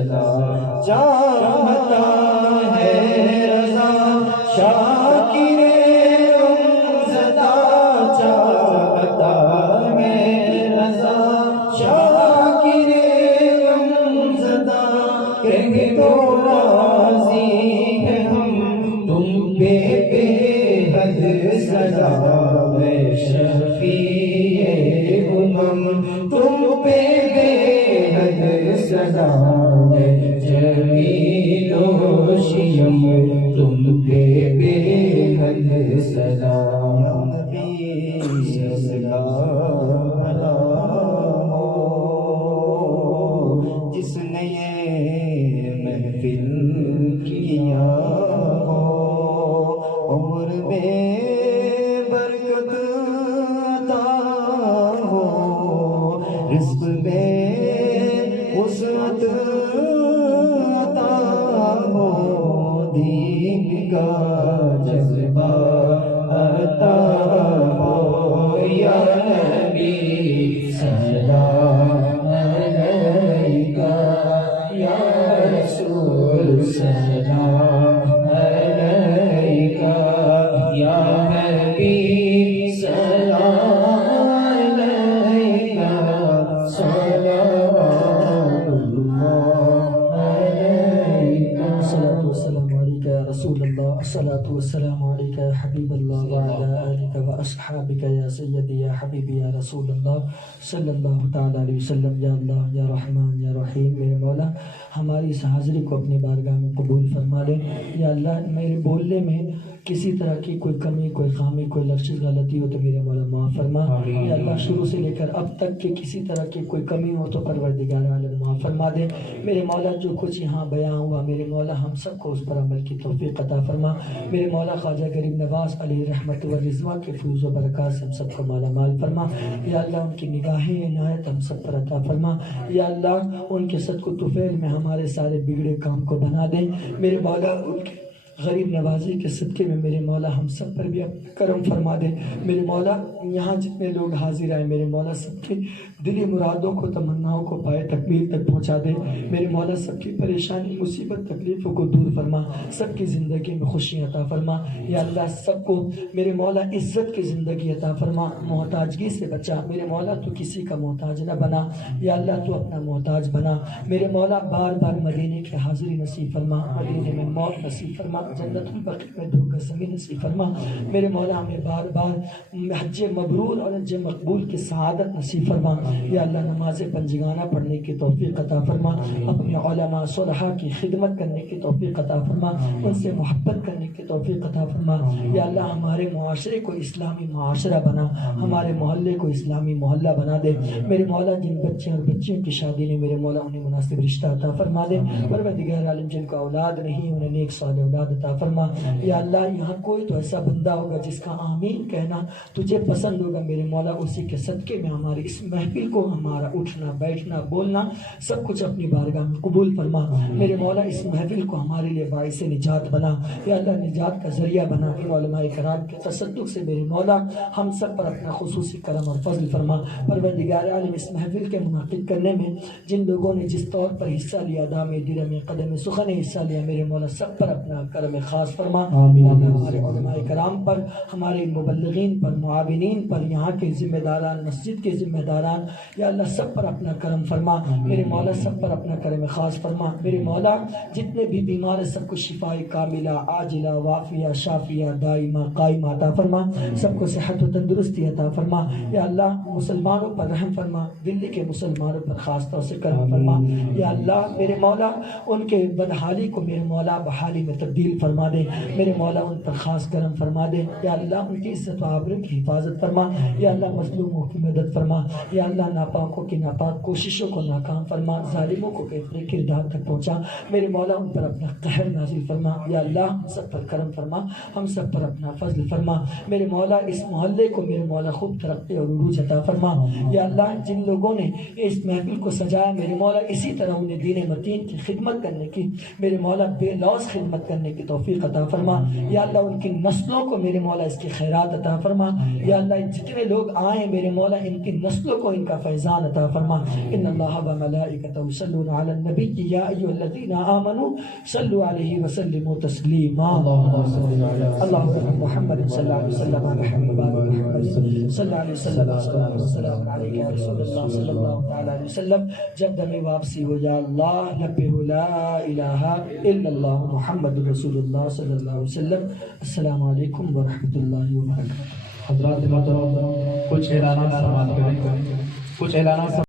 صدا چاہتا ہے رضا شاکر غمزدہ چاہتا ہے رضا شاکر غمزدہ کہہ دو راضی ہیں ہم تم پہ بے حد سزا میں شفیع امم تم پہ بے حد سزا میں جمیل و شیم تم پہ بے حد سزا یا نبی سزا بھلا ہو جس نے یہ محفل کیا ہو عمر میں برکت عطا ہو رزق میں وسعت عطا ہو دین کا جذبہ عطا ہو یا نبی سلام علیکہ یا رسول سلام علیکہ یا حبیب سلام علیکہ صلوات اللہ علیکہ الصلاة والسلام عليك يا رسول الله الصلاة والسلام عليك يا حبيب الله وعلى آلك وأصحابك يا سيدي يا حبيبي يا رسول الله صلی اللہ تعالیٰ علیہ وسلم. یا اللہ یا رحمان یا رحیم میرے مولا ہماری اس حاضری کو اپنی بارگاہ میں قبول فرما لے. یا اللہ میرے بولنے میں کسی طرح کی کوئی کمی کوئی خامی کوئی لفظ غلطی ہو تو میرے مولا معاف فرما. یا اللہ شروع سے لے کر اب تک کہ کسی طرح کی کوئی کمی ہو تو پروردگار عالم معاف فرما دے. میرے مولا جو کچھ یہاں بیان ہوا میرے مولا ہم سب کو اس پر عمل کی توفیق عطا فرما. میرے مولا خواجہ غریب نواز علیہ رحمت و رضوان کے فیوز و برکات سے ہم سب کو مالا مال فرما. یا اللہ ان کی نگاہیں عنایت ہم سب پر عطا فرما. یا اللہ ان کے صدق و طفیل میں ہمارے سارے بگڑے کام کو بنا دے. میرے مولا ان کے غریب نوازی کے صدقے میں میرے مولا ہم سب پر بھی کرم فرما دے. میرے مولا یہاں جتنے لوگ حاضر آئے میرے مولا سب کی دلی مرادوں کو تمناؤں کو پائے تکمیل تک پہنچا دے. میرے مولا سب کی پریشانی مصیبت تکلیفوں کو دور فرما. سب کی زندگی میں خوشی عطا فرما. یا اللہ سب کو میرے مولا عزت کی زندگی عطا فرما. محتاجگی سے بچا. میرے مولا تو کسی کا محتاج نہ بنا. یا اللہ تو اپنا محتاج بنا. میرے مولا بار بار مدینے کی حاضری نصیب فرما. مدینے میں موت نصیب فرما. جنت البقیع میں دو قسمی نصیب فرما. میرے مولا ہمیں بار بار حج مبرور اور حج مقبول کی سعادت نصیب فرما. یا اللہ نماز پنجگانہ پڑھنے کی توفیق عطا فرما. اپنے علماء صلحاء کی خدمت کرنے کی توفیق عطا فرما. ان سے محبت کرنے کی توفیق عطا فرما. یا اللہ ہمارے معاشرے کو اسلامی معاشرہ بنا. ہمارے محلے کو اسلامی محلہ بنا دے. میرے مولا جن بچے اور بچیوں کی شادی نے میرے مولا انہیں مناسب رشتہ عطا فرما دے. پروردگار عالم جن کو اولاد نہیں انہیں نیک صالح اولاد عطا فرما. یا اللہ یہاں کوئی تو ایسا بندہ ہوگا جس کا آمین کہنا تجھے پسند ہوگا میرے مولا اسی کے صدقے میں ہماری اس محفل کو ہمارا اٹھنا بیٹھنا بولنا سب کچھ اپنی بارگاہ میں قبول فرما. میرے مولا اس محفل کو ہمارے لیے باعث نجات بنا. یا اللہ نجات کا ذریعہ بنا. ان علماء کرام کے تصدق سے میرے مولا ہم سب پر اپنا خصوصی کرم اور فضل فرما. پروردگار عالم اس محفل کے منعقد کرنے میں جن لوگوں نے جس طور پر حصہ لیا دام درم قدم سخن حصہ لیا میرے مولا سب پر اپنا کرم خاص فرما. ہمارے علماء کرام پر ہمارے مبلغین پر معاونین پر یہاں کے ذمہ داران مسجد کے ذمہ داران یا اللہ سب پر اپنا کرم فرما. میرے مولا سب پر اپنا کرم خاص فرما. میرے مولا جتنے بھی بیمار ہیں سب کو شفاء کاملہ عاجلہ وافیہ شافیہ دائمہ قائمہ عطا فرما. سب کو صحت و تندرستی عطا فرما. یا اللہ مسلمانوں پر رحم فرما. دلی کے مسلمانوں پر خاص طور سے کرم فرما. یا اللہ میرے مولا ان کے بدحالی کو میرے مولا بحالی میں تبدیل فرما دے. میرے مولا ان پر خاص کرم فرما دے. یا اللہ ان کی عزت و آبرو کی حفاظت فرما. یا اللہ مظلوموں کی مدد فرما. یا اللہ ناپاکوں کی ناپاک کوششوں کو ناکام فرما. ظالموں کو بہتر کردار تک پہنچا. میرے مولا ان پر اپنا قہر نازل فرما. یا اللہ ہم سب پر کرم فرما. ہم سب پر اپنا فضل فرما. میرے مولا اس محلے کو میرے مولا خوب ترقی اور عروج عطا فرما. یا اللہ جن لوگوں نے اس محفل کو سجایا میرے مولا اسی طرح انہیں دین متین کی خدمت کرنے کی میرے مولا بے لوث خدمت کرنے کی توفیق عطا فرما. یا اللہ ان کی نسلوں نسلوں کو میرے مولا اس کی خیرات عطا فرما یا اللہ جتنے لوگ آئے ہیں میرے مولا ان کی نسلوں کو ان کا فیضان عطا فرما ان اللہ و ملائکتہ یصلون علی النبی یا ایھا الذین آمنوا صلوا علیہ وسلموا تسلیما اللهم محمد صلی اللہ علیہ وسلم محمد صلی اللہ علیہ وسلم السلام علیکم یا رسول اللہ صلی اللہ تعالی علیہ وسلم جب دم واپسی ہو یا اللہ لبہ لا الہ الا اللہ محمد رسول اللہ صلی اللہ علیہ وسلم السلام علیکم ورحمۃ اللہ وبرکاتہ حضرات محترم کچھ اعلانات سماعت کریں کچھ اعلانات